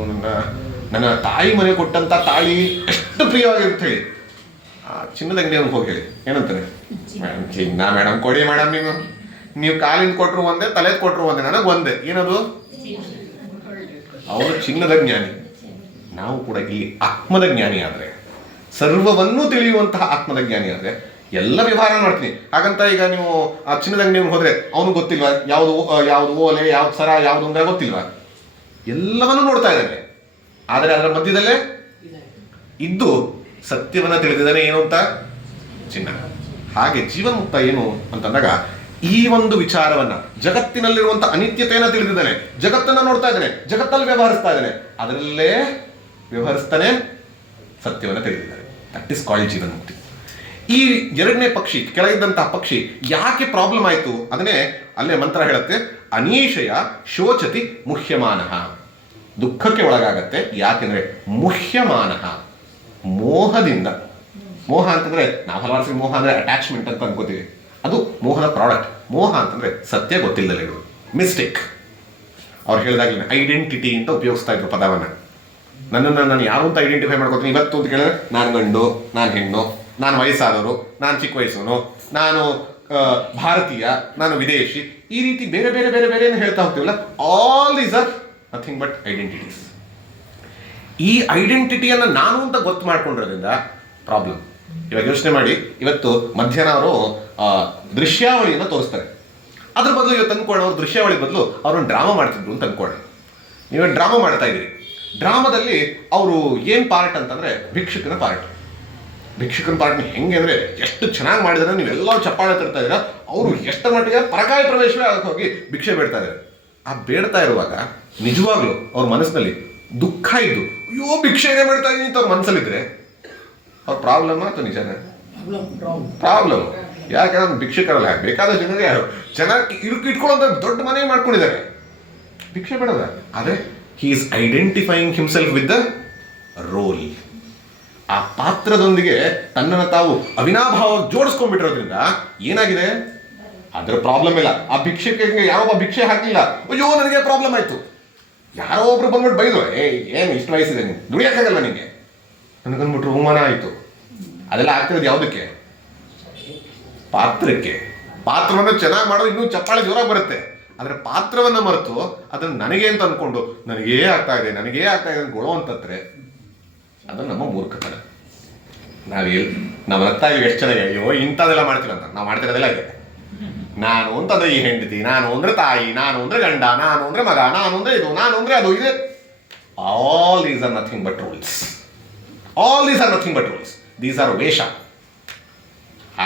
ನನ್ನ ತಾಯಿ ಮನೆ ಕೊಟ್ಟಂತ ತಾಳಿ ಎಷ್ಟು ಪ್ರಿಯವಾಗಿರುತ್ತೆ ಹೇಳಿ. ಆ ಚಿನ್ನದ ಅಂಗಡಿಯವ್ರಿಗೆ ಹೋಗಿ ಹೇಳಿ ಏನಂತಾರೆ, ಮೇಡಮ್ ಚಿನ್ನ ಮೇಡಮ್ ಕೊಡಿ ಮೇಡಮ್, ನೀವು ಕಾಲಿಂದ ಕೊಟ್ಟರು ಒಂದೇ, ತಲೆದು ಕೊಟ್ಟರು ಒಂದೇ, ನನಗೆ ಒಂದೇ. ಏನದು? ಅವರು ಚಿನ್ನದ ಜ್ಞಾನಿ. ನಾವು ಕೂಡ ಇಲ್ಲಿ ಆತ್ಮದ ಜ್ಞಾನಿ ಆದರೆ, ಸರ್ವವನ್ನೂ ತಿಳಿಯುವಂತಹ ಆತ್ಮದ ಜ್ಞಾನಿ ಆದರೆ ಎಲ್ಲ ವ್ಯವಹಾರ ಮಾಡ್ತೀನಿ. ಹಾಗಂತ ಈಗ ನೀವು ಆ ಚಿನ್ನದ ಅಂಗಡಿಯವ್ರಿಗೆ ಹೋದ್ರೆ ಅವನು ಗೊತ್ತಿಲ್ವಾ ಯಾವುದು ಓಲೆ, ಯಾವ್ದು ಸರ, ಯಾವುದು ಅಂದ್ರೆ ಗೊತ್ತಿಲ್ವಾ? ಎಲ್ಲವನ್ನೂ ನೋಡ್ತಾ ಇದ್ದಾನೆ, ಆದರೆ ಅದರ ಮಧ್ಯದಲ್ಲೇ ಇದ್ದು ಸತ್ಯವನ್ನ ತಿಳಿದಿದ್ದಾನೆ. ಏನು ಅಂತ? ಚಿನ್ನ. ಹಾಗೆ ಜೀವನ್ಮುಕ್ತ ಏನು ಅಂತಂದಾಗ ಈ ಒಂದು ವಿಚಾರವನ್ನ, ಜಗತ್ತಿನಲ್ಲಿರುವಂತ ಅನಿತ್ಯತೆಯನ್ನ ತಿಳಿದಿದ್ದಾನೆ, ಜಗತ್ತನ್ನ ನೋಡ್ತಾ ಇದ್ದಾನೆ, ಜಗತ್ತಲ್ಲಿ ವ್ಯವಹರಿಸ್ತಾ ಇದ್ದಾನೆ, ಅದರಲ್ಲೇ ವ್ಯವಹರಿಸ್ತಾನೆ, ಸತ್ಯವನ್ನ ತಿಳಿದಿದ್ದಾನೆ. ದಟ್ ಇಸ್ ಕಾಲ್ಡ್ ಜೀವನ್ಮುಕ್ತಿ. ಈ ಎರಡನೇ ಪಕ್ಷಿ ಕೆಳಗಿದ್ದಂತಹ ಪಕ್ಷಿ ಯಾಕೆ ಪ್ರಾಬ್ಲಮ್ ಆಯಿತು ಅದನ್ನೇ ಅಲ್ಲೇ ಮಂತ್ರ ಹೇಳುತ್ತೆ, ಅನೀಶಯ ಶೋಚತಿ ಮುಹ್ಯಮಾನಃ, ದುಃಖಕ್ಕೆ ಒಳಗಾಗತ್ತೆ. ಯಾಕೆಂದ್ರೆ ಮುಹ್ಯಮಾನಃ, ಮೋಹದಿಂದ. ಮೋಹ ಅಂತಂದ್ರೆ ನಾವು ಹಲವಾರು ಸರಿ ಮೋಹ ಅಂದ್ರೆ ಅಟ್ಯಾಚ್ಮೆಂಟ್ ಅಂತ ಅನ್ಕೋತೀವಿ, ಅದು ಮೋಹದ ಪ್ರಾಡಕ್ಟ್. ಮೋಹ ಅಂತಂದ್ರೆ ಸತ್ಯ ಗೊತ್ತಿಲ್ಲದಲ್ಲ ಇರೋದು, ಮಿಸ್ಟೇಕ್. ಅವ್ರು ಹೇಳಿದಾಗಲೇ ಐಡೆಂಟಿಟಿ ಅಂತ ಉಪಯೋಗಿಸ್ತಾ ಇದ್ರು ಪದವನ್ನ. ನನ್ನನ್ನು ನಾನು ಯಾರು ಅಂತ ಐಡೆಂಟಿಫೈ ಮಾಡ್ಕೊತೀನಿ ಇವತ್ತು ಅಂತ ಕೇಳಿದ್ರೆ, ನಾನು ಗಂಡು, ನಾನು ಹೆಣ್ಣು, ನಾನು ವಯಸ್ಸಾದವರು, ನಾನು ಚಿಕ್ಕ ವಯಸ್ಸವನು, ನಾನು ಭಾರತೀಯ, ನಾನು ವಿದೇಶಿ, ಈ ರೀತಿ ಬೇರೆ ಬೇರೆ ಬೇರೆ ಬೇರೆ ಹೇಳ್ತಾ ಹೋಗ್ತೀವಲ್ಲ. All these are nothing but identities. ಈ ಐಡೆಂಟಿಟಿಯನ್ನು ನಾನು ಅಂತ ಗೊತ್ತು ಮಾಡ್ಕೊಂಡಿರೋದ್ರಿಂದ ಪ್ರಾಬ್ಲಮ್. ಇವಾಗ ಯೋಚನೆ ಮಾಡಿ, ಇವತ್ತು ಮಧ್ಯಾಹ್ನ ಅವರು ದೃಶ್ಯಾವಳಿಯನ್ನು ತೋರಿಸ್ತಾರೆ. ಅದ್ರ ಬದಲು ಇವತ್ತು ಅಂದ್ಕೊಳ್ಳಿ, ಅವ್ರು ದೃಶ್ಯಾವಳಿ ಬದಲು ಅವ್ರನ್ನ ಡ್ರಾಮಾ ಮಾಡ್ತಿದ್ರು ಅಂತ ಅಂದ್ಕೊಳ್ಳಿ. ನೀವು ಡ್ರಾಮಾ ಮಾಡ್ತಾ ಇದ್ದೀರಿ. ಡ್ರಾಮಾದಲ್ಲಿ ಅವರು ಏನು ಪಾರ್ಟ್ ಅಂತಂದ್ರೆ ಭಿಕ್ಷುಕನ ಪಾರ್ಟ್. ಭಿಕ್ಷುಕನ ಪಾರ್ಟ್ನ ಹೆಂಗೆ ಅಂದರೆ ಎಷ್ಟು ಚೆನ್ನಾಗಿ ಮಾಡಿದ್ರೆ ನೀವೆಲ್ಲರೂ ಚಪ್ಪಾಳೆ ತರ್ತಾ ಇದ್ದೀರಾ, ಅವರು ಎಷ್ಟು ಮಟ್ಟಿಗೆ ಪರಕಾಯ ಪ್ರವೇಶವೇ ಆಗಕ್ಕೆ ಹೋಗಿ ಭಿಕ್ಷೆ ಬೇಡ್ತಾ ಇದ್ದಾರೆ. ಆ ಬೇಡ್ತಾ ಇರುವಾಗ ನಿಜವಾಗ್ಲೂ ಅವ್ರ ಮನಸ್ಸಿನಲ್ಲಿ ದುಃಖ ಇದ್ದು, ಅಯ್ಯೋ ಭಿಕ್ಷೆ ಏನೇ ಮಾಡ್ತಾ ಇದ್ದೀನಿ ಅಂತ ಅವ್ರ ಮನಸ್ಸಲ್ಲಿದ್ರೆ ಅವ್ರ ಪ್ರಾಬ್ಲಮ್ ಅಥವಾ ನಿಜಾನೇ? ಪ್ರಾಬ್ಲಮ್. ಯಾಕಂದ್ರೆ ಭಿಕ್ಷುಕರಲ್ಲ, ಬೇಕಾದಷ್ಟು ಜನರಿಗೆ ಚೆನ್ನಾಗಿ ಇಟ್ಕೊಳ್ಳೋಂಥ ದೊಡ್ಡ ಮನೆ ಮಾಡ್ಕೊಂಡಿದ್ದಾರೆ, ಭಿಕ್ಷೆ ಬೇಡದ. ಆದರೆ he is identifying himself with the role. ಆ ಪಾತ್ರದೊಂದಿಗೆ ತನ್ನನ್ನು ತಾವು ಅವಿನಾಭಾವ ಜೋಡಿಸ್ಕೊಂಡ್ಬಿಟ್ಟಿರೋದ್ರಿಂದ ಏನಾಗಿದೆ, ಅದರ ಪ್ರಾಬ್ಲಮ್ ಇಲ್ಲ. ಆ ಭಿಕ್ಷೆಗೆ ಯಾರೊಬ್ಬ ಭಿಕ್ಷೆ ಹಾಕಲಿಲ್ಲ, ಅಯ್ಯೋ ನನಗೆ ಪ್ರಾಬ್ಲಮ್ ಆಯ್ತು. ಯಾರೋ ಒಬ್ರು ಬಂದ್ಬಿಟ್ಟು ಬೈದ್ರು, ಏನು ಇಷ್ಟು ವಯಸ್ಸಿದೆ ನೀನು ದುಡಿಯೋಕ್ಕಾಗಲ್ಲ ನಿಮಗೆ, ನನಗನ್ಬಿಟ್ರು ಅವಮಾನ ಆಯಿತು. ಅದೆಲ್ಲ ಆಗ್ತಿರೋದು ಯಾವುದಕ್ಕೆ? ಪಾತ್ರಕ್ಕೆ. ಪಾತ್ರವನ್ನು ಚೆನ್ನಾಗಿ ಮಾಡೋದು ಇನ್ನೂ ಚಪ್ಪಾಳೆ ಜೋರಾಗಿ ಬರುತ್ತೆ. ಆದರೆ ಪಾತ್ರವನ್ನು ಮರೆತು ಅದನ್ನು ನನಗೆ ಅಂತ ಅಂದ್ಕೊಂಡು ನನಗೇ ಆಗ್ತಾ ಇದೆ ಅಂತ ಗೊಳೋ ಅಂತಂದ್ರೆ ಅದು ನಮ್ಮ ಮೂರ್ಖತನ. ನಾವು ನಗ್ತಾ ಇದೀವಿ ಎಷ್ಟು ಚೆನ್ನಾಗಿ, ಅಯ್ಯೋ ಇಂಥದ್ದೆಲ್ಲ ಮಾಡ್ತೀವಂತ. ನಾವು ಮಾಡ್ತಿರೋದೆಲ್ಲ ಇದೆ. ನಾನು ಅಂತಂದ್ರೆ ಈ ಹೆಂಡತಿ, ನಾನು ಅಂದ್ರೆ ತಾಯಿ, ನಾನು ಅಂದ್ರೆ ಗಂಡ, ನಾನು ಅಂದ್ರೆ ಮಗ, ನಾನು ಅಂದ್ರೆ ಇದು, ನಾನು ಅಂದ್ರೆ ಅದು ಇದೆ. All these are nothing but rules. All these are nothing but rules. These are ವೇಷ.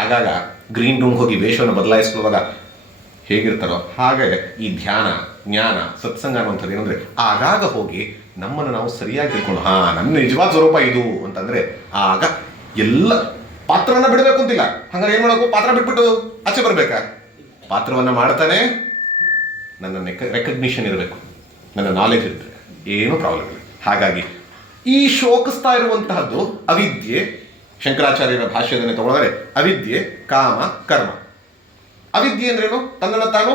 ಆಗಾಗ ಗ್ರೀನ್ ರೂಮ್ ಹೋಗಿ ವೇಷವನ್ನು ಬದಲಾಯಿಸುವಾಗ ಹೇಗಿರ್ತಾರೋ ಹಾಗೆ ಈ ಧ್ಯಾನ, ಜ್ಞಾನ, ಸತ್ಸಂಗ ಅನ್ನುವಂಥದ್ದು ಏನಂದ್ರೆ ಆಗಾಗ ಹೋಗಿ ನಮ್ಮನ್ನು ನಾವು ಸರಿಯಾಗಿ ತಿಳ್ಕೊಂಡು, ನನ್ನ ನಿಜವಾದ ಸ್ವರೂಪ ಇದು ಅಂತಂದ್ರೆ ಆಗ ಎಲ್ಲ ಪಾತ್ರವನ್ನ ಬಿಡಬೇಕು ಅಂತಿಲ್ಲ. ಹಂಗಾರೆ ಏನ್ ಮಾಡಬೇಕು? ಪಾತ್ರ ಬಿಟ್ಬಿಟ್ಟು ಆಚೆ ಬರ್ಬೇಕಾ? ಪಾತ್ರವನ್ನ ಮಾಡ್ತಾನೆ ನನ್ನ ರೆಕಗ್ನಿಷನ್ ಇರಬೇಕು, ನನ್ನ ನಾಲೆಜ್ ಇರ್ತದೆ, ಏನೂ ಪ್ರಾಬ್ಲಮ್ ಇಲ್ಲ. ಹಾಗಾಗಿ ಈ ಶೋಕಿಸ್ತಾ ಇರುವಂತಹದ್ದು ಅವಿದ್ಯೆ. ಶಂಕರಾಚಾರ್ಯರ ಭಾಷ್ಯದನ್ನೇ ತಗೊಳ್ಳೋದ್ರೆ ಅವಿದ್ಯೆ, ಕಾಮ, ಕರ್ಮ. ಅವಿದ್ಯೆ ಅಂದ್ರೇನು? ತನ್ನನ್ನು ತಾನು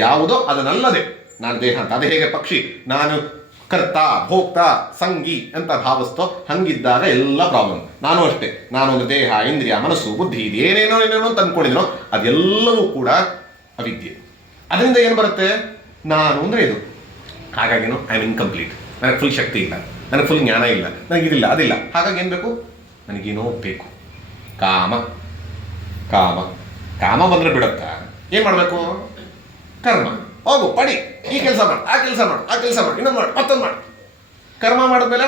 ಯಾವುದೋ ಅದನ್ನಲ್ಲದೆ ನಾನು ದೇಹ ಅಂತ. ಅದೇ ಹೇಗೆ ಪಕ್ಷಿ ನಾನು ಕರ್ತ, ಭೋಕ್ತ, ಸಂಗಿ ಅಂತ ಭಾವಿಸ್ತೋ ಹಂಗಿದ್ದಾಗ ಎಲ್ಲ ಪ್ರಾಬ್ಲಮ್. ನಾನು ಅಷ್ಟೇ, ನಾನು ಒಂದು ದೇಹ, ಇಂದ್ರಿಯ, ಮನಸ್ಸು, ಬುದ್ಧಿ, ಇದು ಏನೇನೋ ಅಂತ ಅಂದ್ಕೊಂಡಿದ್ದೀನೋ ಅದೆಲ್ಲವೂ ಕೂಡ ಅವಿದ್ಯೆ. ಅದರಿಂದ ಏನು ಬರುತ್ತೆ? ನಾನು ಅಂದರೆ ಇದು. ಹಾಗಾಗಿನೂ ಐ ಆಮ್ ಇನ್ಕಂಪ್ಲೀಟ್. ನನಗೆ ಫುಲ್ ಶಕ್ತಿ ಇಲ್ಲ, ನನಗೆ ಫುಲ್ ಜ್ಞಾನ ಇಲ್ಲ, ನನಗಿದಿಲ್ಲ, ಅದಿಲ್ಲ. ಹಾಗಾಗಿ ಏನು ಬೇಕು? ನನಗೇನೋ ಬೇಕು. ಕಾಮ. ಕಾಮ ಕಾಮ ಬಂದರೆ ಬಿಡುತ್ತಾ? ಏನು ಮಾಡಬೇಕು? ಕರ್ಮ. ಹೋಗು, ಪಡಿ, ಈ ಕೆಲಸ ಮಾಡು, ಆ ಕೆಲಸ ಮಾಡು, ಆ ಕೆಲಸ ಮಾಡು, ಇನ್ನೊಂದು ಮಾಡು, ಮತ್ತೊಂದು ಮಾಡು. ಕರ್ಮ ಮಾಡಿದ್ಮೇಲೆ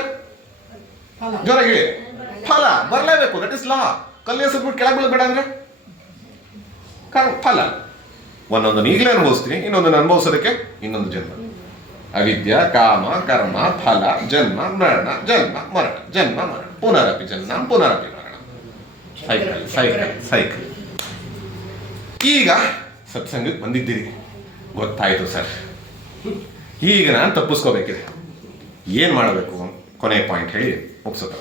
ಜೋರಾಗಿ ಫಲ ಬರಲೇಬೇಕು. ದಟ್ ಇಸ್ ಲಾ. ಕಲ್ಲಿಯ ಸುಟ್ಬಿಟ್ಟು ಕೆಳಗೆ ಬೀಳಬೇಡ ಅಂದ್ರೆ ಫಲ. ಒಂದೊಂದನ್ನು ಈಗಲೇ ಅನುಭವಿಸ್ತೀನಿ, ಇನ್ನೊಂದನ್ನು ಅನುಭವಿಸೋದಕ್ಕೆ ಇನ್ನೊಂದು ಜನ್ಮ. ಅವಿದ್ಯಾ, ಕಾಮ, ಕರ್ಮ, ಫಲ, ಜನ್ಮ, ಮರಣ, ಜನ್ಮ, ಮರಣ, ಜನ್ಮ, ಮರಣ, ಪುನರಪಿ ಜನ್ಮ, ಪುನರಪಿ ಮರಣ. Cycle cycle cycle. ಈಗ ಸತ್ಸಂಗಕ್ಕೆ ಬಂದಿದ್ದೀರಿ, ಗೊತ್ತಾಯಿತು ಸರ್. ಈಗ ನಾನು ತಪ್ಪಿಸ್ಕೋಬೇಕಿದೆ. ಏನು ಮಾಡಬೇಕು? ಕೊನೆಯ ಪಾಯಿಂಟ್ ಹೇಳಿ ಮುಗಿಸುತ್ತೆ.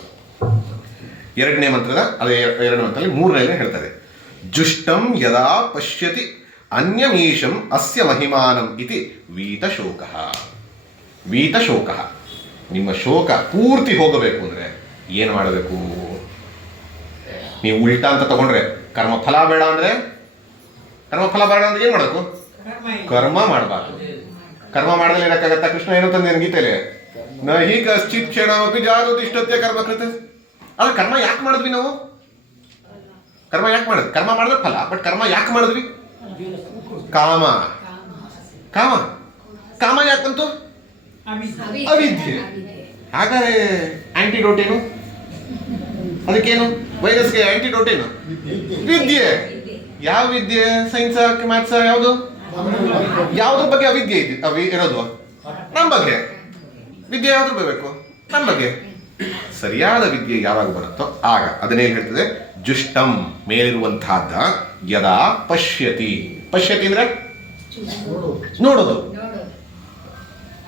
ಎರಡನೇ ಮಂತ್ರದ ಅದೇ ಎರಡನೇ ಮಂತ್ರದಲ್ಲಿ ಮೂರನೇ ಹೇಳ್ತಾರೆ, ಜುಷ್ಟಂ ಯದಾ ಪಶ್ಯತಿ ಅನ್ಯಮೀಶಂ ಅಸ್ಯ ಮಹಿಮಾನಂ ಇತಿ ವೀತಶೋಕಃ. ವೀತಶೋಕಃ. ನಿಮ್ಮ ಶೋಕ ಪೂರ್ತಿ ಹೋಗಬೇಕು ಅಂದರೆ ಏನು ಮಾಡಬೇಕು? ನೀವು ಉಲ್ಟಾ ಅಂತ ತಗೊಂಡ್ರೆ ಕರ್ಮಫಲ ಬೇಡ ಅಂದರೆ ಏನು ಮಾಡಬೇಕು? ಕರ್ಮ ಮಾಡಬಾರ್ದು. ಕರ್ಮ ಮಾಡದಲ್ಲಿ ಇರಕ್ಕಾಗತ್ತಾ? ಕೃಷ್ಣ ಏನು ತಂದೇನು ಗೀತೆಯಲ್ಲಿ? ನಹಿ ಕಶ್ಚಿತ್ ಕ್ಷಣಮಪಿ ಜಾಗೃತಿಷ್ಠತ್ಯ ಕರ್ಮ ಕೃತೆ. ಆದ್ರೆ ಕರ್ಮ ಯಾಕೆ ಮಾಡಿದ್ವಿ ನಾವು? ಕರ್ಮ ಯಾಕೆ ಮಾಡಿದ್ವಿ? ಕರ್ಮ ಮಾಡಿದ್ರೆ ಫಲ, ಬಟ್ ಕರ್ಮ ಯಾಕೆ ಮಾಡಿದ್ವಿ? ಕಾಮ. ಕಾಮ ಕಾಮ ಯಾಕೆ ಬಂತು? ಅವಿದ್ಯೆ. ಹಾಗಾದ್ರೆ ಆಂಟಿಡೋಟ್ ಏನು? ಅದಕ್ಕೇನು? ವೈರಸ್ಗೆ ಆಂಟಿಡೋಟ್ ಏನು? ವಿದ್ಯೆ. ಯಾವ ವಿದ್ಯೆ? Science, maths? ಯಾವುದು? ಯಾವುದ್ರ ಬಗ್ಗೆ ಅವಿದ್ಯೆ ಇರೋದು? ನಮ್ಮ ಬಗ್ಗೆ. ವಿದ್ಯೆ ಯಾವ್ದ್ರ ಬೇಕು? ನಮ್ಮ ಬಗ್ಗೆ. ಸರಿಯಾದ ವಿದ್ಯೆ ಯಾವಾಗ ಬರುತ್ತೋ ಆಗ ಅದನ್ನೇನು ಹೇಳ್ತದೆ? ಜುಷ್ಟಂ ಮೇಲಿರುವಂತಹದ್ದ ಯದಾ ಪಶ್ಯತಿ. ಪಶ್ಯತಿ ಅಂದ್ರೆ ನೋಡೋದು.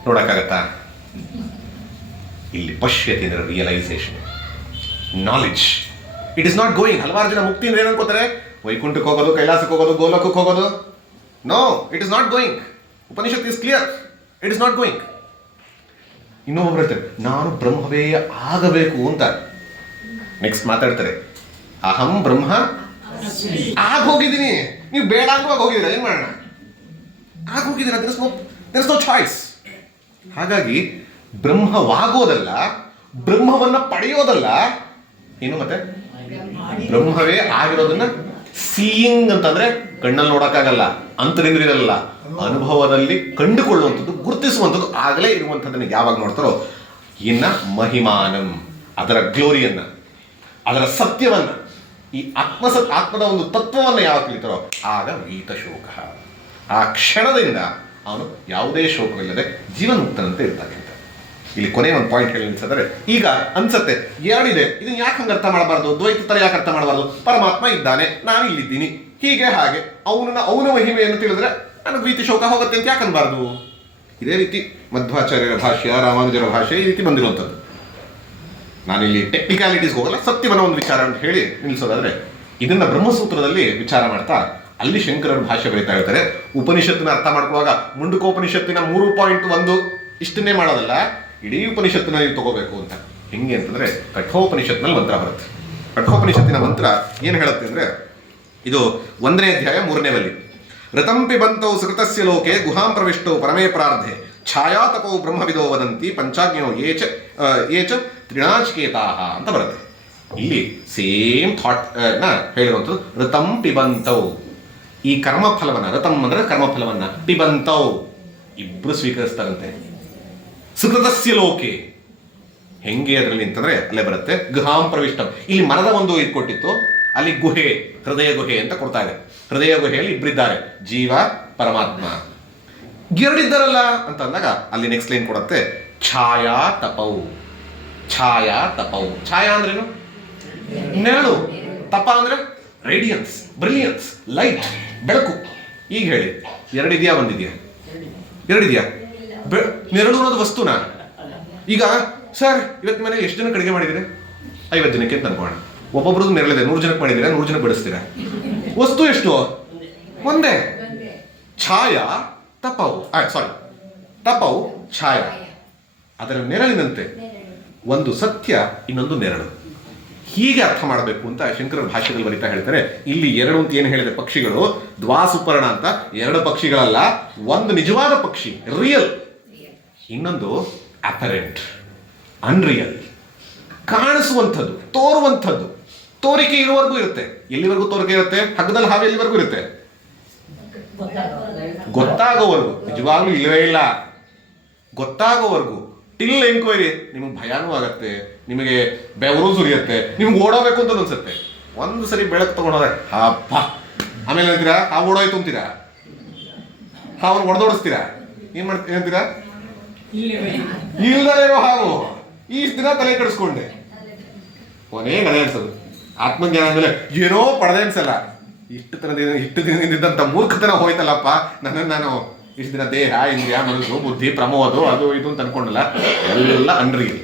ನೋಡಕ್ಕಾಗತ್ತಾ? ಇಲ್ಲಿ ಪಶ್ಯತಿ ಅಂದ್ರೆ realisation, knowledge. It is not going. ಹಲವಾರು ಜನ ಮುಕ್ತಿ ಅಂದ್ರೆ ಏನು ಅನ್ಕೋತಾರೆ? ವೈಕುಂಠಕ್ಕೆ ಹೋಗೋದು, ಕೈಲಾಸಕ್ಕೆ ಹೋಗೋದು, ಗೋಲೋಕಕ್ಕೆ ಹೋಗೋದು. No, it is not going. Upanishad is clear, it is not going. ಇನ್ನೊಬ್ಬರು ಹೇಳ್ತಾರೆ ನಾನು ಬ್ರಹ್ಮವೇ ಆಗಬೇಕು ಅಂತ. ನೆಕ್ಸ್ಟ್ ಮಾತಾಡ್ತಾರೆ ಅಹಂ ಬ್ರಹ್ಮ ಆಗ ಹೋಗಿದ್ದೀನಿ. ನೀವು ಬೇಡ ಆಗುವಾಗ ಹೋಗಿದ್ದೀರಾ, ಏನ್ ಮಾಡೋಣ? ಆಗ ಹೋಗಿದ್ದೀರಾ, ದೇರ್ ಇಸ್ ನೋ ಚಾಯ್ಸ್. ಹಾಗಾಗಿ ಬ್ರಹ್ಮವಾಗೋದಲ್ಲ, ಬ್ರಹ್ಮವನ್ನ ಪಡೆಯೋದಲ್ಲ, ಏನು ಮತ್ತೆ ಬ್ರಹ್ಮವೇ ಆಗಿರೋದನ್ನ ಸೀಯಿಂಗ್ ಅಂತಂದ್ರೆ ಕಣ್ಣಲ್ಲಿ ನೋಡಕ್ಕಾಗಲ್ಲ, ಅಂತರಿಂದ್ರಿಯಲ್ಲ, ಅನುಭವದಲ್ಲಿ ಕಂಡುಕೊಳ್ಳುವಂಥದ್ದು, ಗುರುತಿಸುವಂಥದ್ದು. ಆಗಲೇ ಇರುವಂಥದ್ದನ್ನ ಯಾವಾಗ ನೋಡ್ತಾರೋ ಇನ್ನ ಮಹಿಮಾನಂ, ಅದರ ಗ್ಲೋರಿಯನ್ನ, ಅದರ ಸತ್ಯವನ್ನ, ಈ ಆತ್ಮದ ಒಂದು ತತ್ವವನ್ನು ಯಾವಾಗ ತಿಳಿತಾರೋ ಆಗ ವೀತ ಶೋಕ. ಆ ಕ್ಷಣದಿಂದ ಅವನು ಯಾವುದೇ ಶೋಕವಿಲ್ಲದೆ ಜೀವನ್ಮುಕ್ತನಂತೆ ಇರ್ತಾನೆ ಅಂತ. ಇಲ್ಲಿ ಕೊನೆಯ ಒಂದು ಪಾಯಿಂಟ್ ಹೇಳಿ ಅನ್ಸಿದ್ರೆ, ಈಗ ಅನ್ಸತ್ತೆ ಎರಡಿದೆ, ಇದನ್ನ ಯಾಕೆ ಹಂಗೆ ಅರ್ಥ ಮಾಡಬಾರ್ದು? ದ್ವೈತ ತರ ಯಾಕೆ ಅರ್ಥ ಮಾಡಬಾರ್ದು? ಪರಮಾತ್ಮ ಇದ್ದಾನೆ, ನಾನು ಇಲ್ಲಿದ್ದೀನಿ, ಹೀಗೆ ಹಾಗೆ ಅವನ ಮಹಿಮೆಯನ್ನು ತಿಳಿದ್ರೆ ನನಗೆ ವೀತಿ ಶೋಕ ಹೋಗುತ್ತೆ ಅಂತ ಯಾಕೆ ಅನ್ಬಾರ್ದು? ಇದೇ ರೀತಿ ಮಧ್ವಾಚಾರ್ಯರ ಭಾಷ್ಯ, ರಾಮಾನುಜರ ಭಾಷ್ಯ ಈ ರೀತಿ ಬಂದಿರುವಂಥದ್ದು. ನಾನಿಲ್ಲಿ ಟೆಕ್ನಿಕಾಲಿಟೀಸ್ ಹೋಗಲ್ಲ, ಸತ್ಯವನ್ನ ಒಂದು ವಿಚಾರ ಅಂತ ಹೇಳಿ ನಿಲ್ಲಿಸೋದಾದ್ರೆ, ಇದನ್ನ ಬ್ರಹ್ಮಸೂತ್ರದಲ್ಲಿ ವಿಚಾರ ಮಾಡ್ತಾ ಅಲ್ಲಿ ಶಂಕರರು ಭಾಷ್ಯ ಬರೀತಾ ಹೇಳ್ತಾರೆ. ಉಪನಿಷತ್ತಿನ ಅರ್ಥ ಮಾಡ್ಕೊಳ್ಳುವಾಗ ಮುಂಡಕೋಪನಿಷತ್ತಿನ 3.1 ಇಷ್ಟನ್ನೇ ಮಾಡೋದಲ್ಲ, ಇಡೀ ಉಪನಿಷತ್ತಿನ ನೀವು ತಗೋಬೇಕು ಅಂತ. ಹೆಂಗೆ ಅಂತಂದ್ರೆ ಕಠೋಪನಿಷತ್ನಲ್ಲಿ ಮಂತ್ರ ಬರುತ್ತೆ. ಕಠೋಪನಿಷತ್ತಿನ ಮಂತ್ರ ಏನು ಹೇಳುತ್ತೆ ಅಂದ್ರೆ, ಇದು 1ನೇ ಅಧ್ಯಾಯ 3ನೇ ವಲ್ಲಿ. ಋತಂಪಿ ಬಂತೌ ಸುಕೃತಸ್ಯ ಲೋಕೆ ಗುಹಾಂ ಪ್ರವಿಷ್ಟೌ ಪರಮೇ ಪ್ರಾರ್ಧೆ ಛಾಯಾತಪೌ ಬ್ರಹ್ಮವಿದೋ ವದಂತಿ ಪಂಚಾಜ್ಞೋ ಏಚ ತ್ರಿಣಾಚಿಕೇತಾಹ ಅಂತ ಬರುತ್ತೆ. ಇಲ್ಲಿ ಸೇಮ್ ಥಾಟ್ ನ ಹೇಳಿರುವಂಥದ್ದು. ಋತಂ ಪಿಬಂತೌ, ಈ ಕರ್ಮಫಲವನ್ನ, ಋತಂ ಅಂದ್ರೆ ಕರ್ಮಫಲವನ್ನ, ಪಿಬಂತೌ ಇಬ್ರು ಸ್ವೀಕರಿಸ್ತಾರಂತೆ. ಸುಕೃತಸ್ಯ ಲೋಕೆ ಹೆಂಗೆ ಅದರಲ್ಲಿ ಅಂತಂದ್ರೆ ಅಲ್ಲೇ ಬರುತ್ತೆ ಗುಹಾಂ ಪ್ರವಿಷ್ಟಂ. ಇಲ್ಲಿ ಮರದ ಒಂದು ಇದು ಕೊಟ್ಟಿತ್ತು, ಅಲ್ಲಿ ಗುಹೆ, ಹೃದಯ ಗುಹೆ ಅಂತ ಕೊಡ್ತಾ ಇದೆ. ಹೃದಯ ಗುಹೆಯಲ್ಲಿ ಇಬ್ಬರಿದ್ದಾರೆ, ಜೀವ ಪರಮಾತ್ಮ. ಎರಡಿದ್ದಾರಲ್ಲ ಅಂತ ಅಂದಾಗ ಅಲ್ಲಿ ನೆಕ್ಸ್ಟ್ ಲೈನ್ ಕೊಡುತ್ತೆ ಛಾಯಾ ತಪೌ. ಛಾಯಾ ತಪೌ, ಛಾಯಾ ಅಂದ್ರೇನು? ನೆರಳು. ತಪ ಅಂದ್ರೆ ರೇಡಿಯನ್ಸ್, ಬ್ರಿಲಿಯನ್ಸ್, ಲೈಟ್, ಬೆಳಕು. ಈಗ ಹೇಳಿ, ಎರಡಿದೆಯಾ ಒಂದಿದೆಯಾ? ಎರಡಿದೆಯಾ? ನೆರಳು ಅನ್ನೋದು ವಸ್ತುನಾ? ಈಗ ಸರ್ ಇವತ್ತು ಮನೇಲಿ ಎಷ್ಟು ಜನಕ್ಕೆ ಅಡುಗೆ ಮಾಡಿದಿರಿ? 50 ಜನಕ್ಕೆ ಅಂತ ಅನ್ಕೋಣ. ಒಬ್ಬೊಬ್ರದ್ದು ನೆರಳಿದೆ, 100 ಜನಕ್ಕೆ ಮಾಡಿದ್ದೀರಾ, 100 ಜನಕ್ಕೆ ಬಿಡಿಸ್ತೀರಾ. ವಸ್ತು ಎಷ್ಟು? ಒಂದೇ. ಛಾಯಾ ತಪೌ, ಸಾರಿ, ತಪೌ ಛಾಯಾ. ಅದರ ನೆರಳಿನಂತೆ ಒಂದು ಸತ್ಯ, ಇನ್ನೊಂದು ನೆರಳು. ಹೀಗೆ ಅರ್ಥ ಮಾಡಬೇಕು ಅಂತ ಶಂಕರರ ಭಾಷ್ಯದಲ್ಲಿ ಬರೀತಾ ಹೇಳ್ತಾರೆ. ಇಲ್ಲಿ ಎರಡು ಅಂತ ಏನು ಹೇಳಿದೆ, ಪಕ್ಷಿಗಳು ದ್ವಾಸುಪರ್ಣ ಅಂತ 2 ಪಕ್ಷಿಗಳಲ್ಲ, ಒಂದು ನಿಜವಾದ ಪಕ್ಷಿ ರಿಯಲ್, ಇನ್ನೊಂದು ಅಪರೆಂಟ್ ಅನ್ರಿಯಲ್, ಕಾಣಿಸುವಂಥದ್ದು, ತೋರುವಂಥದ್ದು. ತೋರಿಕೆ ಇರುವವರೆಗೂ ಇರುತ್ತೆ. ಎಲ್ಲಿವರೆಗೂ ತೋರಿಕೆ ಇರುತ್ತೆ? ಹಗ್ಗದಲ್ಲಿ ಹಾವು ಎಲ್ಲಿವರೆಗೂ ಇರುತ್ತೆ? ಗೊತ್ತಾಗೋವರೆಗೂ. ನಿಜವಾಗ್ಲೂ ಇಲ್ಲವೇ ಇಲ್ಲ, ಗೊತ್ತಾಗೋವರೆಗೂ. Till enquiry. ನಿಮಗೆ ಭಯಾನೂ ಆಗತ್ತೆ, ನಿಮಗೆ ಬೆವರು ಸುರಿಯುತ್ತೆ, ನಿಮ್ಗೆ ಓಡೋಬೇಕು ಅಂತ ಅನ್ಸುತ್ತೆ. ಒಂದು ಸರಿ ಬೆಳಕು ತಗೊಂಡೋದ್ರೆ ಹಬ್ಬ, ಆಮೇಲೆ ಹೇಳ್ತೀರಾ ಹಾವು ಓಡೋಯ್ತು ಅಂತೀರಾ, ಹಾವನ್ನು ಹೊಡೆದೋಡಿಸ್ತೀರಾ, ಏನಂತೀರಾ? ಇಲ್ದಲೇ ಇರೋ ಹಾವು, ಇಷ್ಟು ದಿನ ತಲೆ ಕೆಡಿಸ್ಕೊಂಡೆ. ಕೊನೆಗೆ ಅದೇ ಅನ್ಸೋದು. ಆತ್ಮಜ್ಞಾನ ಅಂದ್ರೆ ಏನೋ ಪಡೆದೆ ಅನ್ಸಲ್ಲ, ಇಷ್ಟು ದಿನದಿಂದ ಮೂರ್ಖತನ ಹೋಯ್ತಲ್ಲಪ್ಪ, ನಾನು ಇಷ್ಟು ದಿನ ದೇಹ, ಇಂದ್ರಿಯ, ಮನಸ್ಸು, ಬುದ್ಧಿ, ಪ್ರಮೋದ, ಅದು ಇದು ಅಂತ ಅನ್ಕೊಂಡಲ್ಲ, ಎಲ್ಲ ಅನ್ರಿಯಲ್.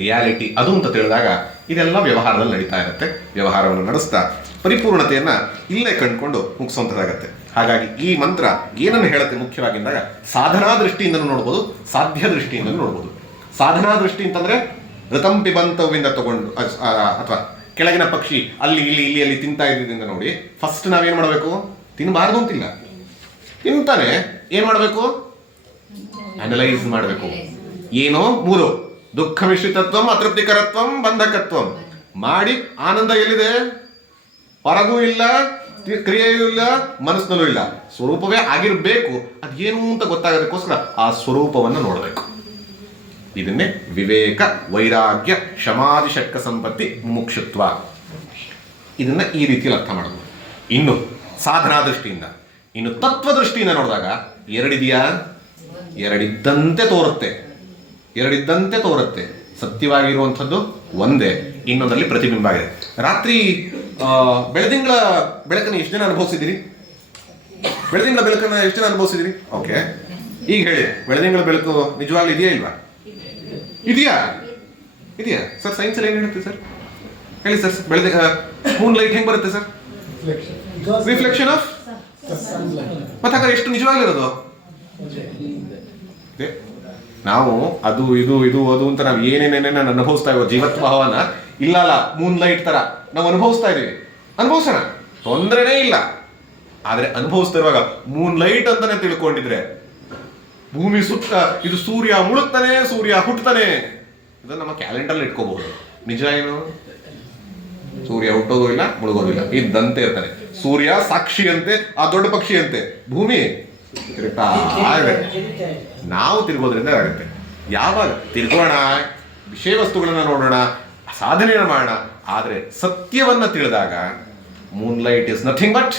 ರಿಯಾಲಿಟಿ ಅದು ಅಂತ ತಿಳಿದಾಗ ಇದೆಲ್ಲ ವ್ಯವಹಾರದಲ್ಲಿ ನಡೀತಾ ಇರುತ್ತೆ. ವ್ಯವಹಾರವನ್ನು ನಡೆಸ್ತಾ ಪರಿಪೂರ್ಣತೆಯನ್ನ ಇಲ್ಲೇ ಕಂಡುಕೊಂಡು ಮುಗಿಸುವಂಥದ್ದಾಗತ್ತೆ. ಹಾಗಾಗಿ ಈ ಮಂತ್ರ ಏನನ್ನು ಹೇಳುತ್ತೆ ಮುಖ್ಯವಾಗಿದ್ದಾಗ, ಸಾಧನಾ ದೃಷ್ಟಿಯಿಂದನೂ ನೋಡ್ಬೋದು, ಸಾಧ್ಯ ದೃಷ್ಟಿಯಿಂದನೂ ನೋಡ್ಬೋದು. ಸಾಧನಾ ದೃಷ್ಟಿ ಅಂತಂದ್ರೆ ಋತಂ ಪಿಬಂತವಿಂದ ತಗೊಂಡು, ಅಥವಾ ಕೆಳಗಿನ ಪಕ್ಷಿ ಅಲ್ಲಿ ಅಲ್ಲಿ ತಿಂತಾ ಇದ್ರಿಂದ ನೋಡಿ, ಫಸ್ಟ್ ನಾವೇನ್ ಮಾಡಬೇಕು? ತಿನ್ನಬಾರ್ದು ಅಂತಿಲ್ಲ, ತಿಂತಾನೆ ಏನ್ ಮಾಡಬೇಕು? ಅನಲೈಸ್ ಮಾಡಬೇಕು. ಏನೋ 3: ದುಃಖ ಮಿಶ್ರಿತತ್ವಂ, ಅತೃಪ್ತಿಕರತ್ವಂ, ಬಂಧಕತ್ವಂ. ಮಾಡಿ ಆನಂದ ಎಲ್ಲಿದೆ? ಹೊರಗೂ ಇಲ್ಲ, ಕ್ರಿಯೆಯೂ ಇಲ್ಲ, ಮನಸ್ಸಿನಲ್ಲೂ ಇಲ್ಲ, ಸ್ವರೂಪವೇ ಆಗಿರ್ಬೇಕು. ಅದೇನು ಅಂತ ಗೊತ್ತಾಗೋದಕ್ಕೋಸ್ಕರ ಆ ಸ್ವರೂಪವನ್ನು ನೋಡಬೇಕು. ಇದನ್ನೇ ವಿವೇಕ, ವೈರಾಗ್ಯ, ಶಮಾಧಿ, ಷಟ್ಕ ಸಂಪತ್ತಿ, ಮುಮುಕ್ಷುತ್ವ. ಇದನ್ನ ಈ ರೀತಿಯಲ್ಲಿ ಅರ್ಥ ಮಾಡಬಹುದು. ಇನ್ನು ಸಾಧನಾ ದೃಷ್ಟಿಯಿಂದ, ಇನ್ನು ತತ್ವ ದೃಷ್ಟಿಯಿಂದ ನೋಡಿದಾಗ ಎರಡಿದೆಯಾ? ಎರಡಿದ್ದಂತೆ ತೋರುತ್ತೆ, ಎರಡಿದ್ದಂತೆ ತೋರುತ್ತೆ. ಸತ್ಯವಾಗಿರುವಂಥದ್ದು ಒಂದೇ, ಇನ್ನೊಂದರಲ್ಲಿ ಪ್ರತಿಬಿಂಬ ಆಗಿದೆ. ರಾತ್ರಿ ಬೆಳದಿಂಗಳ ಬೆಳಕನ್ನು ಎಷ್ಟು ಜನ ಅನುಭವಿಸಿದಿರಿ? ಬೆಳದಿಂಗಳ ಬೆಳಕನ್ನು ಎಷ್ಟು ಜನ ಅನುಭವಿಸಿದಿರಿ? ಓಕೆ, ಈಗ ಹೇಳಿ, ಬೆಳದಿಂಗಳ ಬೆಳಕು ನಿಜವಾಗ್ಲೂ ಇದೆಯಾ ಇಲ್ವಾ? ಇದೆಯಾ ಸರ್? ಸೈನ್ಸ್ ಅಲ್ಲಿ ಏನು ಹೇಳುತ್ತೆ ಸರ್? ಹೇಳಿ ಸರ್. ಮೂನ್ ಲೈಟ್ ಹೆಂಗ್ ಬರುತ್ತೆ ಸರ್? Reflection of. ಮತ್ತೆ ಎಷ್ಟು ನಿಜವಾಗ್ಲಿರೋದು? ನಾವು ಅದು ಇದು ಇದು ಅದು ಅಂತ ನಾವು ಏನೇನೇನೇನ ಅನುಭವಿಸ್ತಾ ಇರೋ ಜೀವತ್ವನ ಇಲ್ಲ ಮೂನ್ ಲೈಟ್ ತರ ನಾವು ಅನುಭವಿಸ್ತಾ ಇದೀವಿ. ಅನುಭವಿಸೋಣ, ತೊಂದರೆನೇ ಇಲ್ಲ. ಆದ್ರೆ ಅನುಭವಿಸ್ತಾ ಇರುವಾಗ ಮೂನ್ ಲೈಟ್ ಅಂತಾನೆ ತಿಳ್ಕೊಂಡಿದ್ರೆ ಭೂಮಿ ಸುತ್ತ ಇದು ಸೂರ್ಯ ಮುಳುಗ್ತಾನೆ, ಸೂರ್ಯ ಹುಟ್ಟತಾನೆ, ಇದನ್ನ ನಮ್ಮ ಕ್ಯಾಲೆಂಡರ್ ಇಟ್ಕೋಬಹುದು. ನಿಜ ಏನು? ಸೂರ್ಯ ಹುಟ್ಟೋದು ಇಲ್ಲ, ಮುಳುಗೋದು ಇಲ್ಲ, ಇದ್ದಂತೆ ಇರ್ತಾನೆ. ಸೂರ್ಯ ಸಾಕ್ಷಿಯಂತೆ, ಆ ದೊಡ್ಡ ಪಕ್ಷಿಯಂತೆ ಭೂಮಿ ತಿರುಗ್ತಾ ಇರುತ್ತೆ. ನಾವು ತಿರುಗೋದ್ರಿಂದ ಆಗುತ್ತೆ. ಯಾವಾಗ ತಿರ್ಗೋಣ, ವಿಷಯ ವಸ್ತುಗಳನ್ನ ನೋಡೋಣ, ಸಾಧನೆಯನ್ನು ಮಾಡೋಣ. ಆದ್ರೆ ಸತ್ಯವನ್ನ ತಿಳಿದಾಗ Moon light is nothing but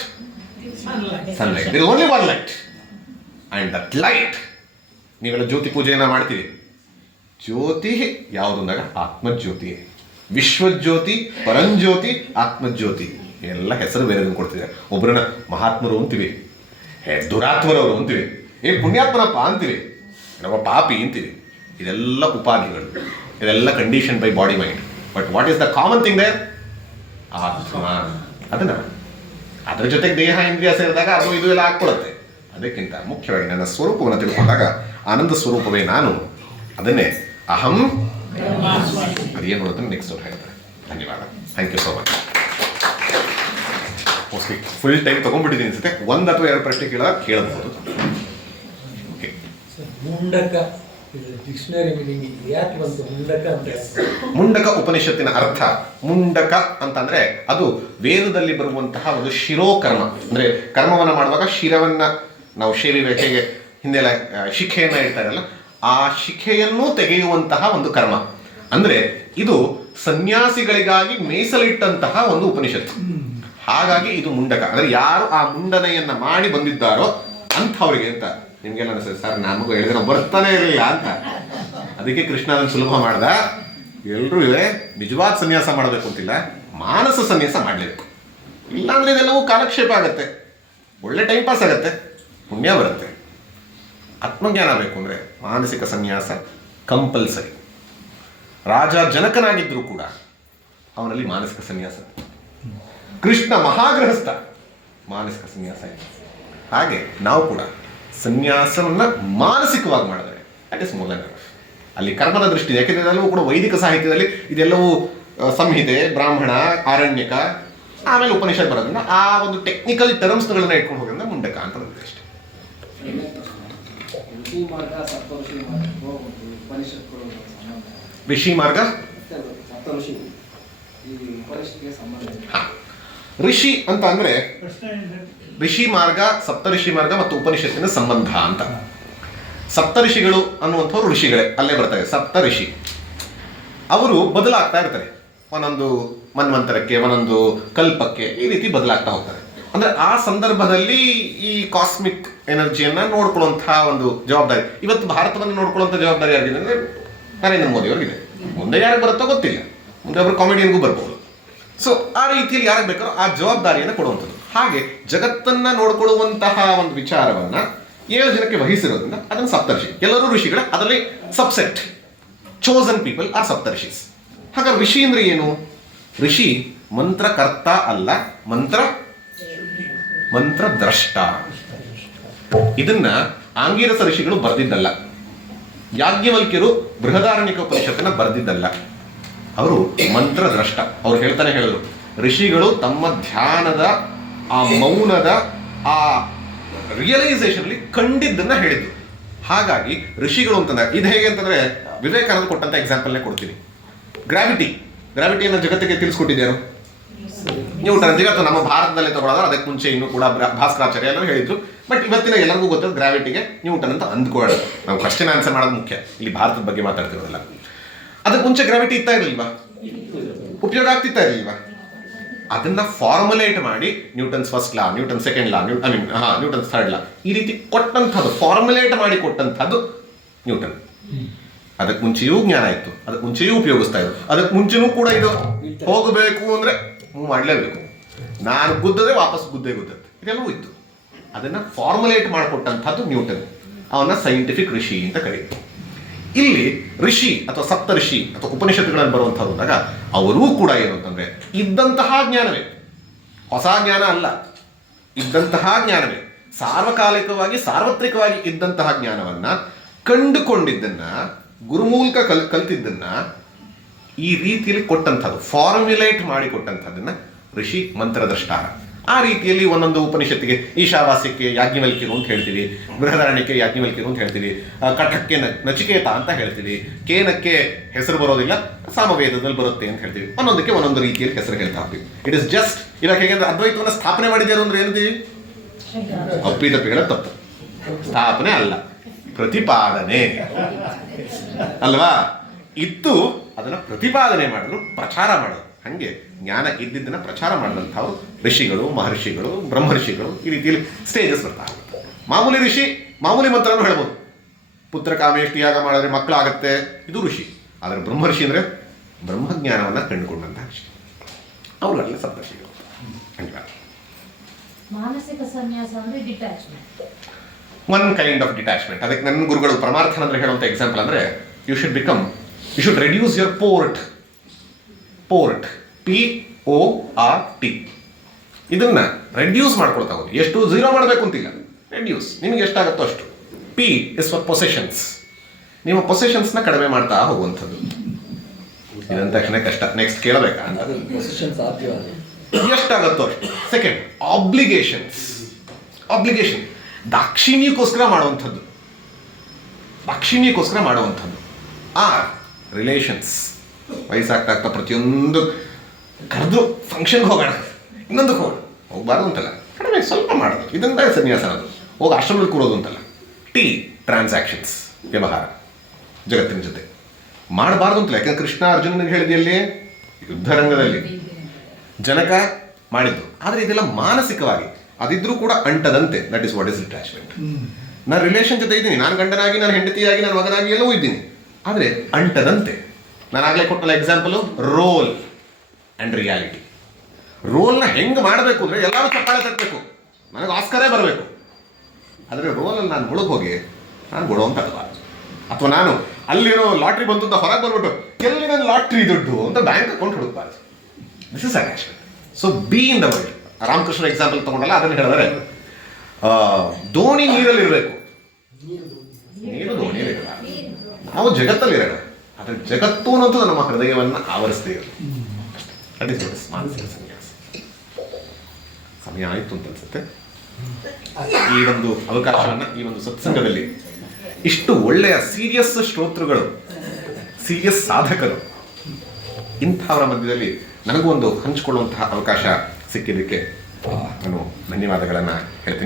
sunlight. It is only one light and that light. ನೀವೆಲ್ಲ ಜ್ಯೋತಿ ಪೂಜೆಯನ್ನ ಮಾಡ್ತೀವಿ. ಜ್ಯೋತಿ ಯಾವುದು ಅಂದಾಗ ಆತ್ಮಜ್ಯೋತಿ, ವಿಶ್ವಜ್ಯೋತಿ, ಪರಂಜ್ಯೋತಿ, ಆತ್ಮಜ್ಯೋತಿ. ಎಲ್ಲ ಹೆಸರು ಬೇರೆ ಕೊಡ್ತಿದ್ದಾರೆ. ಒಬ್ಬರನ್ನ ಮಹಾತ್ಮರು ಅಂತೀವಿ, ದುರಾತ್ಮರವರು ಅಂತೀವಿ, ಪುಣ್ಯಾತ್ಮನಪ್ಪ ಅಂತೀವಿ, ನಮ್ಮ ಪಾಪಿ ಅಂತೀವಿ. ಇದೆಲ್ಲ ಉಪಾಧಿಗಳು, ಇದೆಲ್ಲ condition by body mind. But what is the common thing there? ಆತ್ಮ. ಅದನ್ನ ಅದರ ಜೊತೆಗೆ ದೇಹ ಇಂದ್ರಿಯ ಸೇರಿದಾಗ ಅದು ಇದು ಎಲ್ಲ ಹಾಕ್ಕೊಳ್ಳುತ್ತೆ. ಅದಕ್ಕಿಂತ ಮುಖ್ಯವಾಗಿ ನನ್ನ ಸ್ವರೂಪವನ್ನು ತಿಳ್ಕೊಂಡಾಗ ಆನಂದ ಸ್ವರೂಪವೇ ನಾನು. ಅದನ್ನೇ ಅಹಂ. ಅದೇನು ನೋಡೋದನ್ನು ನೆಕ್ಸ್ಟ್ ಅವ್ರು ಹೇಳ್ತಾರೆ. ಧನ್ಯವಾದ. Thank you so much. Mostly full time ತಗೊಂಡ್ಬಿಟ್ಟಿದ್ದೀನಿ ಅನ್ಸುತ್ತೆ. ಒಂದು ಅಥವಾ ಎರಡು ಪ್ರಶ್ನೆ ಕೇಳಬಹುದು. ಓಕೆ, ಮುಂಡಕ ಡಿಕ್ಷನರಿ ಮೀನಿಂಗ್ ಯಾಕೆ ಬಂತು ಮುಂಡಕ ಅಂತ? ಮುಂಡಕ ಉಪನಿಷತ್ತಿನ ಅರ್ಥ. ಮುಂಡಕ ಅಂತಂದ್ರೆ ಅದು ವೇದದಲ್ಲಿ ಬರುವಂತಹ ಒಂದು ಶಿರೋಕರ್ಮ. ಅಂದ್ರೆ ಕರ್ಮವನ್ನ ಮಾಡುವಾಗ ಶಿರವನ್ನ ನಾವು ಶೇವಿ ರೇಖೆಗೆ ಹಿಂದೆಲ್ಲ ಶಿಖೆಯನ್ನ ಇಡ್ತಾ ಇರಲ್ಲ, ಆ ಶಿಖೆಯನ್ನು ತೆಗೆಯುವಂತಹ ಒಂದು ಕರ್ಮ. ಅಂದ್ರೆ ಇದು ಸನ್ಯಾಸಿಗಳಿಗಾಗಿ ಮೀಸಲಿಟ್ಟಂತಹ ಒಂದು ಉಪನಿಷತ್ತು. ಹಾಗಾಗಿ ಇದು ಮುಂಡಕ. ಅಂದ್ರೆ ಯಾರು ಆ ಮುಂಡನೆಯನ್ನ ಮಾಡಿ ಬಂದಿದ್ದಾರೋ ಅಂಥವ್ರಿಗೆ ಅಂತ. ನಿಮ್ಗೆಲ್ಲ ಅನಿಸ್ತದೆ, ಸರ್ ನಮಗೂ ಹೇಳಿದ್ರೆ ಬರ್ತಾನೆ ಇರಲಿಲ್ಲ ಅಂತ. ಅದಕ್ಕೆ ಕೃಷ್ಣ ಅದನ್ನು ಸುಲಭ ಮಾಡ್ದ. ಎಲ್ರೂ ನಿಜವಾದ ಸನ್ಯಾಸ ಮಾಡಬೇಕು ಅಂತಿಲ್ಲ, ಮಾನಸ ಸನ್ಯಾಸ ಮಾಡಲೇಬೇಕು. ಇಲ್ಲಾಂದ್ರೆ ಇದೆಲ್ಲವೂ ಕಾಲಕ್ಷೇಪ ಆಗತ್ತೆ, ಒಳ್ಳೆ ಟೈಮ್ ಪಾಸ್ ಆಗತ್ತೆ, ಪುಣ್ಯ ಬರುತ್ತೆ. ಆತ್ಮಜ್ಞಾನ ಬೇಕು ಅಂದ್ರೆ ಮಾನಸಿಕ ಸನ್ಯಾಸ ಕಂಪಲ್ಸರಿ. ರಾಜ ಜನಕನಾಗಿದ್ರು ಕೂಡ ಅವನಲ್ಲಿ ಮಾನಸಿಕ ಸನ್ಯಾಸ. ಕೃಷ್ಣ ಮಹಾಗೃಹಸ್ಥ, ಮಾನಸಿಕ ಸನ್ಯಾಸ. ಹಾಗೆ ನಾವು ಕೂಡ ಸನ್ಯಾಸವನ್ನ ಮಾನಸಿಕವಾಗಿ ಮಾಡಿದ್ರೆ that is more than enough. ಅಲ್ಲಿ ಕರ್ಮದ ದೃಷ್ಟಿ, ಯಾಕೆಂದ್ರೆ ಇದೆಲ್ಲವೂ ಕೂಡ ವೈದಿಕ ಸಾಹಿತ್ಯದಲ್ಲಿ ಇದೆಲ್ಲವೂ ಸಂಹಿತೆ, ಬ್ರಾಹ್ಮಣ, ಆರಣ್ಯಕ, ಆಮೇಲೆ ಉಪನಿಷತ್ ಬರೋದ್ರಿಂದ ಆ ಒಂದು ಟೆಕ್ನಿಕಲ್ ಟರ್ಮ್ಸ್ಗಳನ್ನ ಇಟ್ಕೊಂಡು ಹೋಗೋದ್ರಿಂದ ಮುಂಡಕ ಅಂತ ಬಂದಿದೆ ಅಷ್ಟೇ. ಋಷಿ ಮಾರ್ಗ, ಋಷಿ ಅಂತ ಅಂದ್ರೆ ಋಷಿ ಮಾರ್ಗ, ಸಪ್ತಋಷಿ ಮಾರ್ಗ ಮತ್ತು ಉಪನಿಷತ್ತಿನ ಸಂಬಂಧ ಅಂತ. ಸಪ್ತಋಷಿಗಳು ಅನ್ನುವಂಥವ್ರು ಋಷಿಗಳೇ, ಅಲ್ಲೇ ಬರ್ತಾರೆ. ಸಪ್ತಋಷಿ ಅವರು ಬದಲಾಗ್ತಾ ಇರ್ತಾರೆ, ಒಂದೊಂದು ಮನ್ವಂತರಕ್ಕೆ, ಒಂದೊಂದು ಕಲ್ಪಕ್ಕೆ, ಈ ರೀತಿ ಬದಲಾಗ್ತಾ ಹೋಗ್ತಾರೆ. ಅಂದ್ರೆ ಆ ಸಂದರ್ಭದಲ್ಲಿ ಈ ಕಾಸ್ಮಿಕ್ ಎನರ್ಜಿಯನ್ನ ನೋಡ್ಕೊಳ್ಳುವಂತಹ ಒಂದು ಜವಾಬ್ದಾರಿ ಇವತ್ತು ಭಾರತವನ್ನು ನೋಡ್ಕೊಳ್ಳುವಂಥ ಜವಾಬ್ದಾರಿ ಯಾರಿಗಿದೆ ಅಂದ್ರೆ ನರೇಂದ್ರ ಮೋದಿ ಅವರಿಗಿದೆ. ಮುಂದೆ ಯಾರಿಗೆ ಬರುತ್ತೋ ಗೊತ್ತಿಲ್ಲ, ಮುಂದೆ ಒಬ್ಬರು ಕಾಮಿಡಿಯನ್ಗೂ ಬರ್ಬೋದು. ಸೊ ಆ ರೀತಿಯಲ್ಲಿ ಯಾರಿಗೆ ಬೇಕಾದ್ರೂ ಆ ಜವಾಬ್ದಾರಿಯನ್ನು ಕೊಡುವಂಥದ್ದು. ಹಾಗೆ ಜಗತ್ತನ್ನ ನೋಡ್ಕೊಳ್ಳುವಂತಹ ಒಂದು ವಿಚಾರವನ್ನ 7 ಜನಕ್ಕೆ ವಹಿಸಿರೋದ್ರಿಂದ ಅದನ್ನು ಸಪ್ತರ್ಷಿ. ಎಲ್ಲರೂ ಋಷಿಗಳೇ, ಅದರಲ್ಲಿ ಸಬ್ಸೆಟ್ ಚೋಸನ್ ಪೀಪಲ್ ಆರ್ ಸಪ್ತರ್ಷಿಸ್. ಹಾಗಾದ್ರೆ ಋಷಿ ಅಂದ್ರೆ ಏನು? ಋಷಿ ಮಂತ್ರಕರ್ತ ಅಲ್ಲ, ಮಂತ್ರದ್ರಷ್ಟ. ಇದನ್ನ ಆಂಗೀರಸ ಋಷಿಗಳು ಬರೆದಿದ್ದಲ್ಲ, ಯಾಜ್ಞವಲ್ಕ್ಯರು ಬೃಹದಾರಣ್ಯಕ ಉಪನಿಷತ್ತನ್ನ ಬರೆದಿದ್ದಲ್ಲ. ಅವರು ಮಂತ್ರದ್ರಷ್ಟ. ಅವ್ರು ಹೇಳಿದ್ರು, ಋಷಿಗಳು ತಮ್ಮ ಧ್ಯಾನದ ಆ ಮೌನದ ಆ ರಿಯಲೈಸೇಷನ್ ಅಲ್ಲಿ ಕಂಡಿದ್ದನ್ನ ಹೇಳಿದ್ರು. ಹಾಗಾಗಿ ಋಷಿಗಳು ಅಂತಂದ್ರೆ ಇದು ಹೇಗೆ ಅಂತಂದ್ರೆ ವಿವೇಕಾನಂದ ಕೊಟ್ಟಂತ ಎಕ್ಸಾಂಪಲ್ನೇ ಕೊಡ್ತೀನಿ. ಗ್ರಾವಿಟಿಯನ್ನು ಜಗತ್ತಿಗೆ ತಿಳಿಸ್ಕೊಟ್ಟಿದ್ಯಾರು? ನ್ಯೂಟನ್. ಜಗತ್ತು ನಮ್ಮ ಭಾರತದಲ್ಲಿ ತಗೊಳ್ಳೋದು, ಅದಕ್ಕೆ ಮುಂಚೆ ಇನ್ನೂ ಕೂಡ ಭಾಸ್ಕರಾಚಾರ್ಯ ಎಲ್ಲರೂ ಹೇಳಿದ್ರು. ಬಟ್ ಇವತ್ತಿನ ಎಲ್ಲರಿಗೂ ಗೊತ್ತಿರೋ ಗ್ರಾವಿಟಿಗೆ ನ್ಯೂಟನ್ ಅಂತ ಅಂದ್ಕೊಳ್ಳೋಣ. ನಾವು ಕ್ವಶ್ಚನ್ ಆನ್ಸರ್ ಮಾಡೋದು ಮುಖ್ಯ, ಇಲ್ಲಿ ಭಾರತದ ಬಗ್ಗೆ ಮಾತಾಡ್ತಿರೋದಿಲ್ಲ. ಅದಕ್ಕೆ ಮುಂಚೆ ಗ್ರಾವಿಟಿ ಇತ್ತಾ ಇರಲಿಲ್ವಾ? ಉಪಯೋಗ ಆಗ್ತಿತ್ತಾ ಇರಲಿಲ್ವಾ? ಅದನ್ನ ಫಾರ್ಮುಲೇಟ್ ಮಾಡಿ Newton's first law, Newton second ಲಾ, ನ್ಯೂಟನ್ಸ್ ಥರ್ಡ್ ಲಾ, ಈ ರೀತಿ ಕೊಟ್ಟಂಥದ್ದು, ಫಾರ್ಮುಲೇಟ್ ಮಾಡಿ ಕೊಟ್ಟಂಥದ್ದು ನ್ಯೂಟನ್. ಅದಕ್ಕೆ ಮುಂಚೆಯೂ ಜ್ಞಾನ ಇತ್ತು, ಅದಕ್ಕೆ ಮುಂಚೆಯೂ ಉಪಯೋಗಿಸ್ತಾ ಇದ್ರು, ಅದಕ್ಕೆ ಮುಂಚೆನೂ ಕೂಡ ಇದು ಹೋಗಬೇಕು ಅಂದ್ರೆ ಮಾಡಲೇಬೇಕು. ನಾನು ಗುದ್ದಿದ್ರೆ ವಾಪಸ್ ಗುದ್ದೇ ಗುದ್ದತ್ತೆ, ಇದೆಲ್ಲವೂ ಇತ್ತು. ಅದನ್ನ ಫಾರ್ಮುಲೇಟ್ ಮಾಡಿಕೊಟ್ಟಂಥದ್ದು ನ್ಯೂಟನ್. ಅವನ್ನ ಸೈಂಟಿಫಿಕ್ ಋಷಿ ಅಂತ ಕರೀತಾರೆ. ಇಲ್ಲಿ ಋಷಿ ಅಥವಾ ಸಪ್ತ ಋಷಿ ಅಥವಾ ಉಪನಿಷತ್ತುಗಳಲ್ಲಿ ಬರುವಂಥದ್ದು ಅಂದಾಗ ಅವರೂ ಕೂಡ ಏನು ಅಂತಂದ್ರೆ ಇದ್ದಂತಹ ಜ್ಞಾನವೇ, ಹೊಸ ಜ್ಞಾನ ಅಲ್ಲ, ಇದ್ದಂತಹ ಜ್ಞಾನವೇ, ಸಾರ್ವಕಾಲಿಕವಾಗಿ ಸಾರ್ವತ್ರಿಕವಾಗಿ ಇದ್ದಂತಹ ಜ್ಞಾನವನ್ನ ಕಂಡುಕೊಂಡಿದ್ದನ್ನ, ಗುರುಮೂಲಕ ಕಲ್ತಿದ್ದನ್ನ ಈ ರೀತಿಯಲ್ಲಿ ಕೊಟ್ಟಂಥದ್ದು, ಫಾರ್ಮ್ಯುಲೇಟ್ ಮಾಡಿ ಕೊಟ್ಟಂಥದ್ದನ್ನ ಋಷಿ ಮಂತ್ರದ್ರಷ್ಟಾರ. ಆ ರೀತಿಯಲ್ಲಿ ಒಂದೊಂದು ಉಪನಿಷತ್ತಿಗೆ ಈಶಾವಾಸ್ಯಕ್ಕೆ ಯಾಜ್ಞವಲ್ಕ್ಯರು ಅಂತ ಹೇಳ್ತೀವಿ, ಬೃಹದಾರಣ್ಯಕ್ಕೆ ಯಾಜ್ಞವಲ್ಕ್ಯರು ಅಂತ ಹೇಳ್ತೀವಿ, ಕಠಕ್ಕೆ ನಚಿಕೇತ ಅಂತ ಹೇಳ್ತೀವಿ, ಕೇನಕ್ಕೆ ಹೆಸರು ಬರೋದಿಲ್ಲ, ಸಾಮವೇದದಲ್ಲಿ ಬರುತ್ತೆ ಅಂತ ಹೇಳ್ತೀವಿ. ಒಂದೊಂದಕ್ಕೆ ಒಂದೊಂದು ರೀತಿಯಲ್ಲಿ ಹೆಸರು ಹೇಳ್ತಾ ಹೋಗ್ತೀವಿ. ಇಟ್ ಇಸ್ ಜಸ್ಟ್ ಇವಾಗ ಹೇಗೆಂದ್ರೆ ಅದ್ವೈತವನ್ನು ಸ್ಥಾಪನೆ ಮಾಡಿದ್ಯಾರು ಅಂದ್ರೆ ಏನಂತೀವಿ? ಅಪ್ಪಿತಪ್ಪಿಗಳ ತಪ್ಪು, ಸ್ಥಾಪನೆ ಅಲ್ಲ, ಪ್ರತಿಪಾದನೆ ಅಲ್ವಾ? ಇತ್ತು, ಅದನ್ನ ಪ್ರತಿಪಾದನೆ ಮಾಡಿದ್ರು, ಪ್ರಚಾರ ಮಾಡೋದು. ಹಂಗೆ ಜ್ಞಾನ ಇದ್ದಿದ್ದನ್ನ ಪ್ರಚಾರ ಮಾಡಿದಂಥವ್ರು ಋಷಿಗಳು, ಮಹರ್ಷಿಗಳು, ಬ್ರಹ್ಮರ್ಷಿಗಳು, ಈ ರೀತಿಯಲ್ಲಿ ಸ್ಟೇಜಸ್ ಬರ್ತಾ ಹೋಗುತ್ತೆ. ಮಾಮೂಲಿ ಋಷಿ ಮಾಮೂಲಿ ಮಂತ್ರನೂ ಹೇಳ್ಬೋದು, ಪುತ್ರ ಕಾಮೇಷ್ಟಿ ಯಾಗ ಮಾಡಿದ್ರೆ ಮಕ್ಕಳಾಗತ್ತೆ, ಇದು ಋಷಿ. ಆದರೆ ಬ್ರಹ್ಮರ್ಷಿ ಅಂದ್ರೆ ಬ್ರಹ್ಮಜ್ಞಾನವನ್ನ ಕಂಡುಕೊಂಡಂತಹ ಋಷಿ, ಅವ್ರುಗಳೆಲ್ಲ ಸಪ್ತರ್ಷಿಗಳು. ಮಾನಸಿಕ ಸನ್ಯಾಸ ಅಂದ್ರೆ detachment, one kind of detachment. ಅದಕ್ಕೆ ನನ್ನ ಗುರುಗಳು ಪರಮಾರ್ಥನ ಅಂದ್ರೆ ಹೇಳುವಂಥ ಎಕ್ಸಾಂಪಲ್ ಅಂದ್ರೆ you should reduce your port, PORT. ಇದನ್ನ ರೆಡ್ಯೂಸ್ ಮಾಡ್ಕೊಳ್ತಾ ಹೋಗಿ. ಎಷ್ಟು? 0 ಮಾಡಬೇಕು ಅಂತಿಲ್ಲ, ರೆಡ್ಯೂಸ್, ನಿಮ್ಗೆ ಎಷ್ಟಾಗುತ್ತೋ ಅಷ್ಟು. P ಇಸ್ ಫಾರ್ ಪೊಸೆಷನ್ಸ್, ನಿಮ್ಮ ಪೊಸೆಷನ್ಸ್ನ ಕಡಿಮೆ ಮಾಡ್ತಾ ಹೋಗುವಂಥದ್ದು. ಇದಂತ ತಕ್ಷಣ ಕಷ್ಟ, ನೆಕ್ಸ್ಟ್ ಕೇಳಬೇಕಾ ಅಂತ. ಎಷ್ಟಾಗುತ್ತೋ ಅಷ್ಟು. ಸೆಕೆಂಡ್, ಆಬ್ಲಿಗೇಷನ್, ದಾಕ್ಷಿಣ್ಯಕ್ಕೋಸ್ಕರ ಮಾಡುವಂಥದ್ದು. ರಿಲೇಷನ್ಸ್, ವಯಸ್ಸಾಗ್ತಾ ಪ್ರತಿಯೊಂದು ಕರೆದು ಫಂಕ್ಷನ್ಗೆ ಹೋಗೋಣ, ಇನ್ನೊಂದಕ್ಕೆ ಹೋಗಬಾರ್ದು ಅಂತಲ್ಲ, ಕಡಿಮೆ ಸ್ವಲ್ಪ ಮಾಡೋದು, ಇದಂತ ಸನ್ಯಾಸ. ಅದು ಹೋಗಿ ಆಶ್ರಮದಲ್ಲಿ ಕೂರೋದು ಅಂತಲ್ಲ. ಟ್ರಾನ್ಸಾಕ್ಷನ್ಸ್, ವ್ಯವಹಾರ ಜಗತ್ತಿನ ಜೊತೆ ಮಾಡಬಾರ್ದು ಅಂತಲ್ಲ. ಯಾಕಂದ್ರೆ ಕೃಷ್ಣ ಅರ್ಜುನನಿಗೆ ಹೇಳಿದೆಯಲ್ಲಿ ಯುದ್ಧರಂಗದಲ್ಲಿ ಜನಕ ಮಾಡಿದ್ದು. ಆದರೆ ಇದೆಲ್ಲ ಮಾನಸಿಕವಾಗಿ ಅದಿದ್ರೂ ಕೂಡ ಅಂಟದಂತೆ. That is what is attachment. ನಾನು ರಿಲೇಷನ್ ಜೊತೆ ಇದ್ದೀನಿ, ನಾನು ಗಂಡನಾಗಿ, ನಾನು ಹೆಂಡತಿಯಾಗಿ, ನನ್ನ ಮಗನಾಗಿ ಎಲ್ಲವೂ ಇದ್ದೀನಿ, ಆದರೆ ಅಂಟದಂತೆ. ನಾನು ಆಗಲೇ ಕೊಟ್ಟಲ್ಲ ಎಕ್ಸಾಂಪಲು, ರೋಲ್ ಆ್ಯಂಡ್ ರಿಯಾಲಿಟಿ. ರೋಲ್ನ ಹೆಂಗೆ ಮಾಡಬೇಕು ಅಂದರೆ ಎಲ್ಲರೂ ಚಪ್ಪಾಳೆ ತಟ್ಟಬೇಕು, ನನಗೆ ಆಸ್ಕರೇ ಬರಬೇಕು. ಆದರೆ ರೋಲಲ್ಲಿ ನಾನು ಮುಳುಗೋಗಿ ನಾನು ಕೊಡುವಂತ ಅಥವಾ ನಾನು ಅಲ್ಲಿರೋ ಲಾಟ್ರಿ ಬಂತು ಅಂತ ಹೊರಗೆ ಬಂದ್ಬಿಟ್ಟು ಎಲ್ಲಿ ನನ್ನ ಲಾಟ್ರಿ ದುಡ್ಡು ಅಂತ ಬ್ಯಾಂಕ್ ಅಕೌಂಟ್ ಹುಡುಕ್ಬಾರ್ದು. This is attachment. So be in the world. Ramakrishna example ತಗೊಂಡಲ್ಲ, ಅದನ್ನು ಹೇಳಿದ್ರೆ ದೋಣಿ ನೀರಲ್ಲಿರಬೇಕು, ನೀರು ದೋಣಿಯಲ್ಲಿರಬಾರ್ದು. ನಾವು ಜಗತ್ತಲ್ಲಿರೋಣ, ಆದರೆ ಜಗತ್ತು ಅನ್ನೋದು ನಮ್ಮ ಹೃದಯವನ್ನು ಆವರಿಸ್ತೇ ಇರಲಿ. ದಟ್ ಇಸ್ ಮಾನಸಿಕ ಸನ್ಯಾಸ. ಸಮಯ ಆಯಿತು ಅಂತ ಅನ್ಸುತ್ತೆ. ಈ ಒಂದು ಅವಕಾಶವನ್ನು, ಈ ಒಂದು ಸತ್ಸಂಗದಲ್ಲಿ ಇಷ್ಟು ಒಳ್ಳೆಯ ಸೀರಿಯಸ್ ಶ್ರೋತೃಗಳು, ಸೀರಿಯಸ್ ಸಾಧಕರು, ಇಂಥವರ ಮಧ್ಯದಲ್ಲಿ ನನಗೂ ಒಂದು ಹಂಚಿಕೊಳ್ಳುವಂತಹ ಅವಕಾಶ ಸಿಕ್ಕಿದ್ದಕ್ಕೆ ನಾನು ಧನ್ಯವಾದಗಳನ್ನು ಹೇಳ್ತೀನಿ.